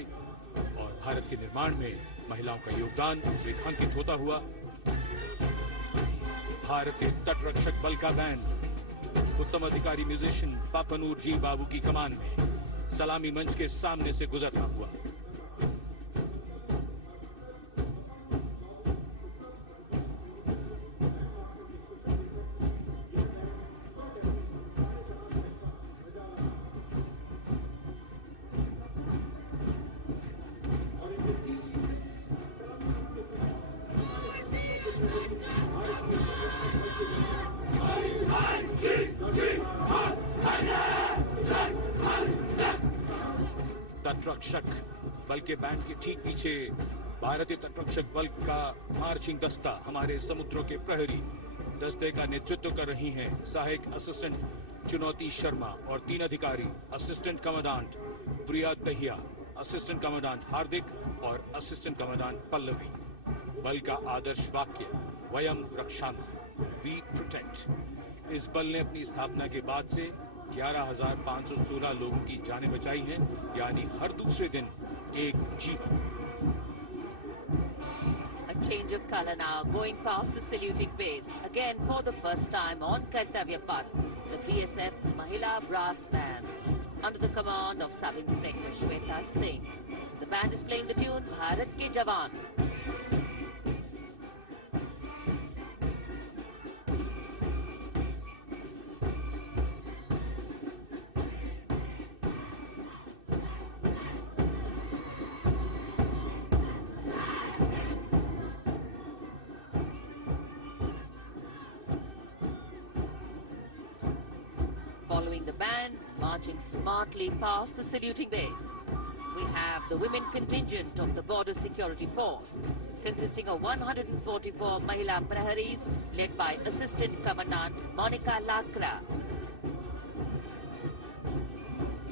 और भारत के निर्माण में महिलाओं का योगदान रेखांकित होता हुआ। भारतीय तटरक्षक बल का बैंड उत्तम अधिकारी म्यूजिशियन पापनूर जी बाबू की कमान में सलामी मंच के सामने से गुजरता हुआ। तटरक्षक बल के बैंड के ठीक पीछे भारतीय तटरक्षक बल का मार्चिंग दस्ता हमारे समुद्रों के प्रहरी दस्ते का नेतृत्व कर रही हैं सहायक असिस्टेंट चुनौती शर्मा और 3 अधिकारी, असिस्टेंट कमांडेंट प्रिया दहिया, असिस्टेंट कमांडेंट हार्दिक और असिस्टेंट कमांडेंट पल्लवी। बल का आदर्श वाक्य वयम रक्षामः, वी प्रोटेक्ट। इस बल ने अपनी स्थापना के बाद से 11,516 लोगों की जानें बचाई हैं, यानी हर दूसरे दिन एक जीवन। A change of color now, going past the saluting base. Again, for the first time on Kartavya Path, the BSF Mahila Brass Band, under the command of Sub-Inspector Shweta Singh. The band is playing the tune Bharat Ke Jawan. Following the band, marching smartly past the saluting base, we have the women contingent of the Border Security Force, consisting of 144 Mahila Praharis, led by Assistant Commandant Monica Lakra.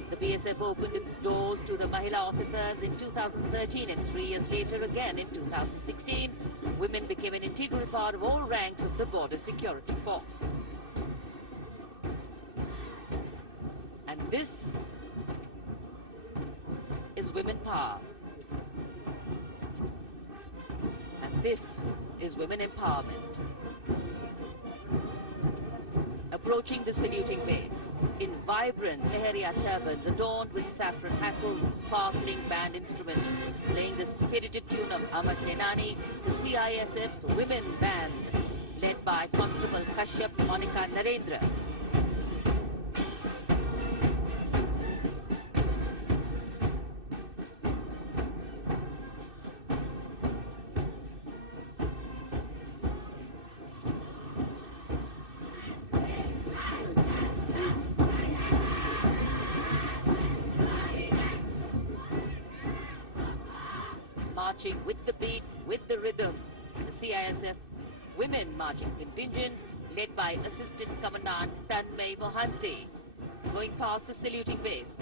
The BSF opened its doors to the Mahila officers in 2013, and 3 years later again in 2016, women became an integral part of all ranks of the Border Security Force. And this is women power. And this is women empowerment. Approaching the saluting base in vibrant Leheria turbans adorned with saffron hackles and sparkling band instruments, playing the spirited tune of Amar Senani, the CISF's women band, led by Constable Kashyap Monica Narendra. Marching with the beat, with the rhythm, the CISF Women Marching Contingent, led by Assistant Commandant Tanmay Mohanty, going past the saluting base.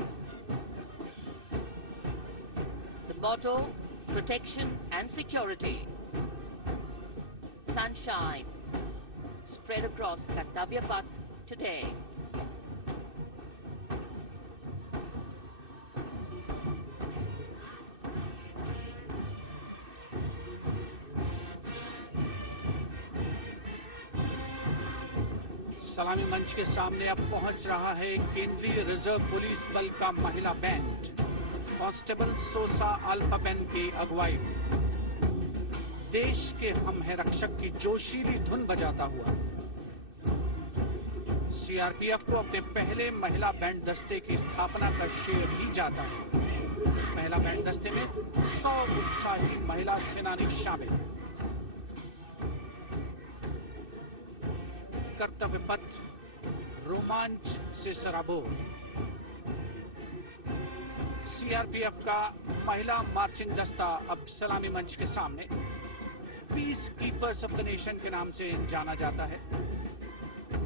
motto, protection and security. Sunshine spread across Kartavya Path today. सलामी मंच के सामने अब पहुंच रहा है केंद्रीय reserve police बल का महिला बैंड। कांस्टेबल सोसा अल्पाबेन की अगुवाई में देश के हम है रक्षक की जोशीली धुन बजाता हुआ सीआरपीएफ को अपने पहले महिला बैंड दस्ते की स्थापना का श्रेय भी जाता है। इस महिला बैंड दस्ते में 100 उत्साही महिला सेनानी शामिल हैं। कर्तव्य पथ रोमांच से सराबोर। सीआरपीएफ का महिला मार्चिंग दस्ता अब सलामी मंच के सामने peace keepers of the nation के नाम से जाना जाता है।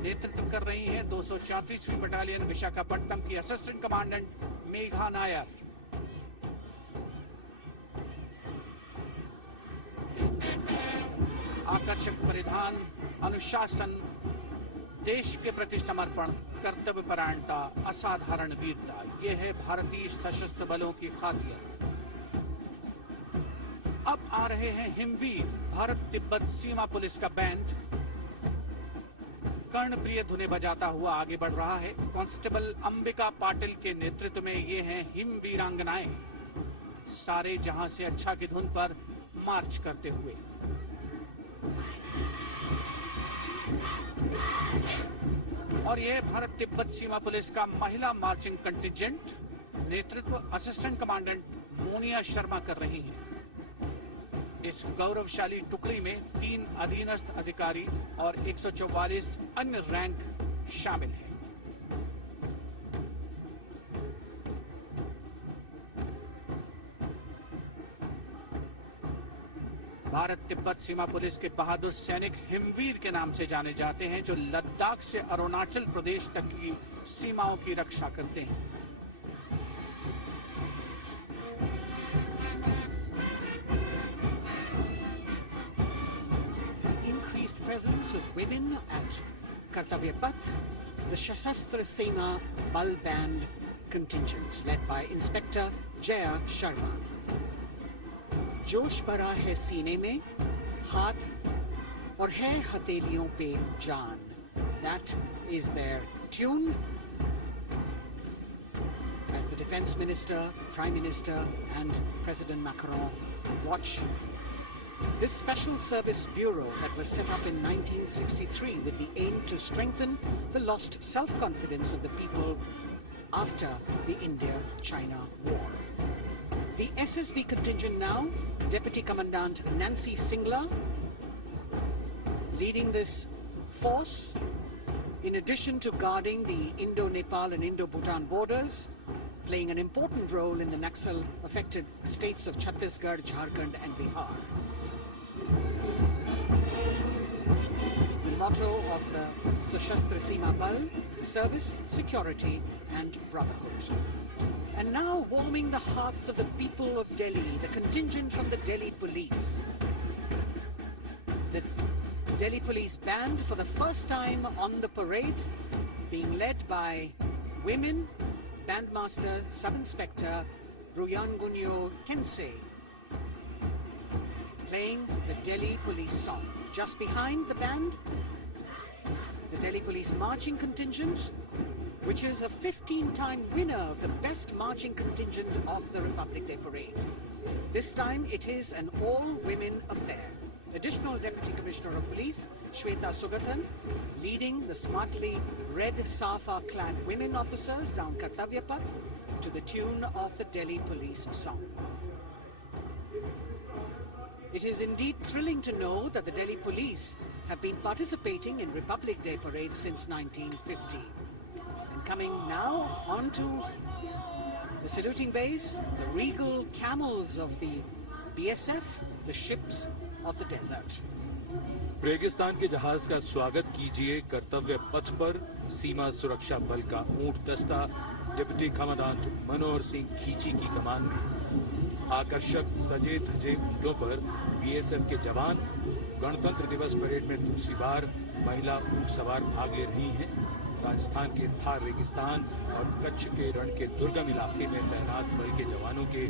नेतृत्व कर रही हैं 234वीं बटालियन विशाखापट्टनम की असिस्टेंट कमांडेंट मेघा नायर। आकर्षक परिधान, अनुशासन, देश के प्रति समर्पण, कर्तव्य परायणता, असाधारण वीरता, ये है भारतीय सशस्त्र बलों की खासियत। अब आ रहे हैं हिमवीर भारत तिब्बत सीमा पुलिस का बैंड कर्णप्रिय धुने बजाता हुआ आगे बढ़ रहा है। कांस्टेबल अंबिका पाटिल के नेतृत्व में ये हैं हिम वीरांगनाएं, सारे जहां से अच्छा की धुन पर मार्च करते हुए। और यह भारत तिब्बत सीमा पुलिस का महिला मार्चिंग कंटिजेंट, नेतृत्व असिस्टेंट कमांडेंट मोनिया शर्मा कर रही हैं। इस गौरवशाली टुकड़ी में 3 अधीनस्थ अधिकारी और 144 अन्य रैंक शामिल हैं। भारत तिब्बत सीमा पुलिस के बहादुर सैनिक हिमवीर के नाम से जाने जाते हैं, जो लद्दाख से अरुणाचल प्रदेश तक की सीमाओं की रक्षा करते हैं। Increased presence of women at Kartavya Path, the Sashastra Sena Bal Band contingent led by Inspector Jaya Sharma. जोश भरा है सीने में, हाथ और है हथेलियों पे जान. That is their tune. As the Defense Minister, Prime Minister and President Macron watch this Special Service Bureau that was set up in 1963 with the aim to strengthen the lost self-confidence of the people after the India-China War. The SSB contingent now, Deputy Commandant Nancy Singla, leading this force, in addition to guarding the Indo-Nepal and Indo-Bhutan borders, playing an important role in the Naxal-affected states of Chhattisgarh, Jharkhand and Bihar. The motto of the Sashastra Seema Bal, service, security and brotherhood. And now warming the hearts of the people of Delhi, the contingent from the Delhi Police. The Delhi Police Band for the first time on the parade, being led by women, Bandmaster Sub-Inspector Ruyangunyo Kensei, playing the Delhi Police song. Just behind the band, the Delhi Police Marching Contingent, which is a 15-time winner of the best marching contingent of the Republic Day Parade. This time it is an all-women affair. Additional Deputy Commissioner of Police, Shweta Sugathan, leading the smartly red safa-clad women officers down Kartavya Path to the tune of the Delhi Police song. It is indeed thrilling to know that the Delhi Police have been participating in Republic Day Parade since 1950. And coming now onto the saluting base, the regal camels of the BSF, the ships of the desert. रेगिस्तान के जहाज का स्वागत कीजिए कर्तव्य पथ पर सीमा सुरक्षा बल का ऊंट दस्ता डिप्टी कमांडेंट मनोहर सिंह खींची की कमान में आकर्षक सजे धजे ऊंटों पर बीएसएफ के जवान गणतंत्र दिवस परेड में दूसरी बार महिला ऊंट सवार भाग ले रही हैं। राजस्थान के थार रेगिस्तान और कच्छ के रण के दुर्गम इलाके में तैनात बल के जवानों के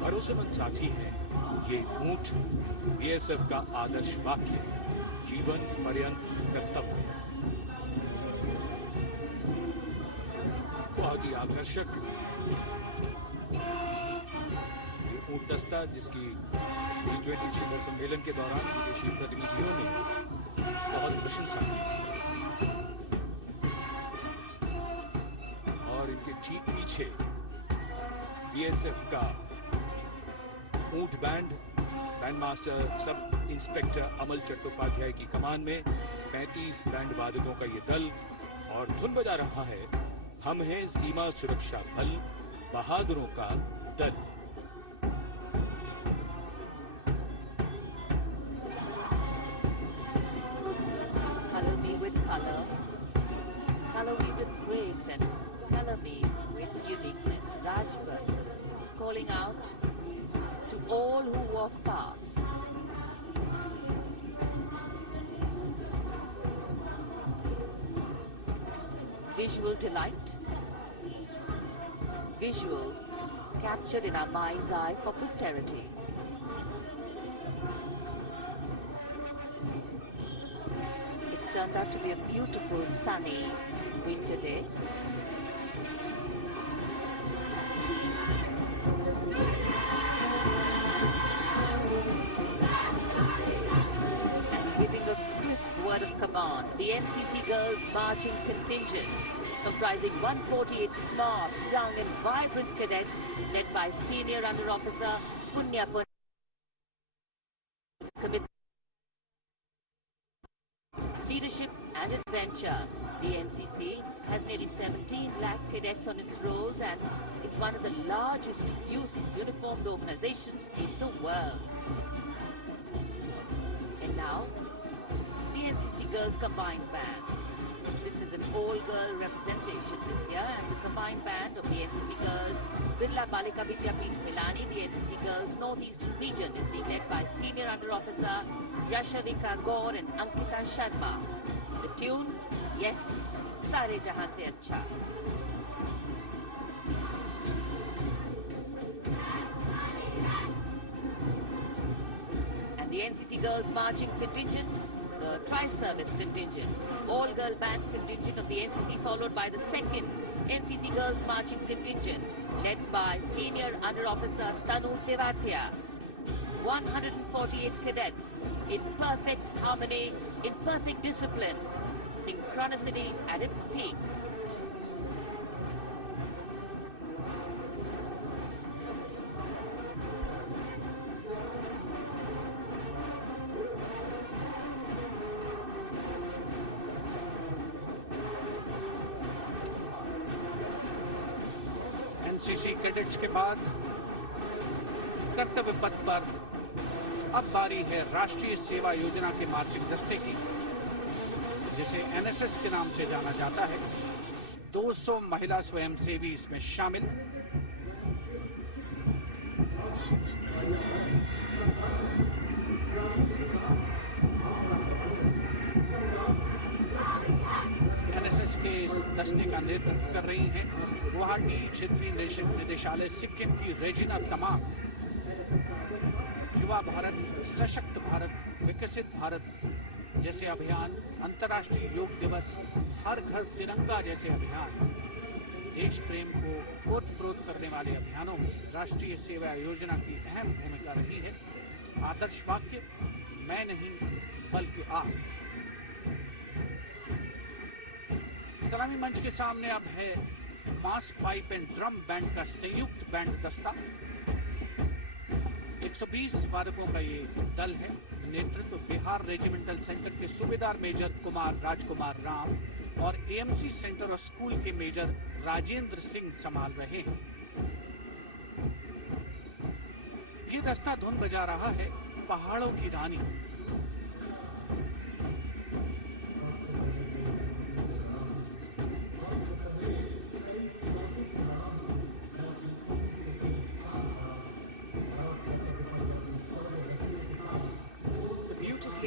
भरोसेमंद साथी हैं। ये ऊंट बीएसएफ का आदर्श वाक्य, जीवन पर्यंत कर्तव्य। बहुत ही आकर्षक ये ऊंट दस्ता, जिसकी G20 शिखर सम्मेलन के दौरान विदेशी प्रतिनिधियों ने बहुत प्रशंसा की और इनके ठीक पीछे बीएसएफ का ऊंट बैंड मास्टर सब इंस्पेक्टर अमल चट्टोपाध्याय की कमान में 35 बैंड वादकों का ये दल और धुन बजा रहा है, हम हैं सीमा सुरक्षा बल, बहादुरों का दल। Color me with color, color me with grace, and color me with uniqueness. Rajput calling out to all who walk past. Visual delight, visuals captured in our mind's eye for posterity. It's turned out to be a beautiful sunny winter day. Giving a crisp word of command, the NCC Girls Marching Contingent, comprising 148 smart, young and vibrant cadets, led by Senior Under Officer Punya Leadership and Adventure. The NCC has nearly 17 lakh cadets on its rolls, and it's one of the largest youth uniformed organizations in the world. And now, the NCC Girls Combined Band. This is an all-girl representation this year, and the combined band of the NCC Girls Birla Balika Vidyapith Milani, the NCC Girls Northeastern Region, is being led by Senior Under Officer Yashavika Gaur and Ankita Sharma. The tune, yes, Sare Jahan Se Acha. And the NCC Girls Marching Contingent, the Tri-Service Contingent, all-girl band contingent of the NCC, followed by the second NCC Girls Marching Contingent, led by Senior Under Officer Tanu Tevatia. 148 cadets in perfect harmony, in perfect discipline, synchronicity at its peak. NCC cadets के बाद कर्तव्य पथ पर अब बारी है राष्ट्रीय सेवा योजना के मार्चिंग दस्ते की, जिसे एनएसएस के नाम से जाना जाता है। 200 महिला स्वयंसेवी इसमें शामिल। एनएसएस के इस दस्ते का नेतृत्व कर रही हैं गुवाहाटी क्षेत्रीय निदेशालय सिक्किम की रेजिना तमाम। युवा भारत, सशक्त भारत, विकसित भारत जैसे अभियान, अंतर्राष्ट्रीय योग दिवस, हर घर तिरंगा जैसे अभियान, देश प्रेम को ओतप्रोत करने वाले अभियानों में राष्ट्रीय सेवा योजना की अहम भूमिका रही है। आदर्श वाक्य, मैं नहीं बल्कि आप। सलामी मंच के सामने अब है मास पाइप एंड ड्रम बैंड का संयुक्त बैंड दस्ता। 120 वादकों का ये दल है। नेतृत्व बिहार रेजिमेंटल सेंटर के सूबेदार मेजर कुमार राजकुमार राम और एएमसी सेंटर और स्कूल के मेजर राजेंद्र सिंह संभाल रहे हैं। ये दस्ता धुन बजा रहा है पहाड़ों की रानी।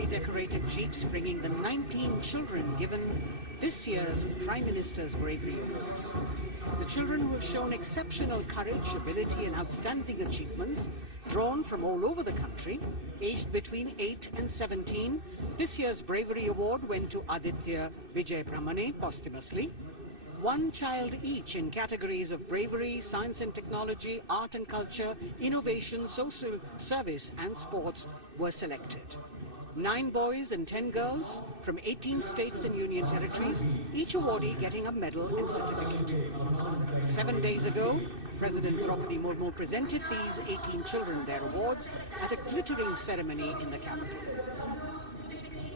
decorated jeeps bringing the 19 children given this year's Prime Minister's Bravery Awards. The children who have shown exceptional courage, ability and outstanding achievements, drawn from all over the country, aged between 8 and 17. This year's Bravery Award went to Aditya Vijay Brahmane posthumously. One child each in categories of bravery, science and technology, art and culture, innovation, social service and sports were selected. 9 boys and 10 girls from 18 states and union territories, each awardee getting a medal and certificate. 7 days ago, President Draupadi Murmu presented these 18 children their awards at a glittering ceremony in the capital.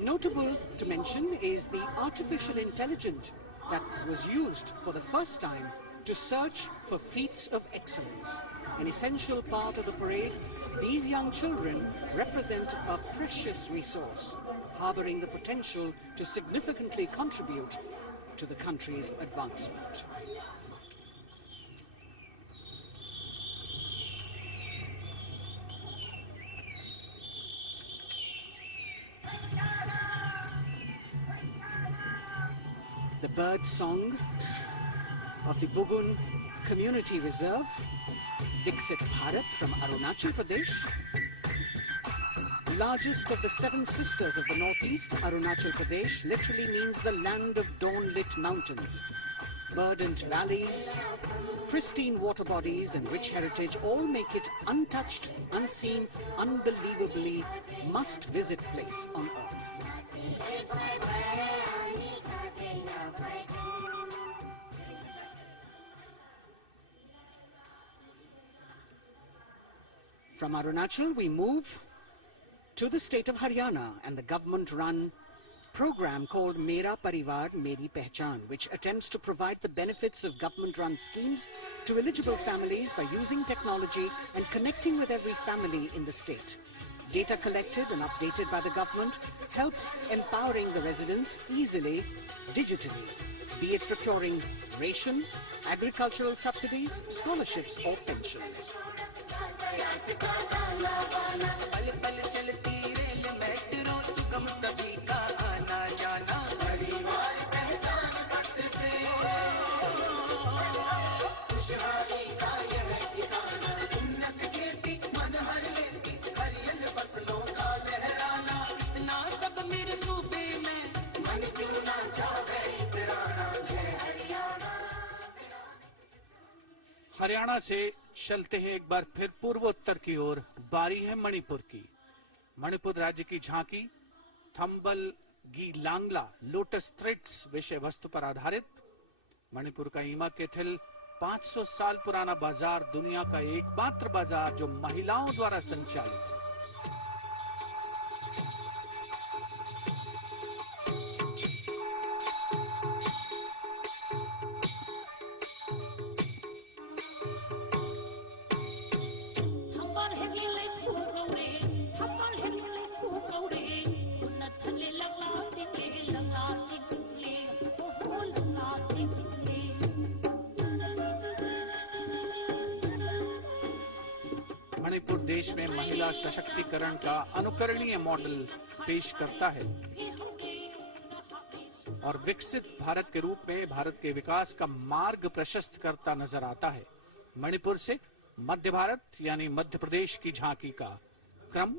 Notable to mention is the artificial intelligence that was used for the first time to search for feats of excellence. An essential part of the parade, these young children represent a precious resource, harboring the potential to significantly contribute to the country's advancement. The bird song of the Bugun Community Reserve, Viksit Bharat from Arunachal Pradesh. Largest of the 7 sisters of the Northeast, Arunachal Pradesh literally means the land of dawn-lit mountains. Verdant valleys, pristine water bodies and rich heritage all make it untouched, unseen, unbelievably must-visit place on earth. From Arunachal, we move to the state of Haryana and the government-run program called Mera Parivar Meri Pehchan, which attempts to provide the benefits of government-run schemes to eligible families by using technology and connecting with every family in the state. Data collected and updated by the government helps empowering the residents easily, digitally, be it procuring ration, agricultural subsidies, scholarships or pensions. Haryana से चलते हैं एक बार फिर पूर्वोत्तर की ओर। बारी है मणिपुर की। मणिपुर राज्य की झांकी थंबल गी लांगला लोटस थ्रेड्स विषय वस्तु पर आधारित। मणिपुर का ईमा केथिल 500 साल पुराना बाजार, दुनिया का एकमात्र बाजार जो महिलाओं द्वारा संचालित है। मणिपुर देश में महिला सशक्तिकरण का अनुकरणीय मॉडल पेश करता है और विकसित भारत के रूप में भारत के विकास का मार्ग प्रशस्त करता नजर आता है। मणिपुर से मध्य भारत यानी मध्य प्रदेश की झांकी का क्रम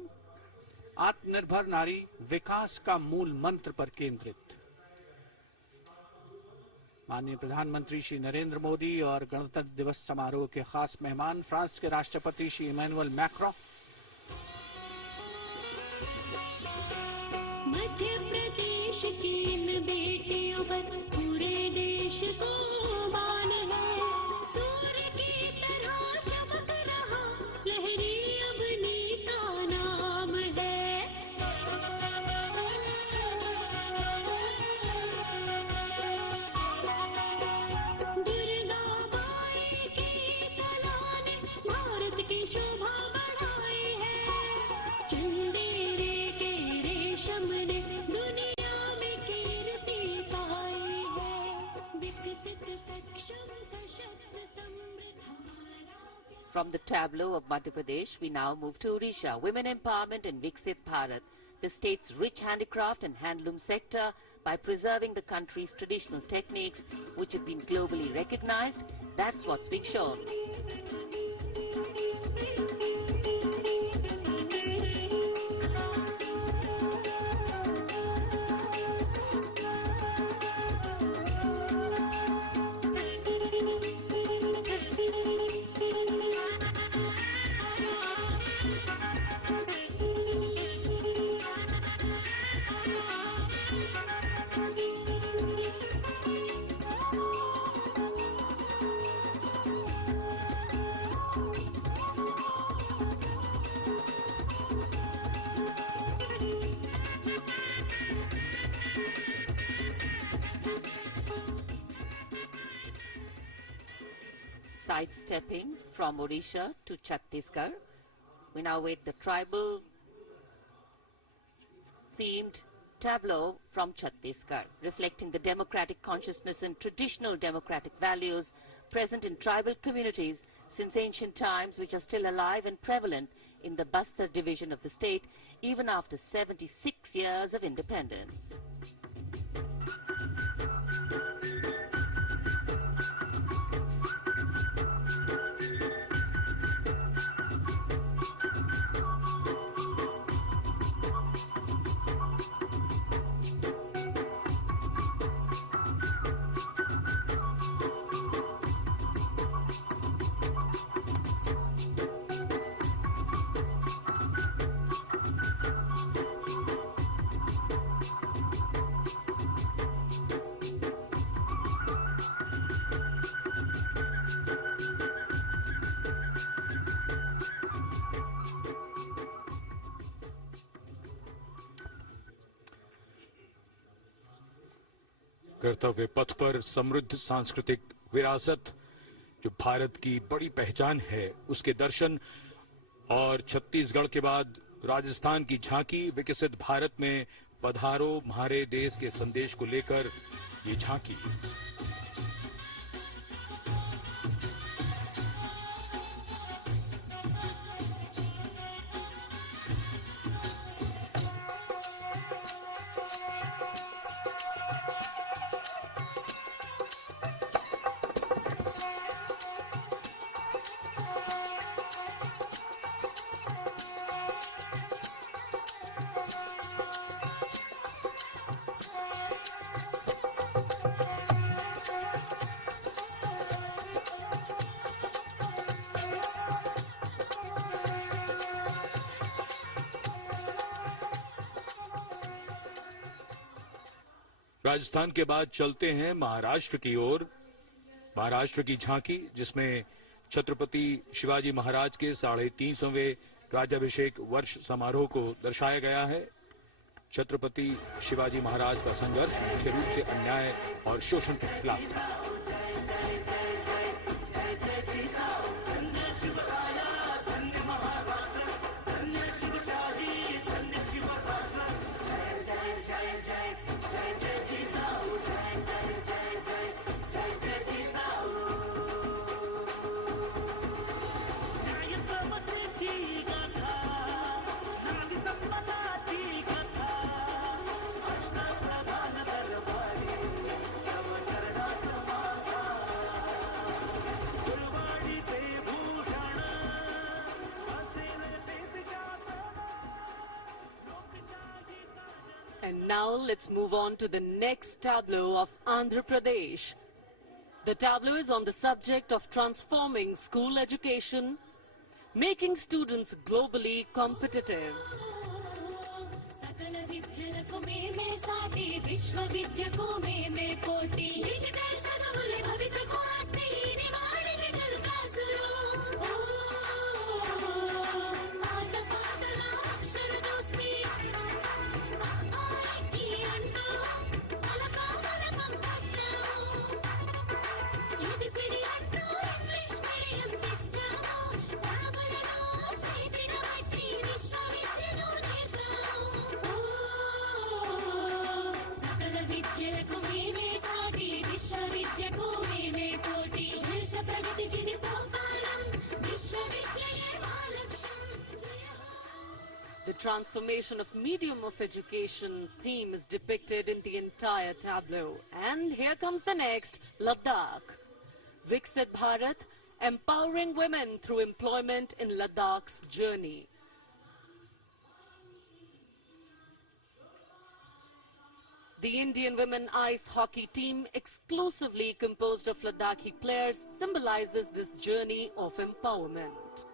आत्मनिर्भर नारी विकास का मूल मंत्र पर केंद्रित। माननीय प्रधानमंत्री श्री नरेंद्र मोदी और गणतंत्र दिवस समारोह के खास मेहमान फ्रांस के राष्ट्रपति श्री इमैनुअल मैक्रों। मध्य प्रदेश की इन बेटियों पर पूरे देश को मान है। सूर्य की तरह चमक रहा लहरी अग्नि का नाम है। शोभा बढ़ाए है। चंदेरे के रेशम ने दुनिया में कीर्ति पाई है। विकसित सक्षम सशक्त समृद्ध। From the tableau of Madhya Pradesh, we now move to Odisha. Women empowerment in Viksit Bharat. the state's rich handicraft and handloom sector by preserving the country's traditional techniques, which have been globally recognized. That's what's being shown. Sidestepping from Odisha to Chhattisgarh, we now wait the tribal themed tableau from Chhattisgarh, reflecting the democratic consciousness and traditional democratic values present in tribal communities since ancient times, which are still alive and prevalent in the Bastar division of the state, even after 76 years of independence. कर्तव्य पथ पर समृद्ध सांस्कृतिक विरासत जो भारत की बड़ी पहचान है, उसके दर्शन और छत्तीसगढ़ के बाद राजस्थान की झांकी विकसित भारत में पधारो म्हारे देश के संदेश को लेकर ये झांकी। राजस्थान के बाद चलते हैं महाराष्ट्र की ओर। महाराष्ट्र की झांकी जिसमें छत्रपति शिवाजी महाराज के 350वें राज्याभिषेक वर्ष समारोह को दर्शाया गया है। छत्रपति शिवाजी महाराज का संघर्ष मुख्य रूप से अन्याय और शोषण के खिलाफ था। And now let's move on to the next tableau of Andhra Pradesh. The tableau is on the subject of transforming school education, making students globally competitive. transformation of medium of education theme is depicted in the entire tableau. And here comes the next, Ladakh. Viksit Bharat, empowering women through employment in Ladakh's journey. The Indian women ice hockey team, exclusively composed of Ladakhi players, symbolizes this journey of empowerment.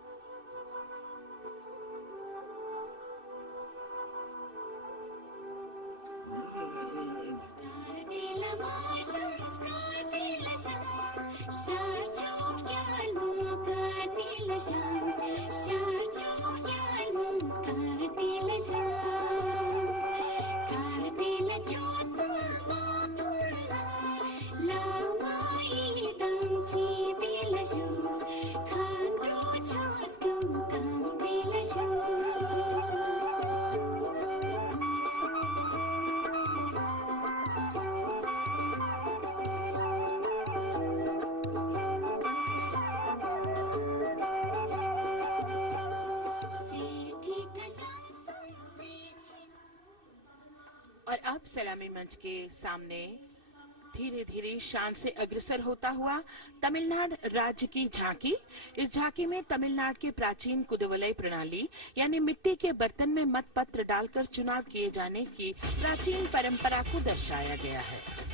और अब सलामी मंच के सामने धीरे धीरे शान से अग्रसर होता हुआ तमिलनाडु राज्य की झांकी। इस झांकी में तमिलनाडु के प्राचीन कुदवलय प्रणाली यानी मिट्टी के बर्तन में मतपत्र डालकर चुनाव किए जाने की प्राचीन परंपरा को दर्शाया गया है।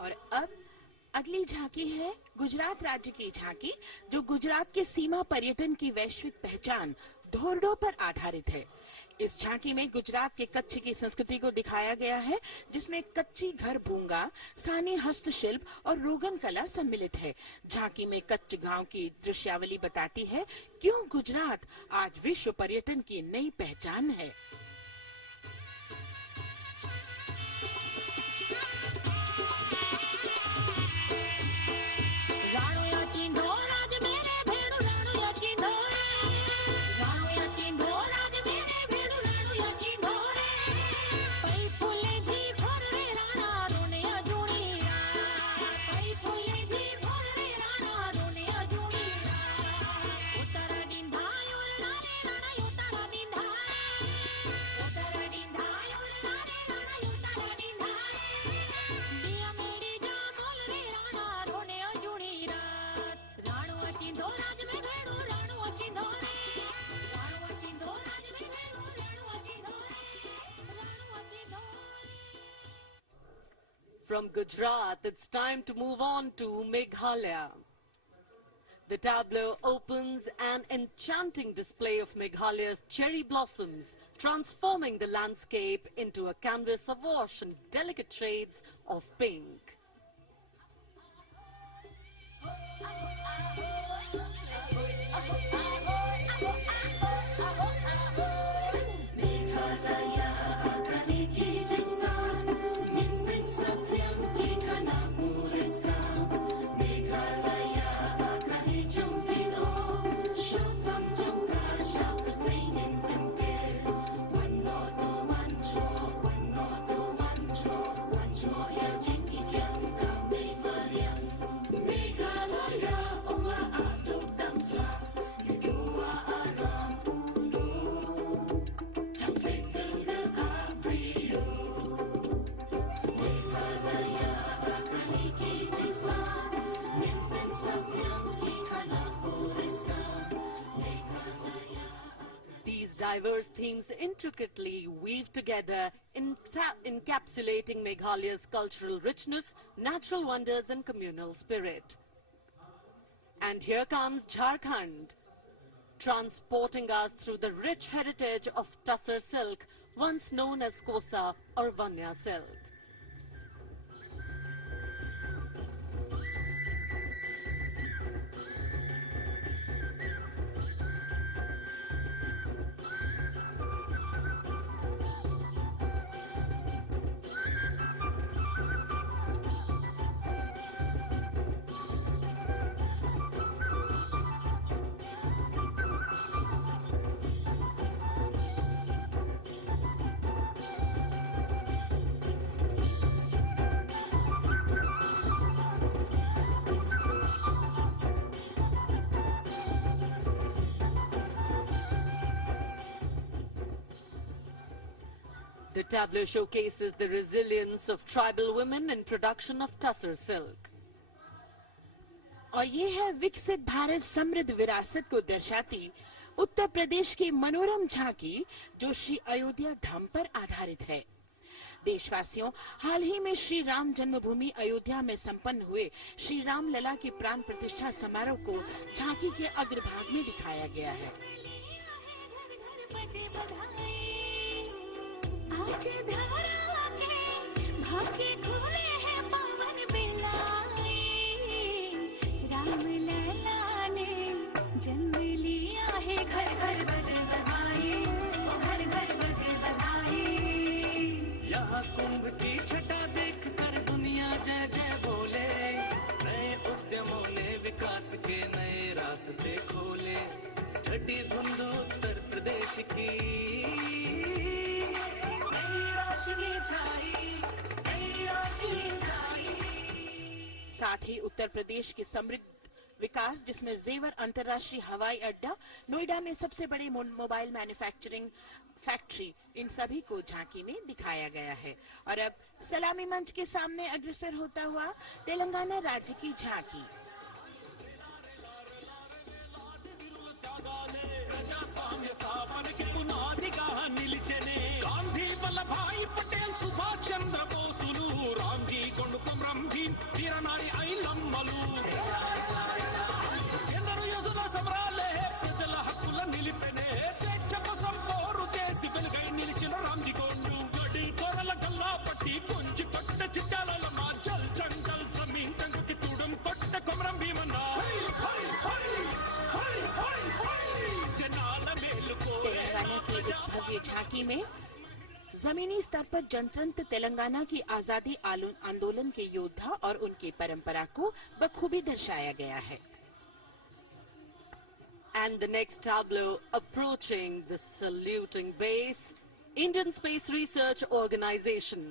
और अब अगली झांकी है गुजरात राज्य की झांकी, जो गुजरात के सीमा पर्यटन की वैश्विक पहचान धोरडो पर आधारित है। इस झांकी में गुजरात के कच्छ की संस्कृति को दिखाया गया है, जिसमें कच्ची घर भूंगा, स्थानीय हस्तशिल्प और रोगन कला सम्मिलित है। झांकी में कच्छ गांव की दृश्यावली बताती है क्यों गुजरात आज विश्व पर्यटन की नई पहचान है। From Gujarat, it's time to move on to Meghalaya. The tableau opens an enchanting display of Meghalaya's cherry blossoms, transforming the landscape into a canvas awash in delicate shades of pink. Diverse themes intricately weave together, encapsulating Meghalaya's cultural richness, natural wonders and communal spirit. And here comes Jharkhand. transporting us through the rich heritage of Tussar silk, once known as Kosa or Vanya silk. The tableau showcases the resilience of tribal women in production of Tussar silk. और ये है विकसित भारत समृद्ध विरासत को दर्शाती उत्तर प्रदेश की मनोरम झांकी, जो श्री अयोध्या धाम पर आधारित है। देशवासियों, हाल ही में श्री राम जन्मभूमि अयोध्या में संपन्न हुए श्री राम लला के प्राण प्रतिष्ठा समारोह को झांकी के अग्रभाग में दिखाया गया है। आज धारा के भाग्य खोले हैं पवन बिलाए, राम लला ने जन्म लिया है। घर घर बजे बधाई, ओ घर घर बजे बधाई। यहाँ कुंभ की छटा देख कर दुनिया जय जय बोले, नए उद्यमों ने विकास के नए रास्ते खोले। छठी धुंध उत्तर प्रदेश की साथ ही उत्तर प्रदेश के समृद्ध विकास, जिसमें जेवर अंतर्राष्ट्रीय हवाई अड्डा, नोएडा में सबसे बड़ी मोबाइल मैन्युफैक्चरिंग फैक्ट्री, इन सभी को झांकी में दिखाया गया है। और अब सलामी मंच के सामने अग्रसर होता हुआ तेलंगाना राज्य की झांकी। ప్రజాస్వామ్య స్థాపనకి పునాదిగా నిలిచెనే గాంధీ వల్లభాయ్ పటేల్ సుభాష్ చంద్ర బోసులు రామ్జీ కొండకుం రంభీం వీరనారి ఐలమ్మలు ఎందరో యోధుల సమరాలే ప్రజల హక్కుల నిలిపెనే స్వేచ్ఛ కోసం పోరు చేసి వెలుగై నిలిచిన రామ్జీ కొండు గడి కొరల గల్లా పట్టి కొంచి కొట్ట చిట్టాల మా జల్ జంగల్ జమీన్ జంగుకి తుడుం కొట్ట కొమరం భీమన్నా तेलंगाना की इस भव्य झांकी में जमीनी स्तर पर जनतंत्र तेलंगाना की आजादी आंदोलन के योद्धा और उनकी परंपरा को बखूबी दर्शाया गया है। And the next tableau approaching the saluting base, Indian Space Research Organization.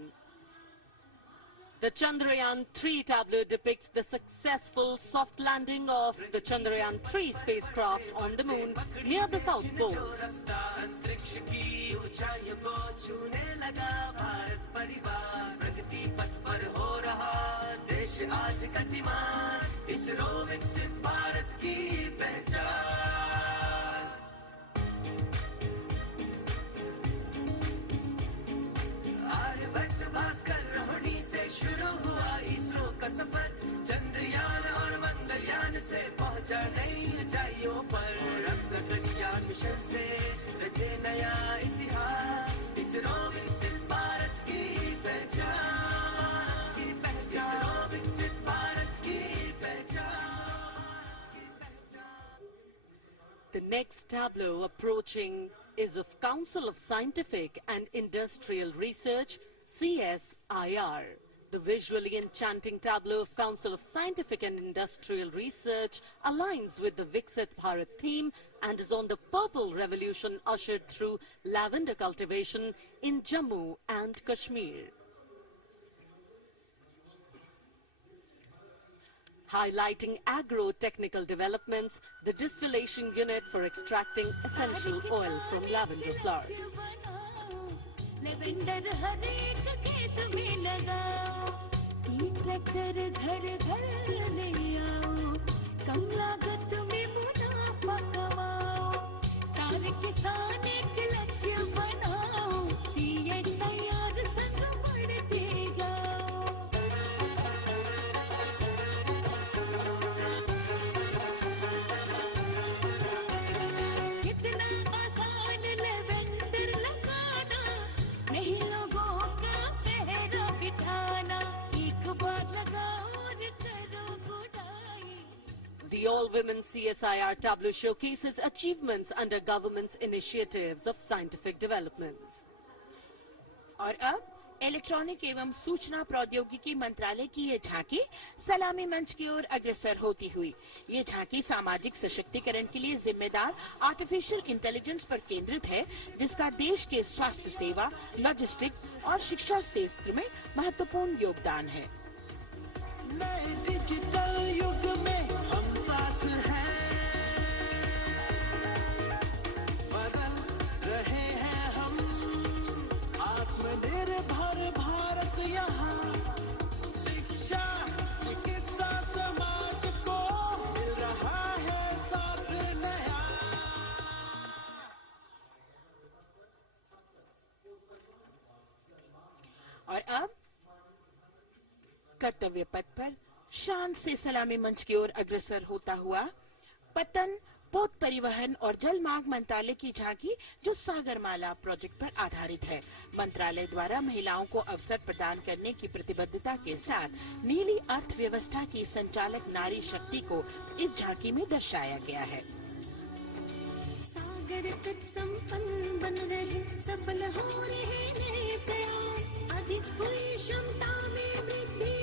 The Chandrayaan-3 tableau depicts the successful soft landing of the Chandrayaan-3 spacecraft on the moon near the South Pole. शुरू हुआ इसरो का सफर, चंद्रयान और मंगलयान से पहुंचा नई ऊंचाइयों पर। अब गगनयान मिशन से रचे नया इतिहास, इसरो विकसित भारत की पहचान, इसरो विकसित भारत की पहचान। The next tableau approaching is of Council of Scientific and Industrial Research, CSIR. The visually enchanting tableau of Council of Scientific and Industrial Research aligns with the Viksit Bharat theme and is on the purple revolution ushered through lavender cultivation in Jammu and Kashmir. Highlighting agro-technical developments, the distillation unit for extracting essential oil from lavender flowers. Lavender हर एक खेत में लगाओ, tractor घर घर ले आओ, कम लागत में मुनाफा कमाओ, सारे किसान एक लक्ष्य बनाओ, CSIR संग बढ़ते जाओ। The all-women CSIR tableau showcases achievements under government's initiatives of scientific developments. और अब इलेक्ट्रॉनिक एवं सूचना प्रौद्योगिकी मंत्रालय की ये झांकी सलामी मंच की ओर अग्रसर होती हुई। ये झांकी सामाजिक सशक्तिकरण के लिए जिम्मेदार आर्टिफिशियल इंटेलिजेंस पर केंद्रित है, जिसका देश के स्वास्थ्य सेवा, लॉजिस्टिक और शिक्षा क्षेत्र में महत्वपूर्ण योगदान है। नए डिजिटल युग में हम साथ हैं, बदल रहे हैं हम, आत्मनिर्भर भारत यहाँ, शिक्षा चिकित्सा समाज को मिल रहा है साथ नया। और अब कर्तव्य पथ पर शान से सलामी मंच की ओर अग्रसर होता हुआ पतन, पोत परिवहन और जल मार्ग मंत्रालय की झांकी, जो सागरमाला प्रोजेक्ट पर आधारित है। मंत्रालय द्वारा महिलाओं को अवसर प्रदान करने की प्रतिबद्धता के साथ नीली अर्थव्यवस्था की संचालक नारी शक्ति को इस झांकी में दर्शाया गया है। सागर तट संपन्न बन रहे, सफल हो रहे नए प्रयास, अधिक हुई क्षमता में वृद्धि,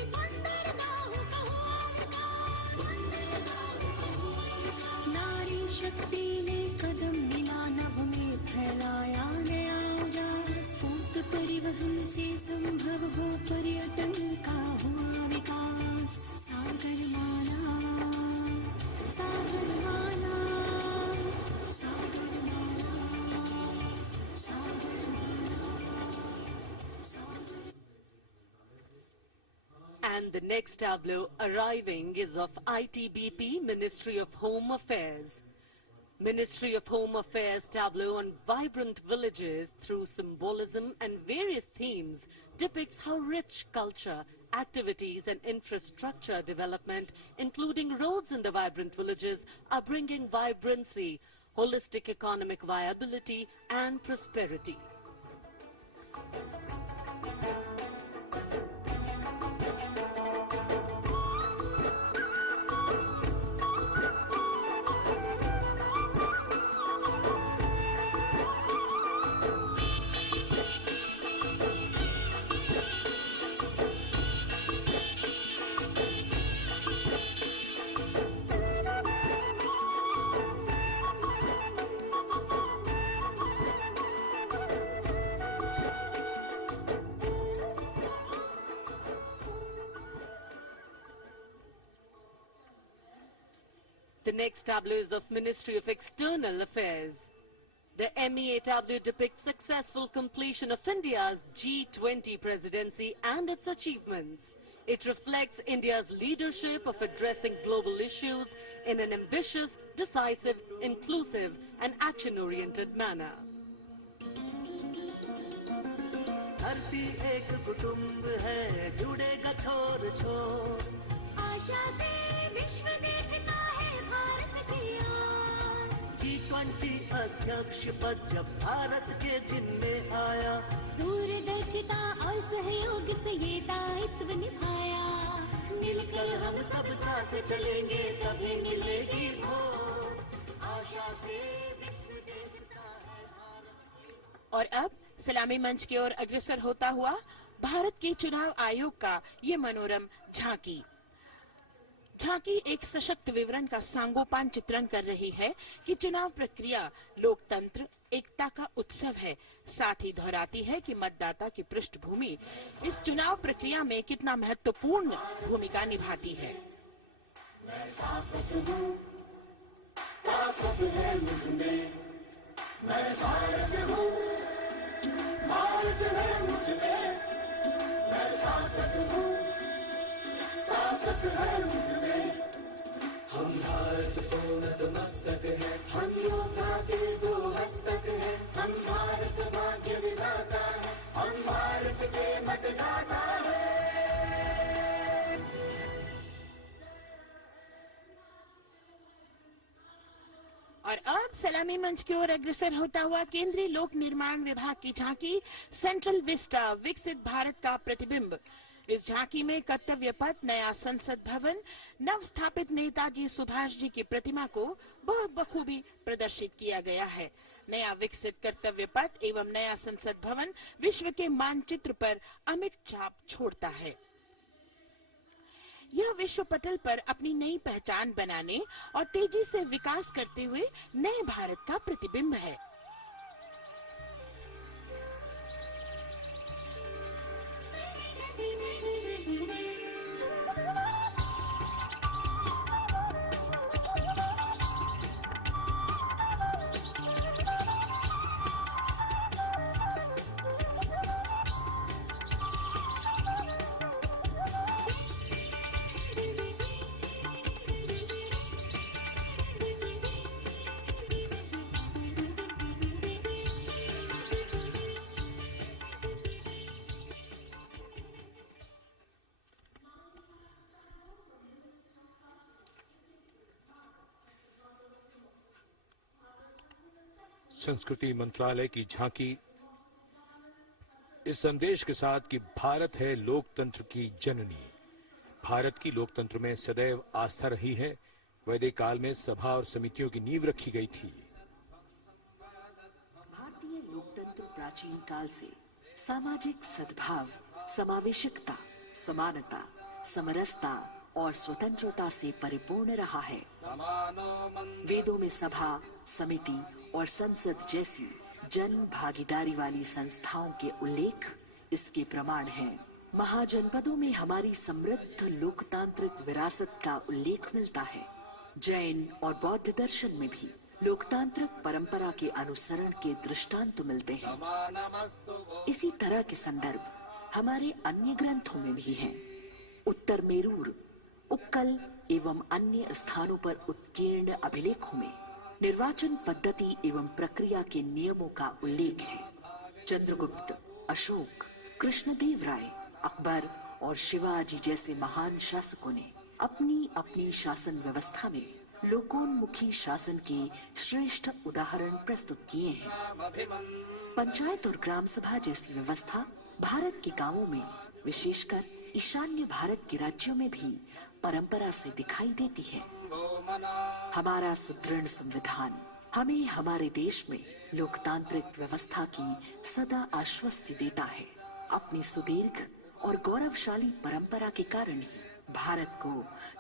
नारी शक्ति ने कदम मिला नभ में, फैलाया नया उजास, पोत परिवहन से संभव हो पर्यटन का हुआ विकास। Sagarmala, Sagarmala, Sagarmala, And the next tableau arriving is of ITBP, Ministry of Home Affairs. Ministry of Home Affairs tableau on vibrant villages through symbolism and various themes depicts how rich culture, activities and infrastructure development, including roads in the vibrant villages, are bringing vibrancy, holistic economic viability and prosperity. The next tableau is of Ministry of External Affairs. The MEA tableau depicts successful completion of India's G20 presidency and its achievements. It reflects India's leadership of addressing global issues in an ambitious, decisive, inclusive and action-oriented manner. धरती एक कुटुंब है, जुड़ेगा छोर छोर, आशा से विश्व देखता है भारत की ओर। G20 अध्यक्ष पद जब भारत के जिम्मे आया, दूरदर्शिता और सहयोग से ये दायित्व निभाया। मिलकर हम सब साथ चलेंगे, तभी मिलेगी भोर, आशा से विश्व देखता है भारत की। और अब सलामी मंच की ओर अग्रसर होता हुआ भारत के चुनाव आयोग का ये मनोरम झांकी एक सशक्त विवरण का सांगोपान चित्रण कर रही है कि चुनाव प्रक्रिया लोकतंत्र, एकता का उत्सव है। साथ ही दोहराती है कि मतदाता की पृष्ठभूमि इस चुनाव प्रक्रिया में कितना महत्वपूर्ण भूमिका निभाती है। मैं ताकत है मुझमें, मैं भारत हूँ, भारत है मुझमें, मैं ताकत हूँ, ताकत है मुझमें। हम भारत को नतमस्तक है, हम योद्धा के दो हस्तक है, हम भारत भाग्य विधाता है, हम भारत के मतदाता है। और अब सलामी मंच की ओर अग्रसर होता हुआ केंद्रीय लोक निर्माण विभाग की झांकी सेंट्रल विस्टा, विकसित भारत का प्रतिबिंब, इस झांकी में कर्तव्य पथ, नया संसद भवन, नव स्थापित नेताजी सुभाष जी की प्रतिमा को बहुत बखूबी प्रदर्शित किया गया है। नया विकसित कर्तव्य पथ एवं नया संसद भवन विश्व के मानचित्र पर अमिट छाप छोड़ता है। यह विश्व पटल पर अपनी नई पहचान बनाने और तेजी से विकास करते हुए नए भारत का प्रतिबिंब है। संस्कृति मंत्रालय की झांकी इस संदेश के साथ कि भारत है लोकतंत्र की जननी। भारत की लोकतंत्र में सदैव आस्था रही है। वैदिक काल में सभा और समितियों की नींव रखी गई थी। भारतीय लोकतंत्र प्राचीन काल से सामाजिक सद्भाव, समावेशकता, समानता, समरसता और स्वतंत्रता से परिपूर्ण रहा है। वेदों में सभा, समिति और संसद जैसी जन भागीदारी वाली संस्थाओं के उल्लेख इसके प्रमाण हैं। महाजनपदों में हमारी समृद्ध लोकतांत्रिक विरासत का उल्लेख मिलता है। जैन और बौद्ध दर्शन में भी लोकतांत्रिक परंपरा के अनुसरण के दृष्टांत मिलते हैं। इसी तरह के संदर्भ हमारे अन्य ग्रंथों में भी हैं। उत्तर मेरूर, उक्कल एवं अन्य स्थानों पर उत्कीर्ण अभिलेखों में निर्वाचन पद्धति एवं प्रक्रिया के नियमों का उल्लेख है। चंद्रगुप्त, अशोक, कृष्णदेव राय, अकबर और शिवाजी जैसे महान शासकों ने अपनी अपनी शासन व्यवस्था में लोकोन्मुखी शासन के श्रेष्ठ उदाहरण प्रस्तुत किए हैं। पंचायत और ग्राम सभा जैसी व्यवस्था भारत के गांवों में, विशेषकर ईशान्य भारत के राज्यों में भी परंपरा से दिखाई देती है। हमारा सुदृढ़ संविधान हमें हमारे देश में लोकतांत्रिक व्यवस्था की सदा आश्वस्ति देता है। अपनी सुदीर्घ और गौरवशाली परंपरा के कारण ही भारत को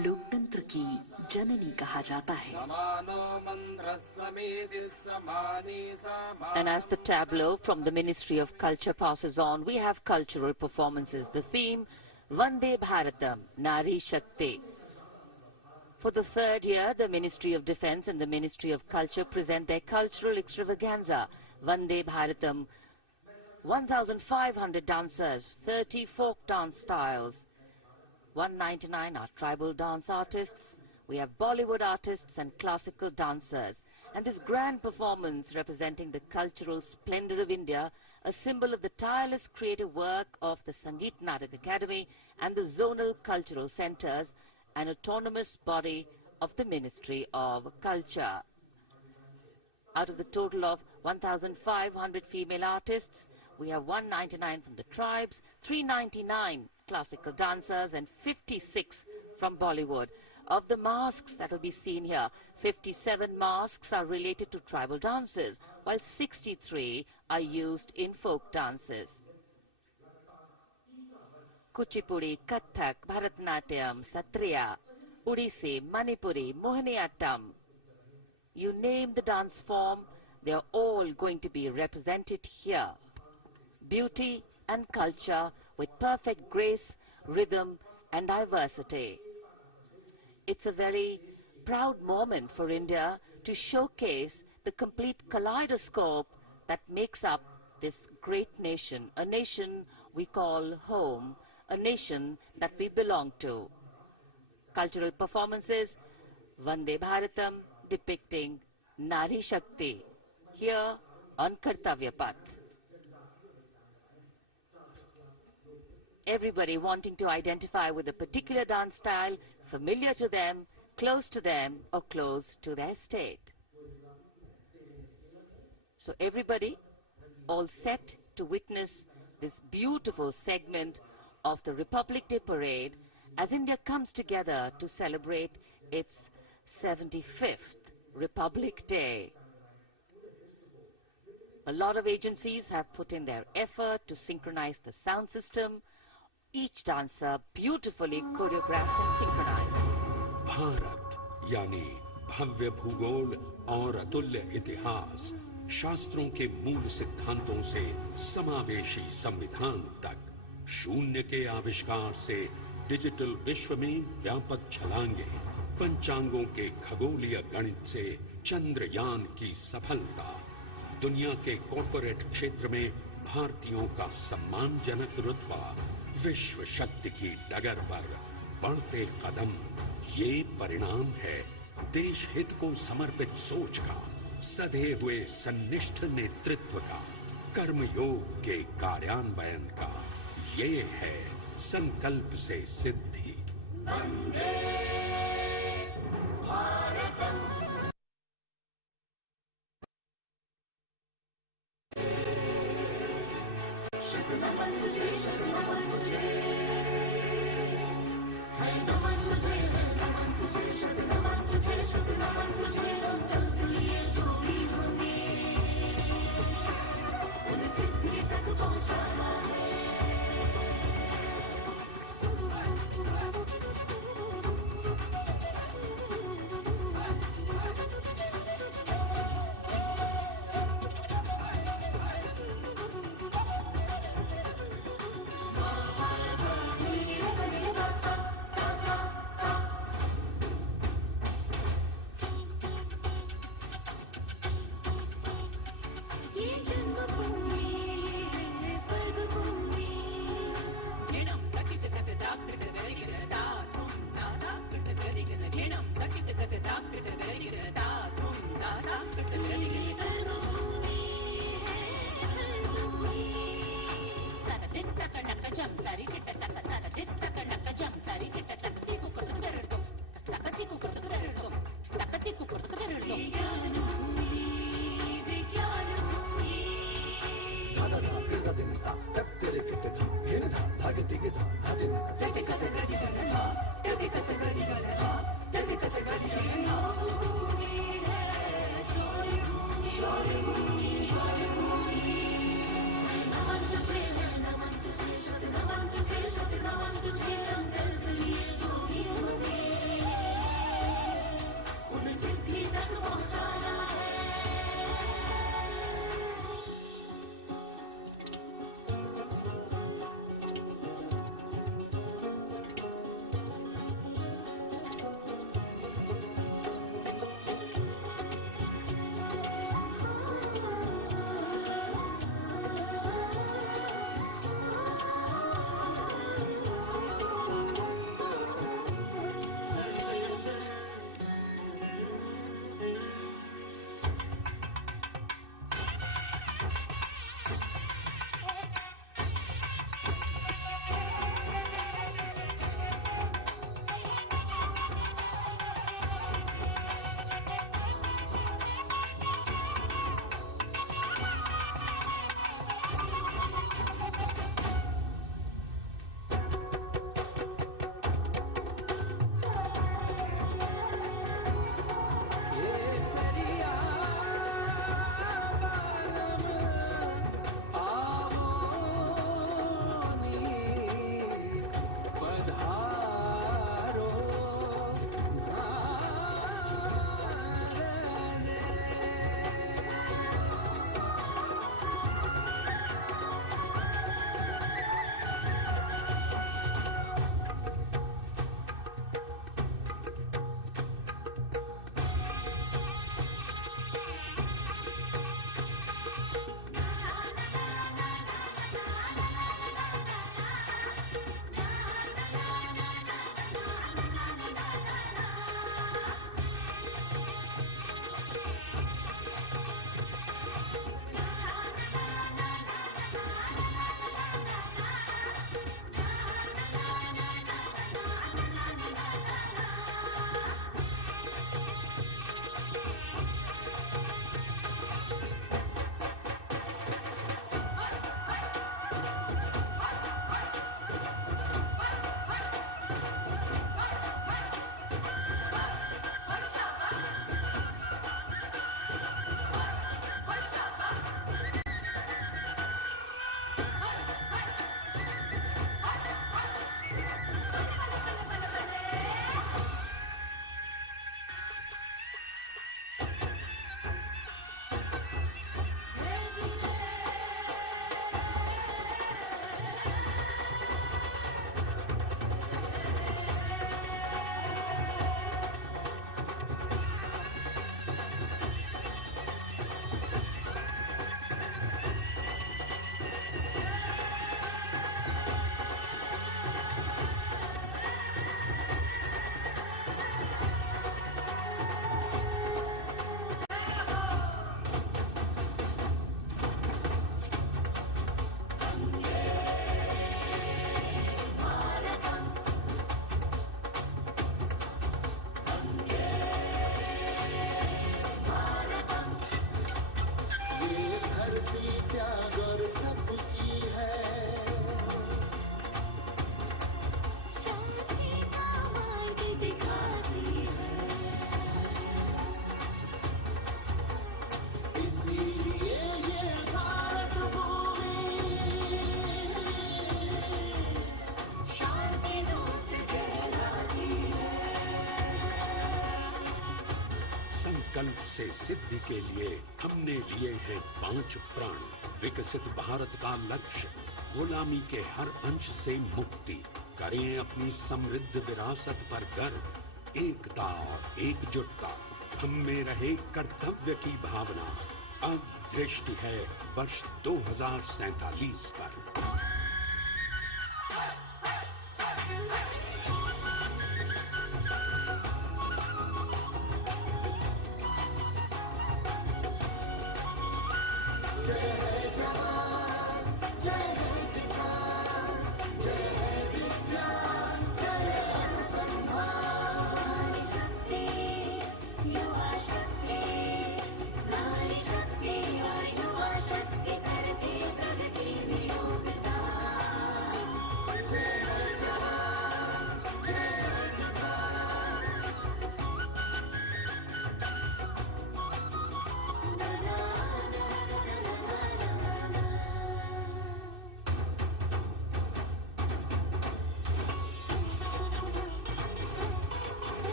लोकतंत्र की जननी कहा जाता है। And as the tableau from the Ministry of Culture passes on, we have cultural performances. The theme, Vande Bharatam, Nari Shakti. For the third year, the Ministry of Defence and the Ministry of Culture present their cultural extravaganza, Vande Bharatam. 1,500 dancers, 30 folk dance styles, 199 are tribal dance artists. We have Bollywood artists and classical dancers. And this grand performance representing the cultural splendor of India, a symbol of the tireless creative work of the Sangeet Natak Academy and the zonal cultural centers, an autonomous body of the Ministry of Culture. Out of the total of 1,500 female artists, we have 199 from the tribes, 399 classical dancers and 56 from Bollywood. Of the masks that will be seen here, 57 masks are related to tribal dances, while 63 are used in folk dances. Kuchipudi, Kathak, Bharatanatyam, Satriya, Odissi, Manipuri, Mohiniyattam. You name the dance form, they are all going to be represented here. Beauty and culture with perfect grace, rhythm and diversity. It's a very proud moment for India to showcase the complete kaleidoscope that makes up this great nation, a nation we call home, a nation that we belong to. Cultural performances, Vande Bharatam depicting Nari Shakti, here on Kartavya Path. Everybody wanting to identify with a particular dance style, familiar to them, close to them, or close to their state. So everybody all set to witness this beautiful segment of the Republic Day Parade as India comes together to celebrate its 75th Republic Day. A lot of agencies have put in their effort to synchronize the sound system, each dancer beautifully choreographed and synchronized. Bharat यानी भव्य भूगोल और अतुल्य इतिहास, शास्त्रों के मूल सिद्धांतों से समावेशी संविधान तक, शून्य के आविष्कार से डिजिटल विश्व में व्यापक छलांगे, पंचांगों के खगोलीय गणित से चंद्रयान की सफलता, दुनिया के कॉर्पोरेट क्षेत्र में भारतीयों का सम्मानजनक रुतबा, विश्व शक्ति की डगर पर बढ़ते कदम, ये परिणाम है देश हित को समर्पित सोच का, सधे हुए सन्निष्ठ नेतृत्व का, कर्मयोग के कार्यान्वयन का। ये है संकल्प से सिद्धि। वंदे भारतम। शतनमन तुझे, शतनमन तुझे, है नमन तुझे, है नमन तुझे, शतनमन तुझे, शतनमन तुझे। संकल्प लिए जो भी हमने उन सिद्धि तक पहुंचाना है। संकल्प से सिद्धि के लिए हमने लिए हैं 5 प्राण। विकसित भारत का लक्ष्य, गुलामी के हर अंश से मुक्ति। करें अपनी समृद्ध विरासत पर गर्व। एकता और एकजुटता, हम में रहे कर्तव्य की भावना। अब दृष्टि है वर्ष 2047 पर।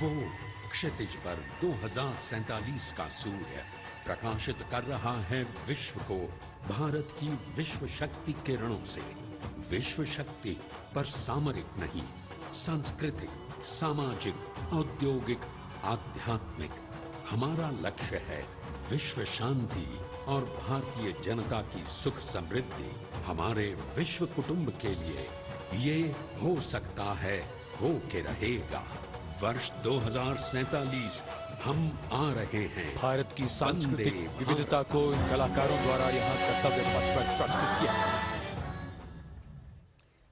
वो क्षितिज पर 2047 का सूर्य प्रकाशित कर रहा है विश्व को भारत की विश्व शक्ति किरणों से। विश्व शक्ति पर सामरिक नहीं, सांस्कृतिक, सामाजिक, औद्योगिक, आध्यात्मिक। हमारा लक्ष्य है विश्व शांति और भारतीय जनता की सुख समृद्धि। हमारे विश्व कुटुंब के लिए ये हो सकता है, हो के रहेगा। वर्ष 2047 हम आ रहे हैं। भारत की सांस्कृतिक विविधता को इन कलाकारों द्वारा यहाँ कर्तव्य पथ पर प्रस्तुत किया गया।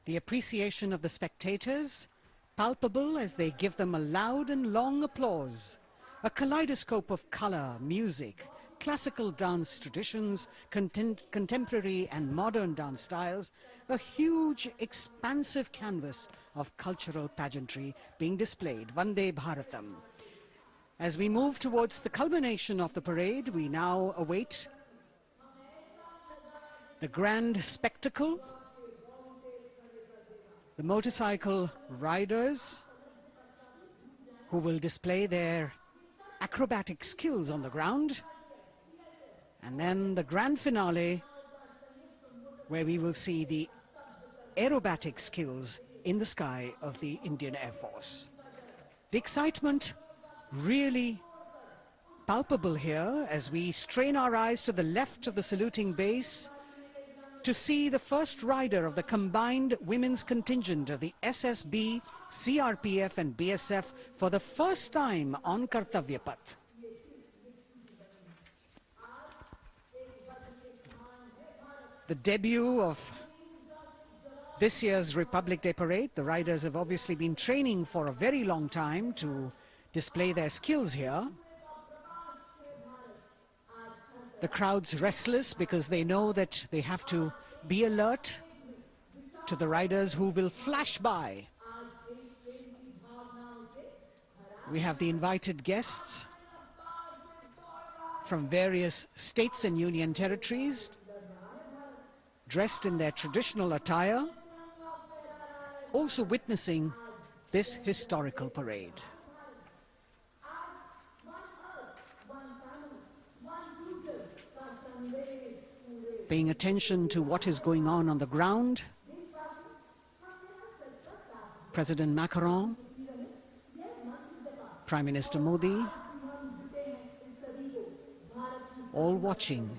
The appreciation of the spectators, palpable as they give them a loud and long applause. A kaleidoscope of color, music, classical dance traditions, contemporary and modern dance styles, a huge, expansive canvas of cultural pageantry being displayed, Vande Bharatam. As we move towards the culmination of the parade, we now await the grand spectacle. The motorcycle riders who will display their acrobatic skills on the ground, and then the grand finale where we will see the aerobatic skills in the sky of the Indian Air Force. The excitement really palpable here as we strain our eyes to the left of the saluting base to see the first rider of the combined women's contingent of the SSB, CRPF and BSF for the first time on Kartavya Path. The debut of this year's Republic Day Parade. The riders have obviously been training for a very long time to display their skills here. The crowd's restless because they know that they have to be alert to the riders who will flash by. We have the invited guests from various states and union territories, dressed in their traditional attire, also witnessing this historical parade. Paying attention to what is going on the ground, President Macron, Prime Minister Modi, all watching.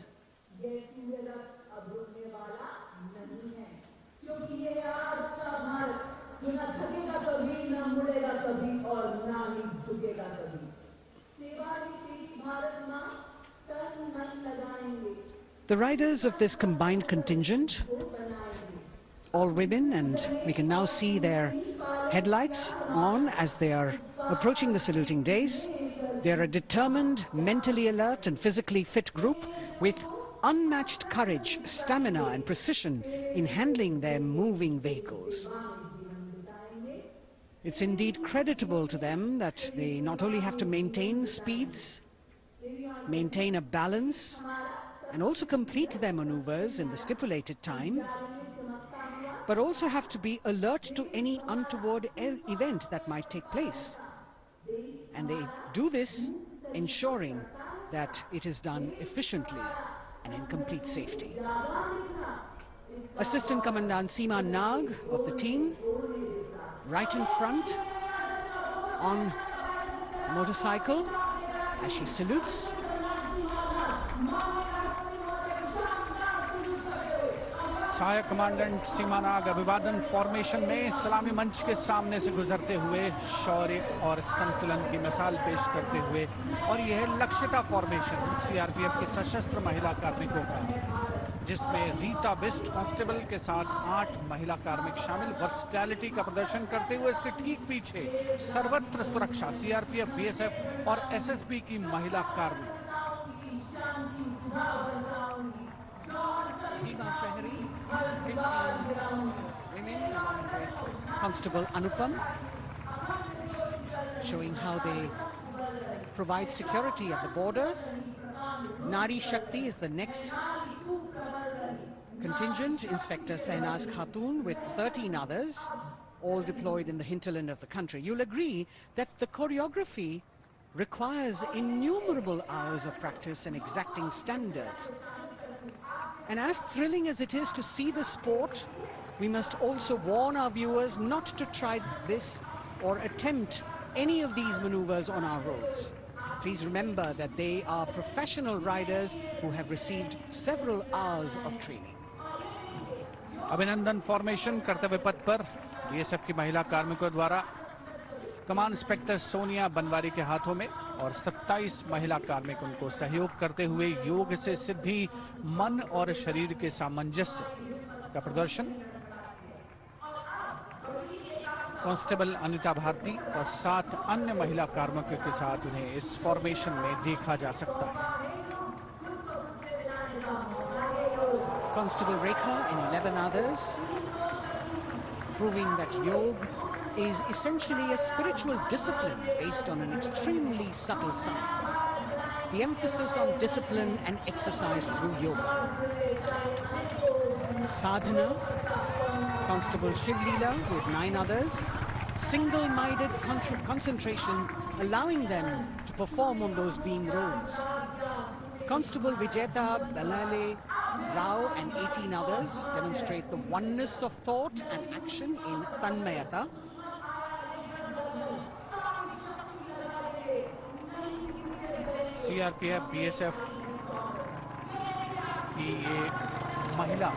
The riders of this combined contingent, all women, and we can now see their headlights on as they are approaching the saluting days. They are a determined, mentally alert and physically fit group with unmatched courage, stamina and precision in handling their moving vehicles. It's indeed creditable to them that they not only have to maintain speeds, maintain a balance, and also complete their maneuvers in the stipulated time, but also have to be alert to any untoward event that might take place. And they do this ensuring that it is done efficiently and in complete safety. Assistant Commandant Seema Nag of the team, right in front on a motorcycle as she salutes. सहायक commandant सीमा नाग अभिवादन formation में सलामी मंच के सामने से गुजरते हुए शौर्य और संतुलन की मिसाल पेश करते हुए, और यह लक्ष्यता फॉर्मेशन सीआरपीएफ की सशस्त्र महिला कार्मिकों का, जिसमें रीता बिस्ट कांस्टेबल के साथ 8 महिला कार्मिक शामिल वर्सटैलिटी का प्रदर्शन करते हुए इसके ठीक पीछे सर्वत्र सुरक्षा सीआरपीएफ, बीएसएफ और एसएसबी की महिला कार्मिक। Women along with Constable Anupam, showing how they provide security at the borders. Nari Shakti is the next contingent, Inspector Sahnaz Khatun with 13 others, all deployed in the hinterland of the country. You'll agree that the choreography requires innumerable hours of practice and exacting standards. And as thrilling as it is to see the sport, we must also warn our viewers not to try this or attempt any of these maneuvers on our roads. Please remember that they are professional riders who have received several hours of training. अभिनंदन formation कर्तव्य पथ पर BSF की महिला कार्मिकों द्वारा कमान inspector Sonia Banwari के हाथों में और 27 महिला कार्मिक उनको सहयोग करते हुए योग से सिद्धि, मन और शरीर के सामंजस्य का प्रदर्शन। कांस्टेबल अनिता भारती और 7 अन्य महिला कार्मिकों के साथ उन्हें इस फॉर्मेशन में देखा जा सकता है। Constable Rekha and 11 others, proving that yoga is essentially a spiritual discipline based on an extremely subtle science. The emphasis on discipline and exercise through yoga. Sadhana, Constable Shivlila with 9 others, single-minded concentration, allowing them to perform on those beam roles. Constable Vijeta Balale Rao and 18 others demonstrate the oneness of thought and action in Tanmayata. CRPF, BSF की ये महिला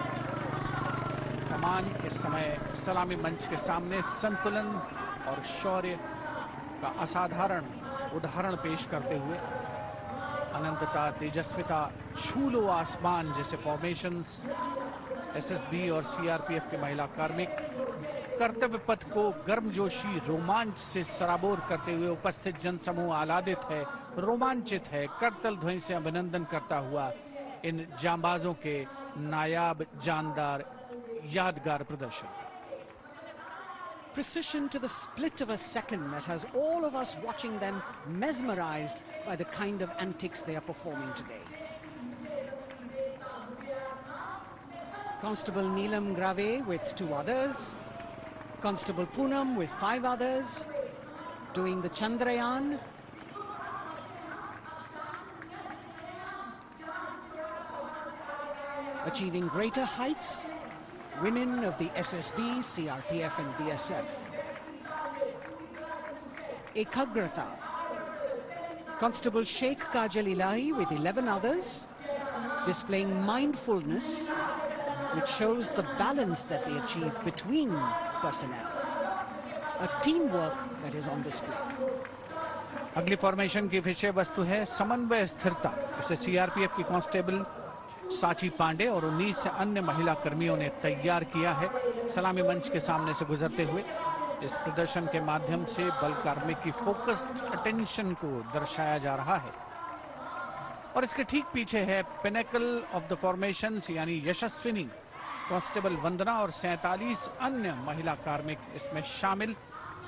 कमान इस समय सलामी मंच के सामने संतुलन और शौर्य का असाधारण उदाहरण पेश करते हुए अनंतता, तेजस्विता, छू लो आसमान जैसे फॉर्मेशंस, SSB और CRPF के महिला कार्मिक कर्तव्य पथ को गर्मजोशी रोमांच से सराबोर करते हुए उपस्थित जनसमूह आह्लादित है, रोमांचित है, करतल ध्वनि से अभिनंदन करता हुआ इन जांबाजों के नायाब, जानदार, यादगार प्रदर्शन। Precision to the split of a second that has all of us watching them mesmerized by the kind of antics they are performing today. Constable Neelam Grave with 2 others, Constable Poonam with 5 others, doing the Chandrayaan. Achieving greater heights, women of the SSB, CRPF and BSF. Ekagrata. Constable Sheikh Kajal Ilahi with 11 others, displaying mindfulness, which shows the balance that they achieve between personnel. A teamwork that is on display. अगली formation की विषय वस्तु है समन्वय स्थिरता। इसे CRPF की constable साची पांडे और 19 अन्य महिला कर्मियों ने तैयार किया है। सलामी मंच के सामने से गुजरते हुए इस प्रदर्शन के माध्यम से बल कार्मिक की फोकस्ड अटेंशन को दर्शाया जा रहा है और इसके ठीक पीछे है पिनेकल ऑफ द फॉर्मेशंस यानी यशस्विनी कांस्टेबल वंदना और 47 अन्य महिला कार्मिक इसमें शामिल।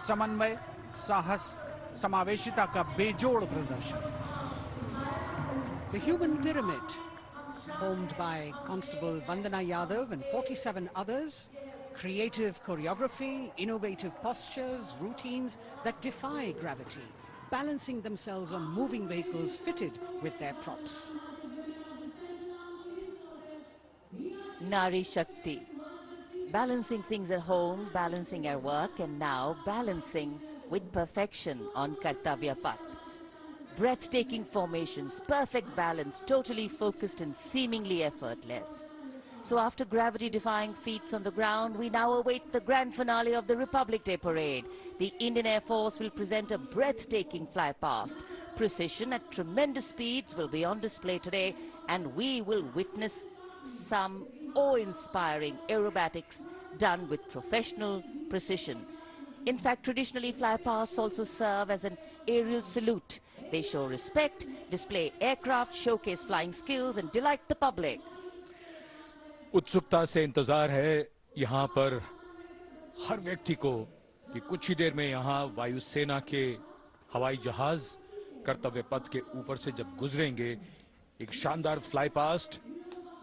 समन्वय, साहस, समावेशिता का बेजोड़ प्रदर्शन। The human pyramid, formed by Constable Vandana Yadav and 47 others, creative choreography, innovative postures, routines that defy gravity, balancing themselves on moving vehicles fitted with their props. Nari Shakti, balancing things at home, balancing at work, and now balancing with perfection on Kartavya Path. Breathtaking formations, perfect balance, totally focused and seemingly effortless. So after gravity-defying feats on the ground, we now await the grand finale of the Republic Day Parade. The Indian Air Force will present a breathtaking flypast. Precision at tremendous speeds will be on display today, and we will witness some awe-inspiring aerobatics done with professional precision. In fact, traditionally, flypasts also serve as an aerial salute. They show respect, display aircraft, showcase flying skills, and delight the public. उत्सुकता से इंतजार है यहाँ पर हर व्यक्ति को कि कुछ ही देर में यहाँ वायुसेना के हवाई जहाज कर्तव्य पथ के ऊपर से जब गुजरेंगे, एक शानदार फ्लाईपास्ट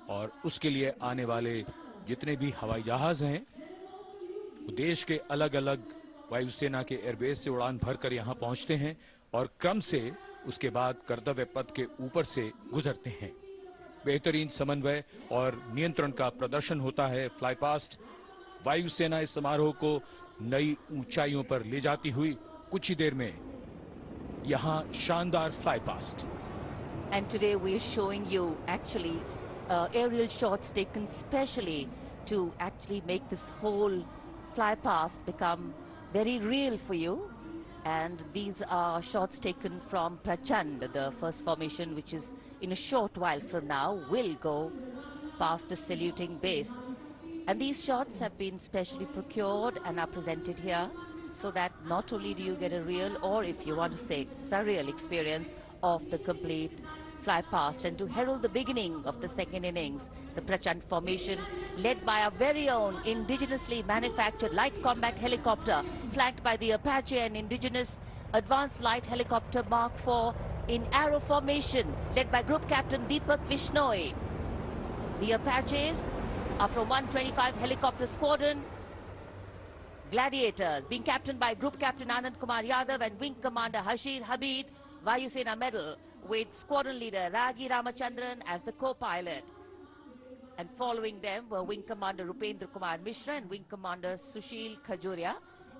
और उसके लिए आने वाले जितने भी हवाई जहाज हैं देश के अलग अलग वायुसेना के एयरबेस से उड़ान भरकर यहाँ पहुंचते हैं और क्रम से उसके बाद कर्तव्य पथ के ऊपर से गुजरते हैं। बेहतरीन समन्वय और नियंत्रण का प्रदर्शन होता है। फ्लाईपास्ट वायुसेना इस समारोह को नई ऊंचाइयों पर ले जाती हुई कुछ ही देर में यहाँ शानदार flypast. And today we are showing you actually aerial shots taken specially to actually make this whole flypast become very real for you. And these are shots taken from Prachand. The first formation, which is in a short while from now, will go past the saluting base. And these shots have been specially procured and are presented here so that not only do you get a real, or if you want to say surreal, experience of the complete Flypast, and to herald the beginning of the second innings, the Prachand formation led by our very own indigenously manufactured light combat helicopter, flanked by the Apache and indigenous advanced light helicopter Mark IV in arrow formation, led by Group Captain Deepak Vishnoi. The Apaches are from 125 Helicopter Squadron. Gladiators, being captained by Group Captain Anand Kumar Yadav and Wing Commander Hashir Habib, Vayusena Medal, with Squadron Leader Ragi Ramachandran as the co-pilot. And following them were Wing Commander Rupendra Kumar Mishra and Wing Commander Sushil Khajuria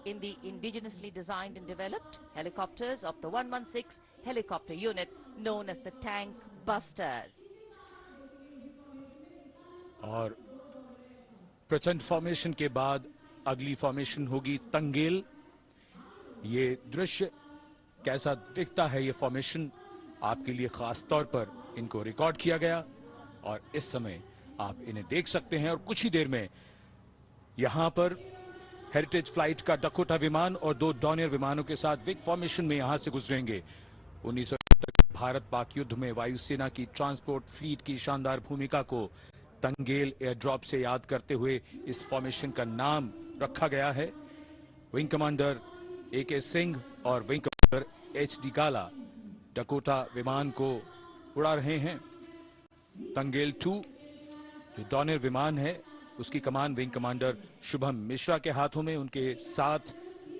in the indigenously designed and developed helicopters of the 116 helicopter unit known as the Tank Busters. और प्रचंड formation के बाद अगली formation होगी तंगेल। ये दृश्य कैसा दिखता है, ये फॉर्मेशन आपके लिए खास तौर पर इनको रिकॉर्ड किया गया और इस समय आप इन्हें देख सकते हैं। और कुछ ही देर में यहां पर हेरिटेज फ्लाइट का डकोटा विमान और 2 डॉनियर विमानों के साथ विग फॉर्मेशन में यहां से गुजरेंगे। 1970 भारत पाक युद्ध में वायुसेना की ट्रांसपोर्ट फ्लीट की शानदार भूमिका को तंगेल एयर ड्रॉप से याद करते हुए इस फॉर्मेशन का नाम रखा गया है। विंग कमांडर AK सिंह और विंग कमांडर HD गाला डकोटा विमान को उड़ा रहे हैं। तंगेल 2 जो डॉनियर विमान है उसकी कमान विंग कमांडर शुभम मिश्रा के हाथों में, उनके साथ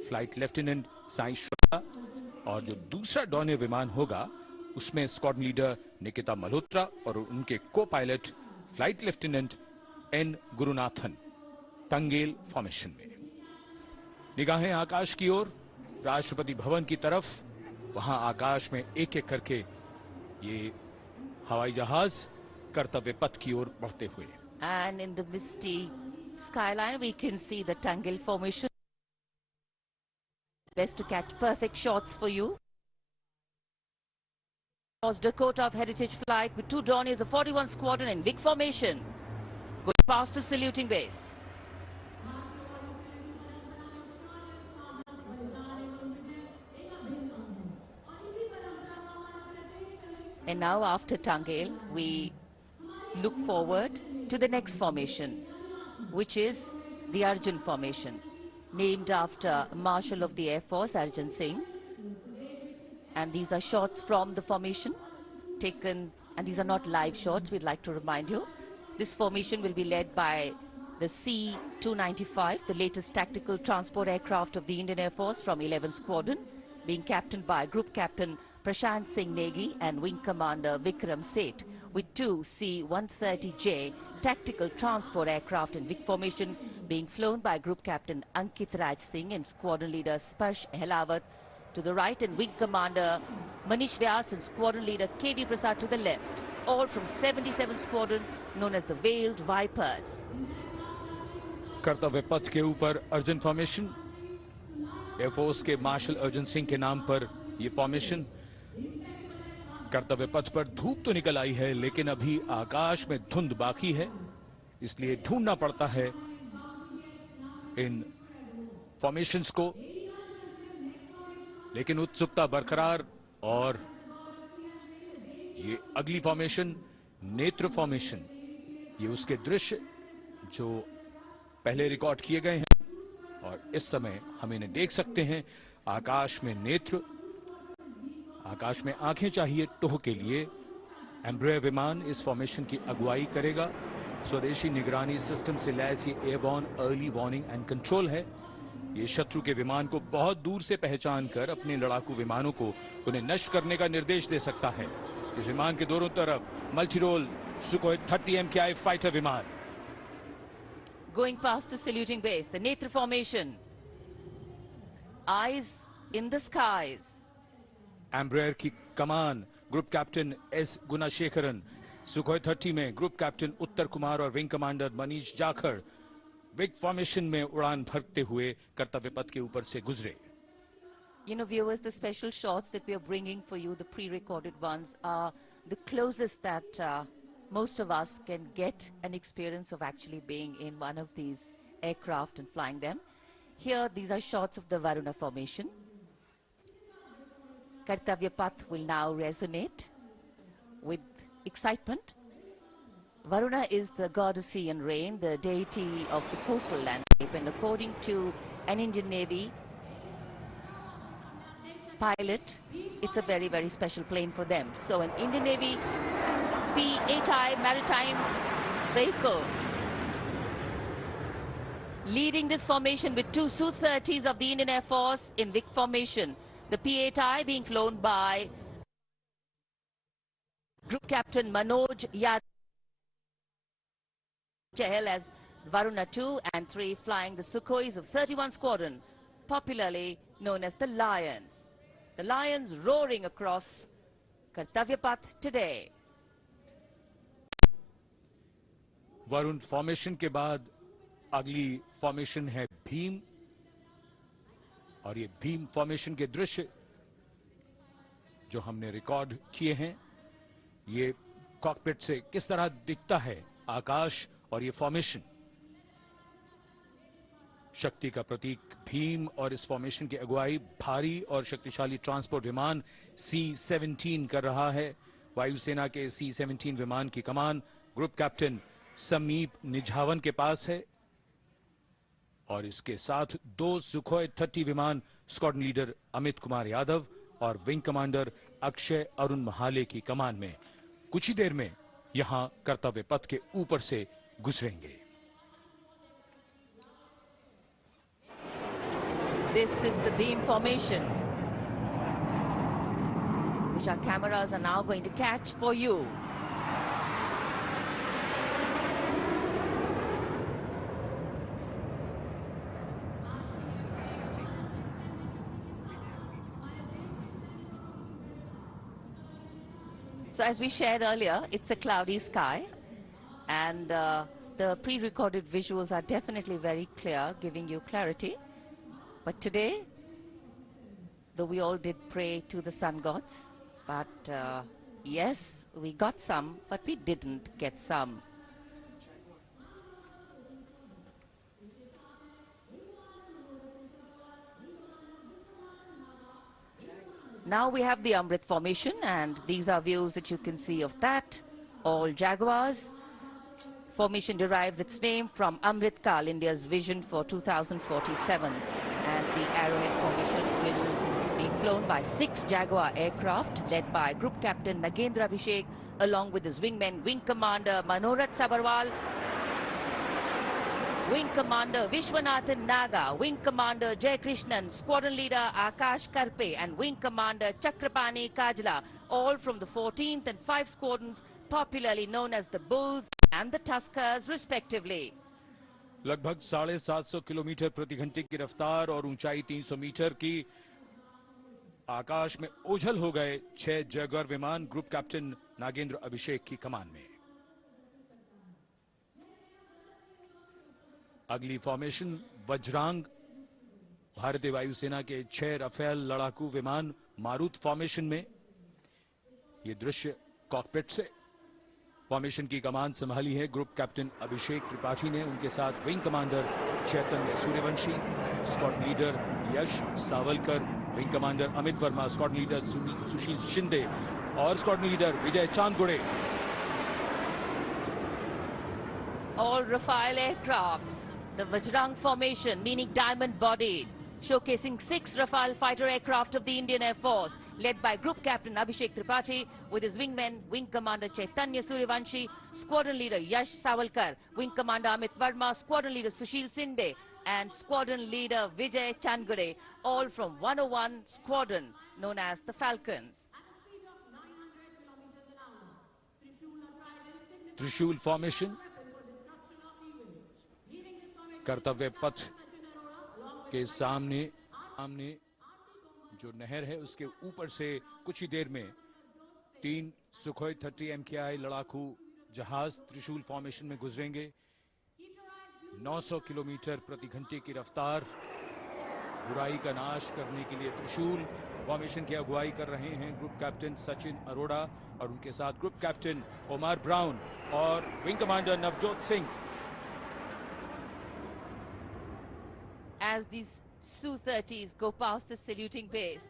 फ्लाइट लेफ्टिनेंट साई श्रोता, और जो दूसरा डॉनियर विमान होगा उसमें स्क्वाड्रन लीडर निकिता मल्होत्रा और उनके copilot flight lieutenant N Gurunathan. Tangail formation में निगाहें आकाश की ओर, राष्ट्रपति भवन की तरफ। वहां आकाश में एक एक करके ये हवाई जहाज कर्तव्य पथ की ओर बढ़ते हुए। And in the misty skyline we can see the Tangel formation. Best to catch perfect shots for you. Dakota of Heritage Flight with 2 Dorniers of 41 Squadron in big formation. Going past the saluting base. And now after Tangel, we look forward to the next formation, which is the Arjun formation, named after Marshal of the Air Force Arjun Singh. And these are shots from the formation taken, and these are not live shots, we'd like to remind you. This formation will be led by the C-295, the latest tactical transport aircraft of the Indian Air Force from 11th Squadron, being captained by Group Captain Prashant Singh Negi and Wing Commander Vikram Seth, with 2 C-130J tactical transport aircraft in big formation being flown by Group Captain Ankit Raj Singh and Squadron Leader Sparsh Helawat to the right, and Wing Commander Manish Vyas and Squadron Leader KV Prasad to the left, all from 77th Squadron known as the Veiled Vipers. कर्तव्य पथ के ऊपर Arjun formation, air force के martial Arjun Singh के नाम पर ये formation. कर्तव्य पथ पर धूप तो निकल आई है लेकिन अभी आकाश में धुंध बाकी है, इसलिए ढूंढना पड़ता है इन फॉर्मेशंस को, लेकिन उत्सुकता बरकरार। और ये अगली फॉर्मेशन नेत्र फॉर्मेशन, ये उसके दृश्य जो पहले रिकॉर्ड किए गए हैं और इस समय हम इन्हें देख सकते हैं। आकाश में नेत्र, आकाश में आंखें चाहिए टोह के लिए। एम्ब्रेयर विमान इस फॉर्मेशन की अगुवाई करेगा। स्वदेशी निगरानी सिस्टम से लैस ये airborne early warning and control है। ये शत्रु के विमान को बहुत दूर से पहचान कर अपने लड़ाकू विमानों को उन्हें नष्ट करने का निर्देश दे सकता है। इस विमान के दोनों तरफ मल्टीरोल सुखोई 30 MKI फाइटर विमान। Going past the saluting base, the Netra formation. Eyes in the skies. Embraer की कमान ग्रुप कैप्टन S गुणाशेखरन, सुखोई 30 में ग्रुप कैप्टन उत्तर कुमार और wing commander Manish Jakhar big formation में उड़ान भरते हुए कर्तव्य पथ के ऊपर से गुजरे। You know, viewers, the special shots that we are bringing for you, the pre-recorded ones, are the closest that most of us can get an experience of actually being in one of these aircraft and flying them. Here, these are shots of the Varuna formation. Kartavya Path will now resonate with excitement. Varuna is the god of sea and rain, the deity of the coastal landscape, and according to an Indian Navy pilot, it's a very, very special plane for them. So an Indian Navy P-8I maritime vehicle leading this formation with two Su-30s of the Indian Air Force in Vic formation. The P-8I being flown by Group Captain Manoj Yadav as Varuna 2 and 3 flying the Sukhois of 31 Squadron, popularly known as the Lions. The Lions roaring across Kartavya Path today. Varun formation के बाद अगली formation है भीम, और ये Bhim formation के दृश्य जो हमने रिकॉर्ड किए हैं, ये कॉकपिट से किस तरह दिखता है आकाश और ये फॉर्मेशन, शक्ति का प्रतीक भीम, और इस फॉर्मेशन की अगुवाई भारी और शक्तिशाली ट्रांसपोर्ट विमान C-17 कर रहा है। वायुसेना के C-17 विमान की कमान ग्रुप कैप्टन समीप निझावन के पास है, और इसके साथ दो सुखोई 30 विमान स्क्वाड्रन लीडर अमित कुमार यादव और विंग कमांडर अक्षय अरुण महाले की कमान में कुछ ही देर में यहां कर्तव्य पथ के ऊपर से गुजरेंगे। This is the beam formation, which our cameras are now going to catch for you. So as we shared earlier, it's a cloudy sky, and the pre-recorded visuals are definitely very clear, giving you clarity. But today, though we all did pray to the sun gods, but yes, we got some, but we didn't get some. Now we have the Amrit formation, and these are views that you can see of that. All Jaguars. Formation derives its name from Amrit Kal, India's vision for 2047. And the Arrowhead formation will be flown by 6 Jaguar aircraft led by Group Captain Nagendra Abhishek along with his wingmen, Wing Commander Manorat Sabarwal, Wing Commander Vishwanathan Naga, Wing Commander Jay Krishnan, Squadron Leader Akash Karpe and Wing Commander Chakrapani Kajla, all from the 14th and 5 squadrons popularly known as the Bulls and the Tuskers respectively. लगभग 750 kilometre प्रति घंटे की रफ्तार और ऊंचाई 300 metre की, आकाश में ओझल हो गए 6 जैगुआर विमान ग्रुप कैप्टन नागेंद्र अभिषेक की कमान में। अगली फॉर्मेशन वज्रांग, भारतीय वायुसेना के 6 राफेल लड़ाकू विमान मारुत फॉर्मेशन में। ये दृश्य कॉकपिट से। फॉर्मेशन की कमान संभाली है ग्रुप कैप्टन अभिषेक त्रिपाठी ने, उनके साथ wing commander Chaitanya Suryavanshi, squadron leader Yash Savalkar, wing commander Amit Verma, squadron leader Sushil Shinde और squadron leader Vijay Chandgude. All Rafale aircrafts, the Vajrang formation, meaning diamond-bodied, showcasing 6 Rafale fighter aircraft of the Indian Air Force, led by Group Captain Abhishek Tripathi with his wingmen, Wing Commander Chaitanya Suryavanshi, Squadron Leader Yash Savalkar, Wing Commander Amit Verma, Squadron Leader Sushil Sinde, and Squadron Leader Vijay Chandgade, all from 101 Squadron, known as the Falcons. त्रिशूल formation, कर्तव्य पथ के सामने जो नहर है उसके ऊपर से कुछ ही देर में 3 सुखोई 30 MKI लड़ाकू जहाज त्रिशूल फॉर्मेशन में गुजरेंगे। 900 किलोमीटर प्रति घंटे की रफ्तार, 300 मीटर की ऊंचाई, 300 मीटर की ऊंचाई बुराई का नाश करने के लिए त्रिशूल फॉर्मेशन की अगुवाई कर रहे हैं ग्रुप कैप्टन सचिन अरोड़ा और उनके साथ ग्रुप कैप्टन ओमार ब्राउन और wing commander Navjot Singh. As these Su-30s go past the saluting base,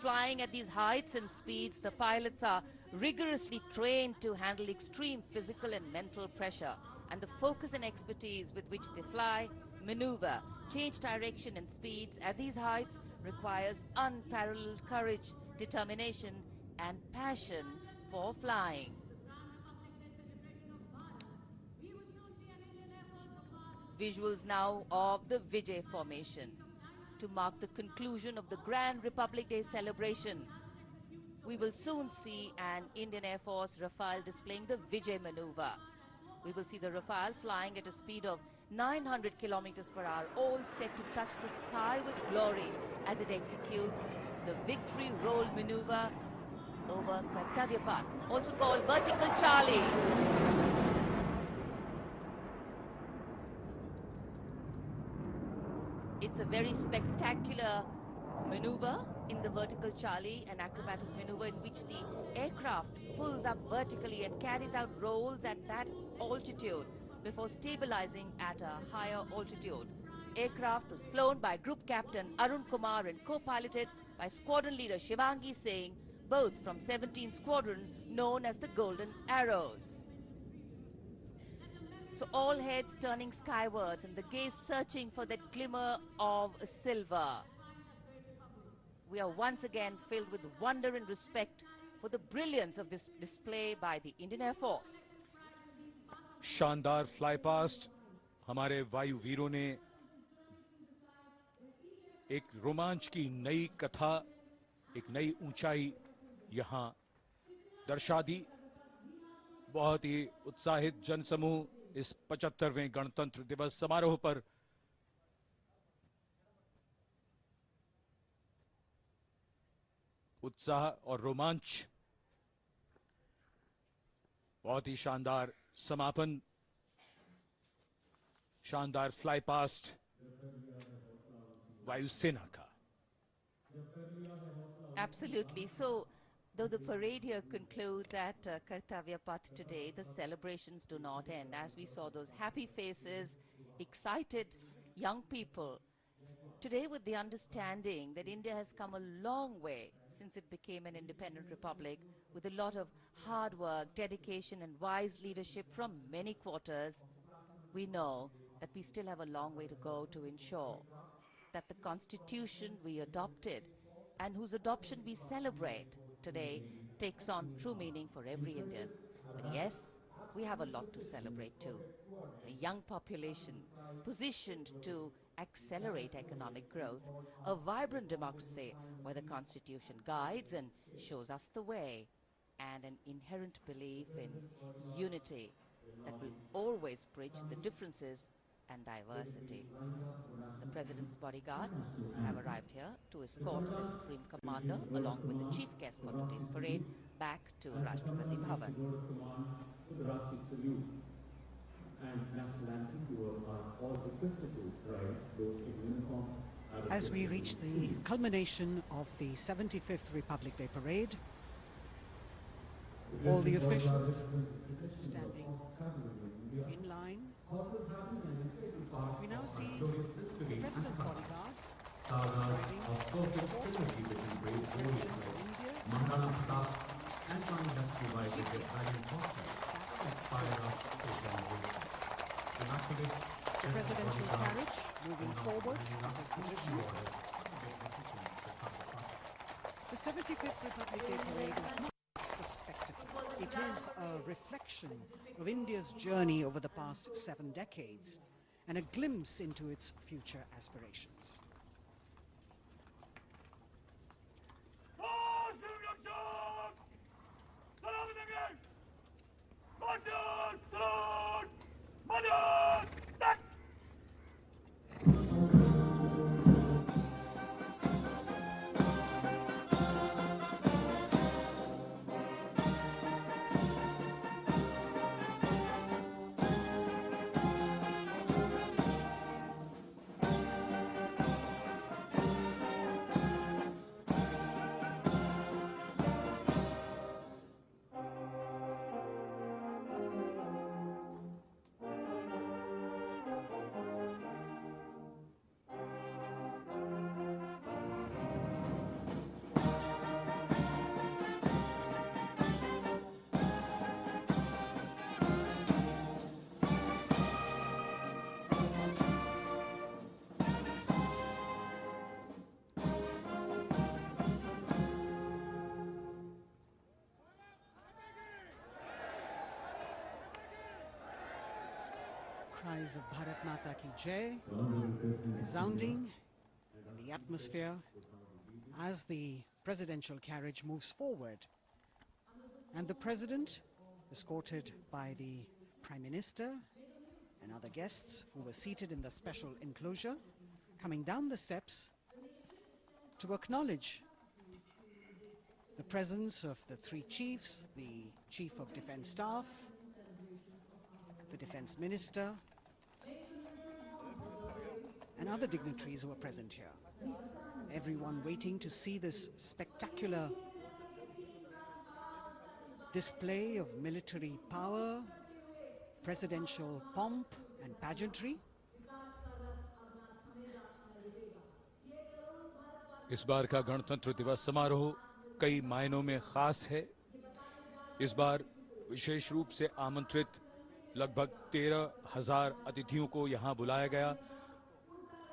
flying at these heights and speeds, the pilots are rigorously trained to handle extreme physical and mental pressure, and the focus and expertise with which they fly, maneuver, change direction and speeds at these heights requires unparalleled courage, determination and passion for flying. Visuals now of the Vijay formation to mark the conclusion of the Grand Republic Day celebration. We will soon see an Indian Air Force Rafale displaying the Vijay maneuver. We will see the Rafale flying at a speed of 900 kilometers per hour, all set to touch the sky with glory as it executes the victory roll maneuver over Kartavya Path, also called Vertical Charlie. It's a very spectacular maneuver in the Vertical Charlie, an acrobatic maneuver in which the aircraft pulls up vertically and carries out rolls at that altitude before stabilizing at a higher altitude. Aircraft was flown by Group Captain Arun Kumar and co-piloted by Squadron Leader Shivangi Singh, both from 17th Squadron, known as the Golden Arrows. So all heads turning skywards and the gaze searching for that glimmer of silver. We are once again filled with wonder and respect for the brilliance of this display by the Indian Air Force. शानदार flypast हमारे वायु वीरों ने एक रोमांच की नई कथा, एक नई ऊंचाई यहां दर्शा दी. बहुत ही उत्साहित जनसमूह इस 75वें गणतंत्र दिवस समारोह पर उत्साह और रोमांच. बहुत ही शानदार समापन, शानदार फ्लाईपास्ट वायुसेना का. Absolutely. So, though the parade here concludes at Kartavya Path today, the celebrations do not end. As we saw those happy faces, excited young people, today with the understanding that India has come a long way since it became an independent republic, with a lot of hard work, dedication and wise leadership from many quarters, we know that we still have a long way to go to ensure that the constitution we adopted and whose adoption we celebrate today takes on true meaning for every Indian. But yes, we have a lot to celebrate too. A young population positioned to accelerate economic growth, a vibrant democracy where the constitution guides and shows us the way, and an inherent belief in unity that will always bridge the differences and diversity. The President's bodyguard have arrived here to escort the Supreme Commander along with the chief guest for today's parade back to Rashtrapati Bhavan. As we reach the culmination of the 75th Republic Day Parade, all the officials standing in line. We now see the President's bodyguard the presidential carriage moving forward to position. The 75th Republic Day Parade is not just a spectacle. It is a reflection of India's journey over the past 7 decades and a glimpse into its future aspirations. cries of Bharat Mata Ki Jai resounding in the atmosphere as the presidential carriage moves forward. And the President, escorted by the Prime Minister and other guests who were seated in the special enclosure, coming down the steps to acknowledge the presence of the three chiefs, the Chief of Defence Staff, the Defence Minister, and other dignitaries who are present here. Everyone waiting to see this spectacular display of military power, presidential pomp and pageantry. इस बार का गणतंत्र दिवस समारोह कई मायनों में खास है। इस बार विशेष रूप से आमंत्रित लगभग 13,000 अतिथियों को यहां बुलाया गया।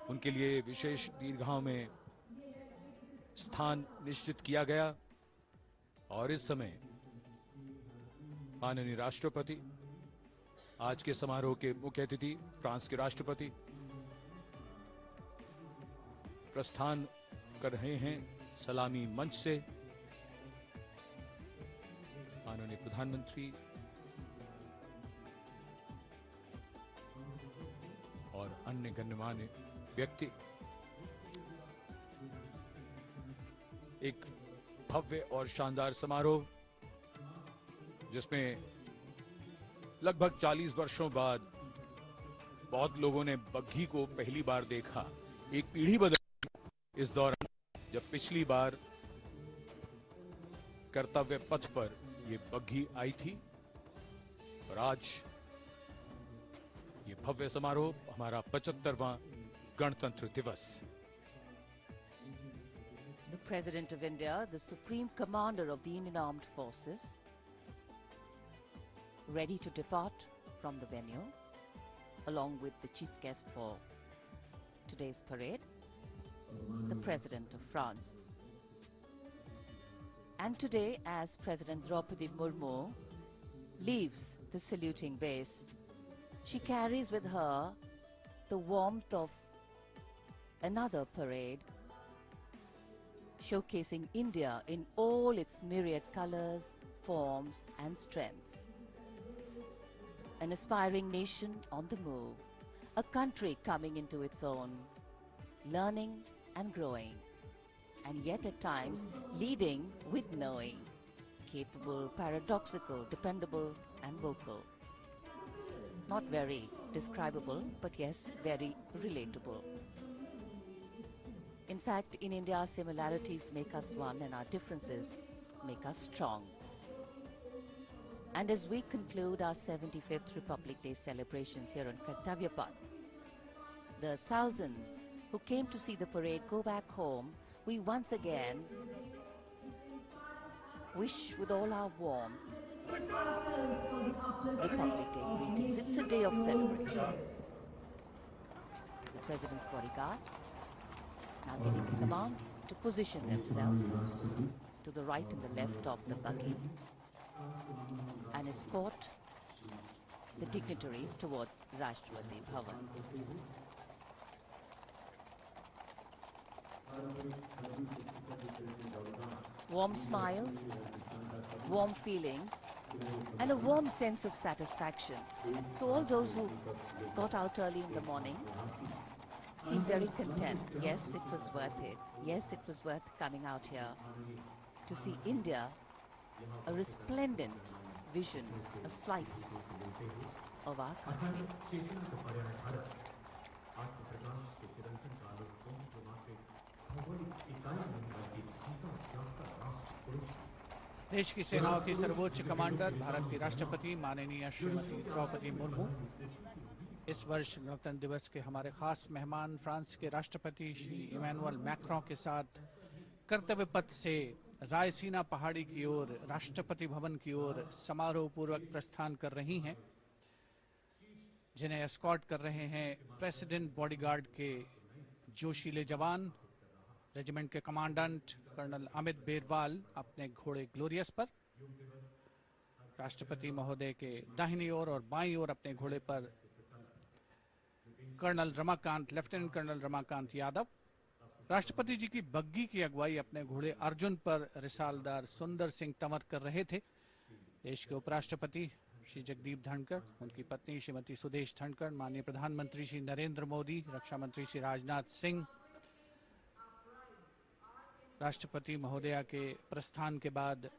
उनके लिए विशेष दीर्घाओं में स्थान निश्चित किया गया और इस समय माननीय राष्ट्रपति, आज के समारोह के मुख्य अतिथि फ्रांस के राष्ट्रपति प्रस्थान कर रहे हैं सलामी मंच से। माननीय प्रधानमंत्री और अन्य गण्यमान्य व्यक्ति एक भव्य और शानदार समारोह जिसमें लगभग 40 वर्षों बाद बहुत लोगों ने बग्घी को पहली बार देखा। एक पीढ़ी बदल इस दौरान जब पिछली बार कर्तव्य पथ पर ये बग्घी आई थी और आज ये भव्य समारोह हमारा 75वां गणतंत्र दिवस। The President of India, the Supreme Commander of the Indian Armed Forces, ready to depart from the venue, along with the chief guest for today's parade, the President of France. And today, as President Draupadi Murmu leaves the saluting base, she carries with her the warmth of another parade, showcasing India in all its myriad colors, forms and strengths. An aspiring nation on the move, a country coming into its own, learning and growing, and yet at times leading with knowing, capable, paradoxical, dependable and vocal. Not very describable, but yes, very relatable. In fact, in India, similarities make us one and our differences make us strong. And as we conclude our 75th Republic Day celebrations here on Kartavya Path, the thousands who came to see the parade go back home, we once again wish with all our warmth Republic Day greetings. It's a day of celebration. The President's bodyguard now getting the command to position themselves to the right and the left of the buggy and escort the dignitaries towards Rashtrapati Bhavan. Warm smiles, warm feelings, and a warm sense of satisfaction. So all those who got out early in the morning seem very content. Yes, it was worth it. Yes, it was worth coming out here to see India, a resplendent vision, a slice of our country. देश की सेनाओं की सर्वोच्च commander Bharat की राष्ट्रपति माननीय श्रीमती द्रौपदी मुर्मू इस वर्ष गणतंत्र दिवस के हमारे खास मेहमान फ्रांस के राष्ट्रपति श्री इमैनुअल मैक्रों के साथ कर्तव्य पथ से रायसीना पहाड़ी की ओर राष्ट्रपति भवन की ओर समारोह पूर्वक प्रस्थान कर रही हैं, जिन्हें एस्कॉर्ट कर रहे हैं प्रेसिडेंट बॉडीगार्ड के जोशीले जवान, रेजिमेंट के कमांडेंट कर्नल अमित बेरवाल अपने घोड़े ग्लोरियस पर, राष्ट्रपति महोदय के दाहिनी ओर और बाईं ओर अपने घोड़े पर colonel Ramakant, lieutenant colonel Ramakant Yadav. राष्ट्रपति जी की बग्गी की अगुवाई अपने घोड़े अर्जुन पर रिसालदार सुंदर सिंह तंवर कर रहे थे। देश के उपराष्ट्रपति श्री जगदीप धनखड़, उनकी पत्नी श्रीमती सुदेश धनखड़, माननीय प्रधानमंत्री श्री नरेंद्र मोदी, रक्षा मंत्री श्री राजनाथ सिंह, राष्ट्रपति महोदया के प्रस्थान के बाद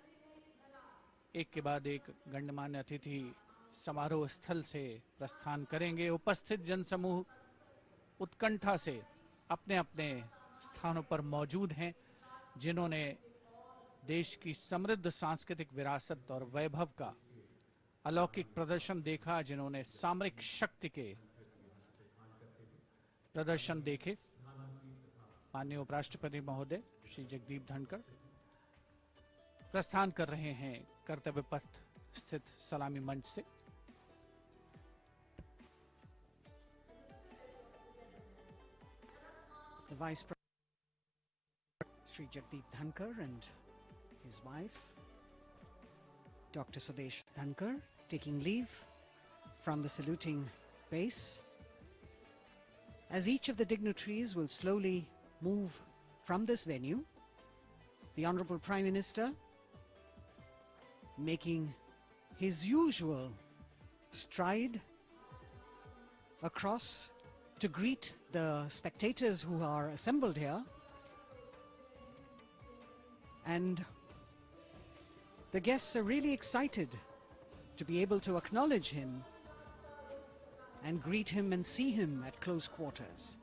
एक के बाद एक गण्यमान्य अतिथि समारोह स्थल से प्रस्थान करेंगे। उपस्थित जनसमूह उत्कंठा से अपने अपने स्थानों पर मौजूद हैं। जिन्होंने देश की समृद्ध सांस्कृतिक विरासत और वैभव का अलौकिक प्रदर्शन देखा, जिन्होंने सामरिक शक्ति के प्रदर्शन देखे, माननीय उपराष्ट्रपति महोदय श्री जगदीप धनखड़ प्रस्थान कर रहे हैं कर्तव्य पथ स्थित सलामी मंच से। The Vice President Sri Jagdeep Dhankar and his wife Dr. Sudesh Dhankar taking leave from the saluting base. As each of the dignitaries will slowly move from this venue, the Honorable Prime Minister making his usual stride across to greet the spectators who are assembled here, and the guests are really excited to be able to acknowledge him and greet him and see him at close quarters.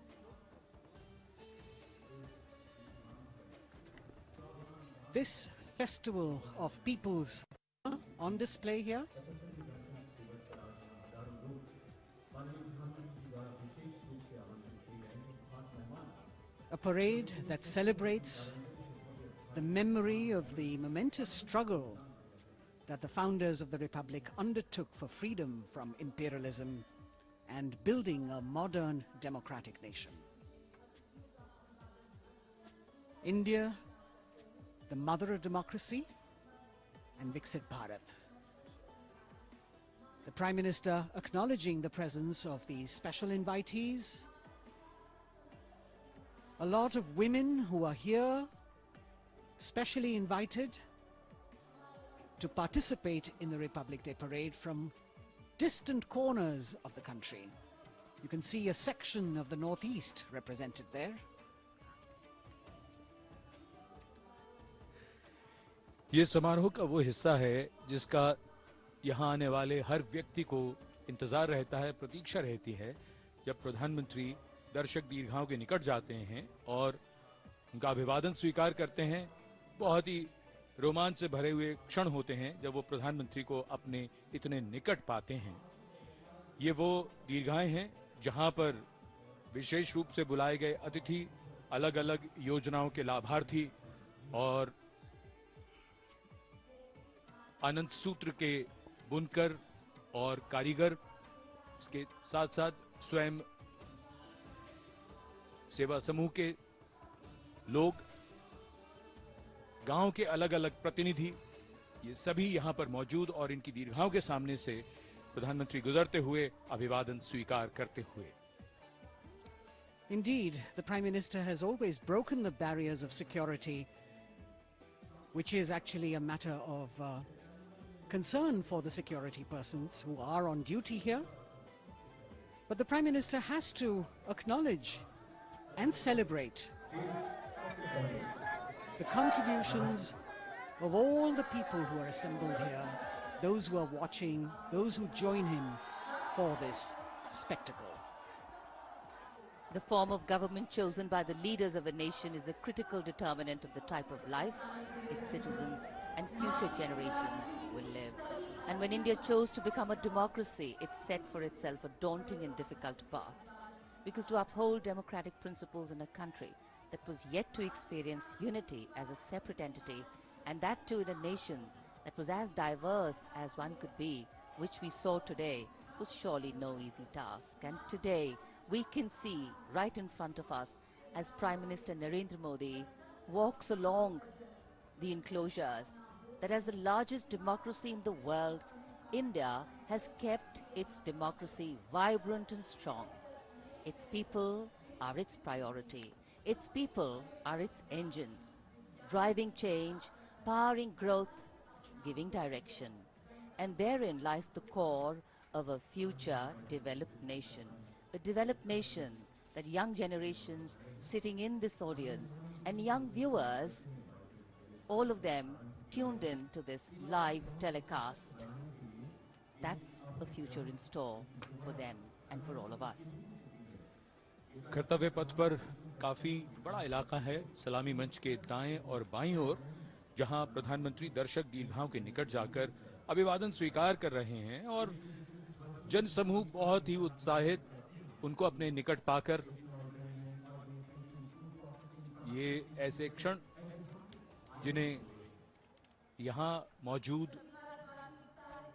This festival of people's on display here a parade that celebrates the memory of the momentous struggle that the founders of the Republic undertook for freedom from imperialism and building a modern democratic nation. India, the mother of democracy, and Viksit Bharat. The Prime Minister acknowledging the presence of the special invitees, a lot of women who are here, specially invited to participate in the Republic Day Parade from distant corners of the country. You can see a section of the Northeast represented there. ये समारोह का वो हिस्सा है जिसका यहाँ आने वाले हर व्यक्ति को इंतजार रहता है, प्रतीक्षा रहती है, जब प्रधानमंत्री दर्शक दीर्घाओं के निकट जाते हैं और उनका अभिवादन स्वीकार करते हैं। बहुत ही रोमांच से भरे हुए क्षण होते हैं जब वो प्रधानमंत्री को अपने इतने निकट पाते हैं। ये वो दीर्घाएं हैं जहां पर विशेष रूप से बुलाए गए अतिथि, अलग अलग योजनाओं के लाभार्थी और अनंत सूत्र के बुनकर और कारीगर, इसके साथ साथ स्वयं सेवा समूह के लोग, गांव के अलग अलग प्रतिनिधि, ये सभी यहां पर मौजूद और इनकी दीर्घाओं के सामने से प्रधानमंत्री गुजरते हुए अभिवादन स्वीकार करते हुए। Indeed, the Prime Minister has always broken the barriers of security, which is actually a matter of concern for the security persons who are on duty here. But the Prime Minister has to acknowledge and celebrate the contributions of all the people who are assembled here, those who are watching, those who join him for this spectacle. The form of government chosen by the leaders of a nation is a critical determinant of the type of life its citizens and future generations will live. And when India chose to become a democracy, it set for itself a daunting and difficult path. Because to uphold democratic principles in a country that was yet to experience unity as a separate entity, and that too in a nation that was as diverse as one could be, which we saw today, was surely no easy task. And today, we can see right in front of us as Prime Minister Narendra Modi walks along the enclosures that as the largest democracy in the world, India has kept its democracy vibrant and strong. Its people are its priority. Its people are its engines, driving change, powering growth, giving direction. And therein lies the core of a future developed nation. A developed nation that young generations sitting in this audience and young viewers, all of them tuned in to this live telecast. That's a future in store for them and for all of us. कर्तव्य पथ पर काफी बड़ा इलाका है, सलामी मंच के दाएं और बाईं ओर, जहां प्रधानमंत्री दर्शक दीर्घाओं के निकट जाकर अभिवादन स्वीकार कर रहे हैं और जनसमूह बहुत ही उत्साहित उनको अपने निकट पाकर ये ऐसे क्षण जिन्हें यहां मौजूद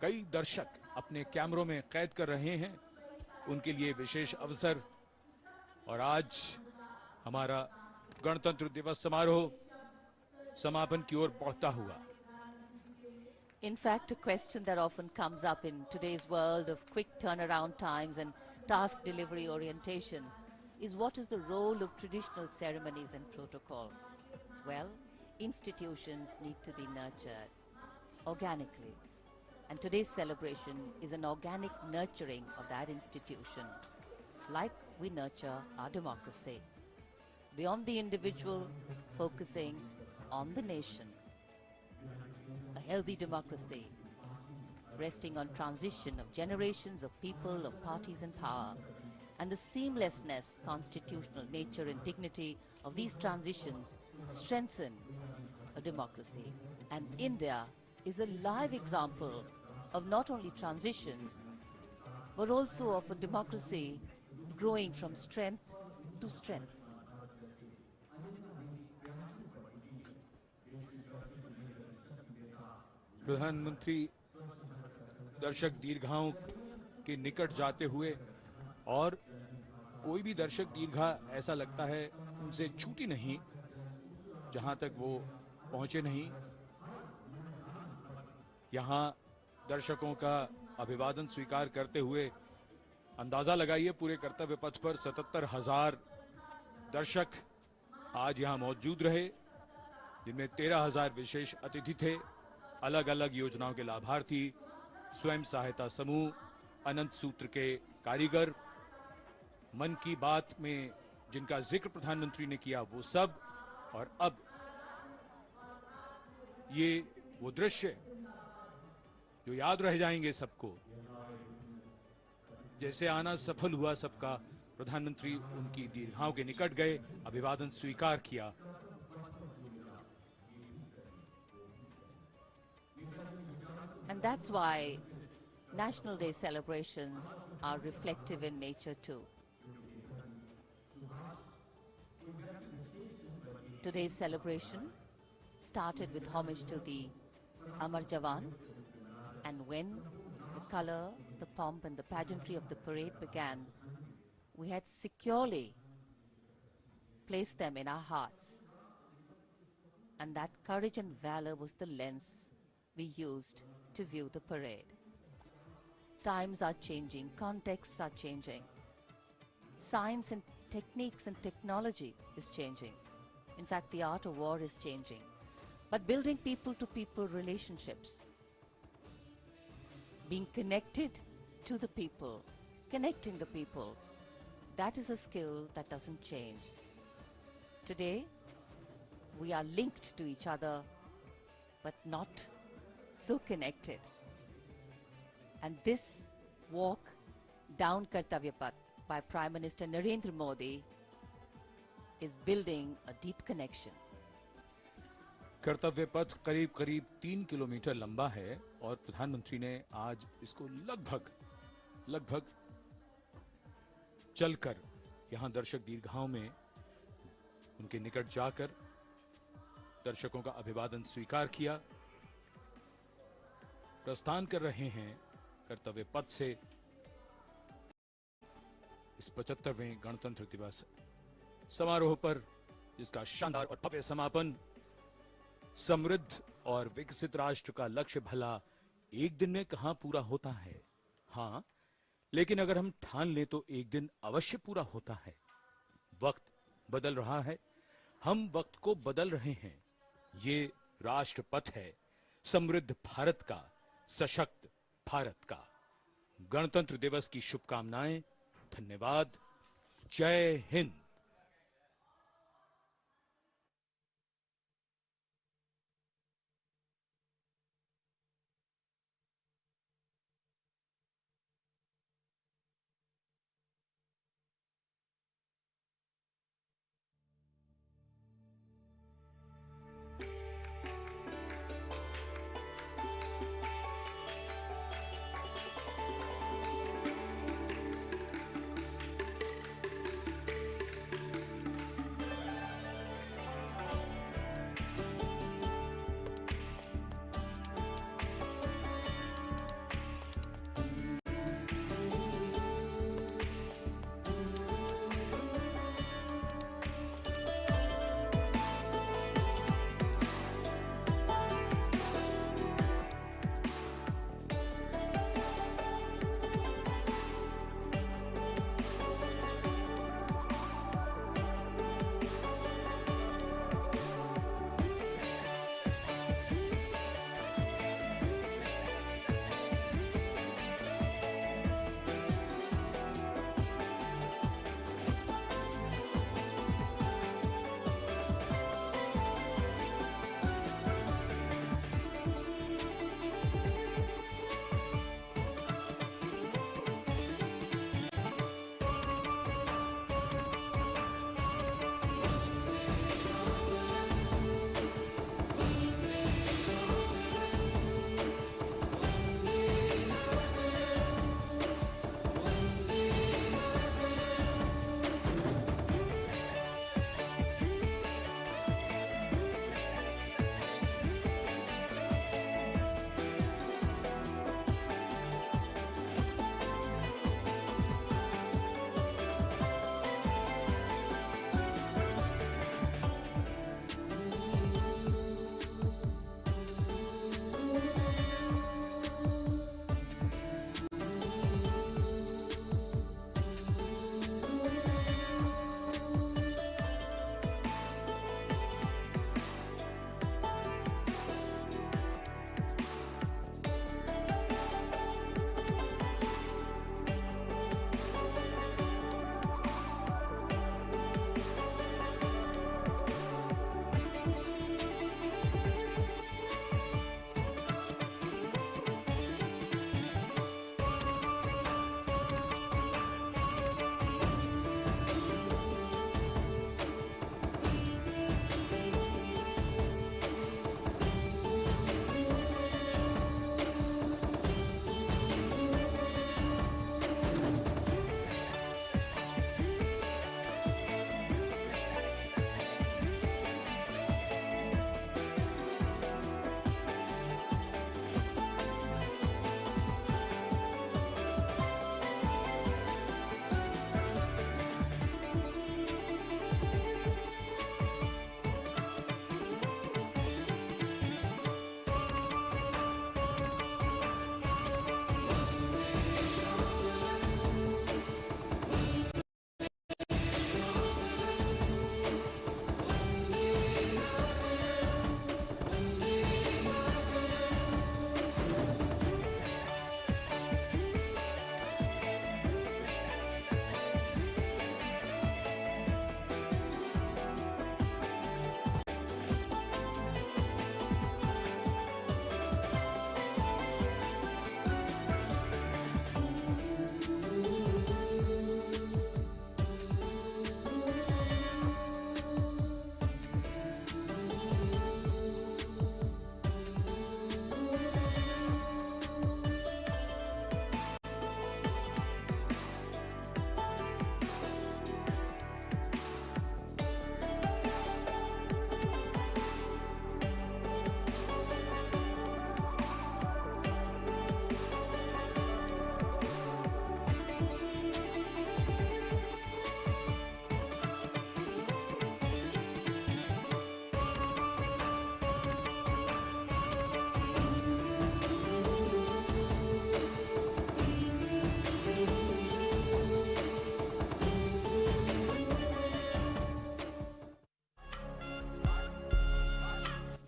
कई दर्शक अपने कैमरों में कैद कर रहे हैं, उनके लिए विशेष अवसर। और आज हमारा गणतंत्र दिवस समारोह समापन की ओर बढ़ता हुआ। In fact, a question that often comes up in today's world of quick turnaround times and task delivery orientation is what is the role of traditional ceremonies and protocol? Well, institutions need to be nurtured organically. And today's celebration is an organic nurturing of that institution, like we nurture our democracy. Beyond the individual, focusing on the nation. A healthy democracy, resting on transition of generations of people, of parties in power, and the seamlessness, constitutional nature and dignity of these transitions strengthen a democracy. And India is a live example of not only transitions, but also of a democracy growing from strength to strength. प्रधानमंत्री दर्शक दीर्घाओं के निकट जाते हुए, और कोई भी दर्शक दीर्घा ऐसा लगता है उनसे छूटी नहीं जहां तक वो पहुंचे नहीं। यहां दर्शकों का अभिवादन स्वीकार करते हुए अंदाजा लगाइए, पूरे कर्तव्य पथ पर 77,000 दर्शक आज यहां मौजूद रहे, जिनमें 13,000 विशेष अतिथि थे, अलग अलग योजनाओं के लाभार्थी, स्वयं सहायता समूह, अनंत सूत्र के कारीगर, मन की बात में जिनका जिक्र प्रधानमंत्री ने किया वो सब। और अब ये वो दृश्य जो याद रह जाएंगे सबको, जैसे आना सफल हुआ सबका, प्रधानमंत्री उनकी दीर्घाओं के निकट गए, अभिवादन स्वीकार किया। And that's why National Day celebrations are reflective in nature too. Today's celebration started with homage to the Amar Jawan, and when the color, the pomp and the pageantry of the parade began, we had securely placed them in our hearts. And that courage and valor was the lens we used to view the parade. Times are changing, contexts are changing. Science and techniques and technology is changing. In fact, the art of war is changing. But building people-to-people relationships, being connected to the people, connecting the people, that is a skill that doesn't change. Today, we are linked to each other, but not so connected. And this walk down Kartavya Path by Prime Minister Narendra Modi is building a deep connection. कर्तव्य पथ करीब करीब 3 kilometre लंबा है और प्रधानमंत्री ने आज इसको लगभग चलकर यहां दर्शक दीर्घाओं में उनके निकट जाकर दर्शकों का अभिवादन स्वीकार किया। प्रस्थान कर रहे हैं कर्तव्य पथ से इस 75वें गणतंत्र दिवस समारोह पर, जिसका शानदार और भव्य समापन समृद्ध और विकसित राष्ट्र का लक्ष्य भला एक दिन में कहां पूरा होता है। हाँ, लेकिन अगर हम ठान लें तो एक दिन अवश्य पूरा होता है। वक्त बदल रहा है, हम वक्त को बदल रहे हैं। ये राष्ट्रपथ है समृद्ध भारत का, सशक्त भारत का। गणतंत्र दिवस की शुभकामनाएं। धन्यवाद। जय हिंद।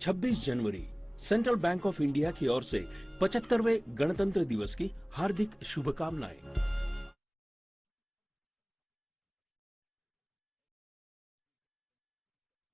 26 जनवरी सेंट्रल बैंक ऑफ इंडिया की ओर से 75वें गणतंत्र दिवस की हार्दिक शुभकामनाएं।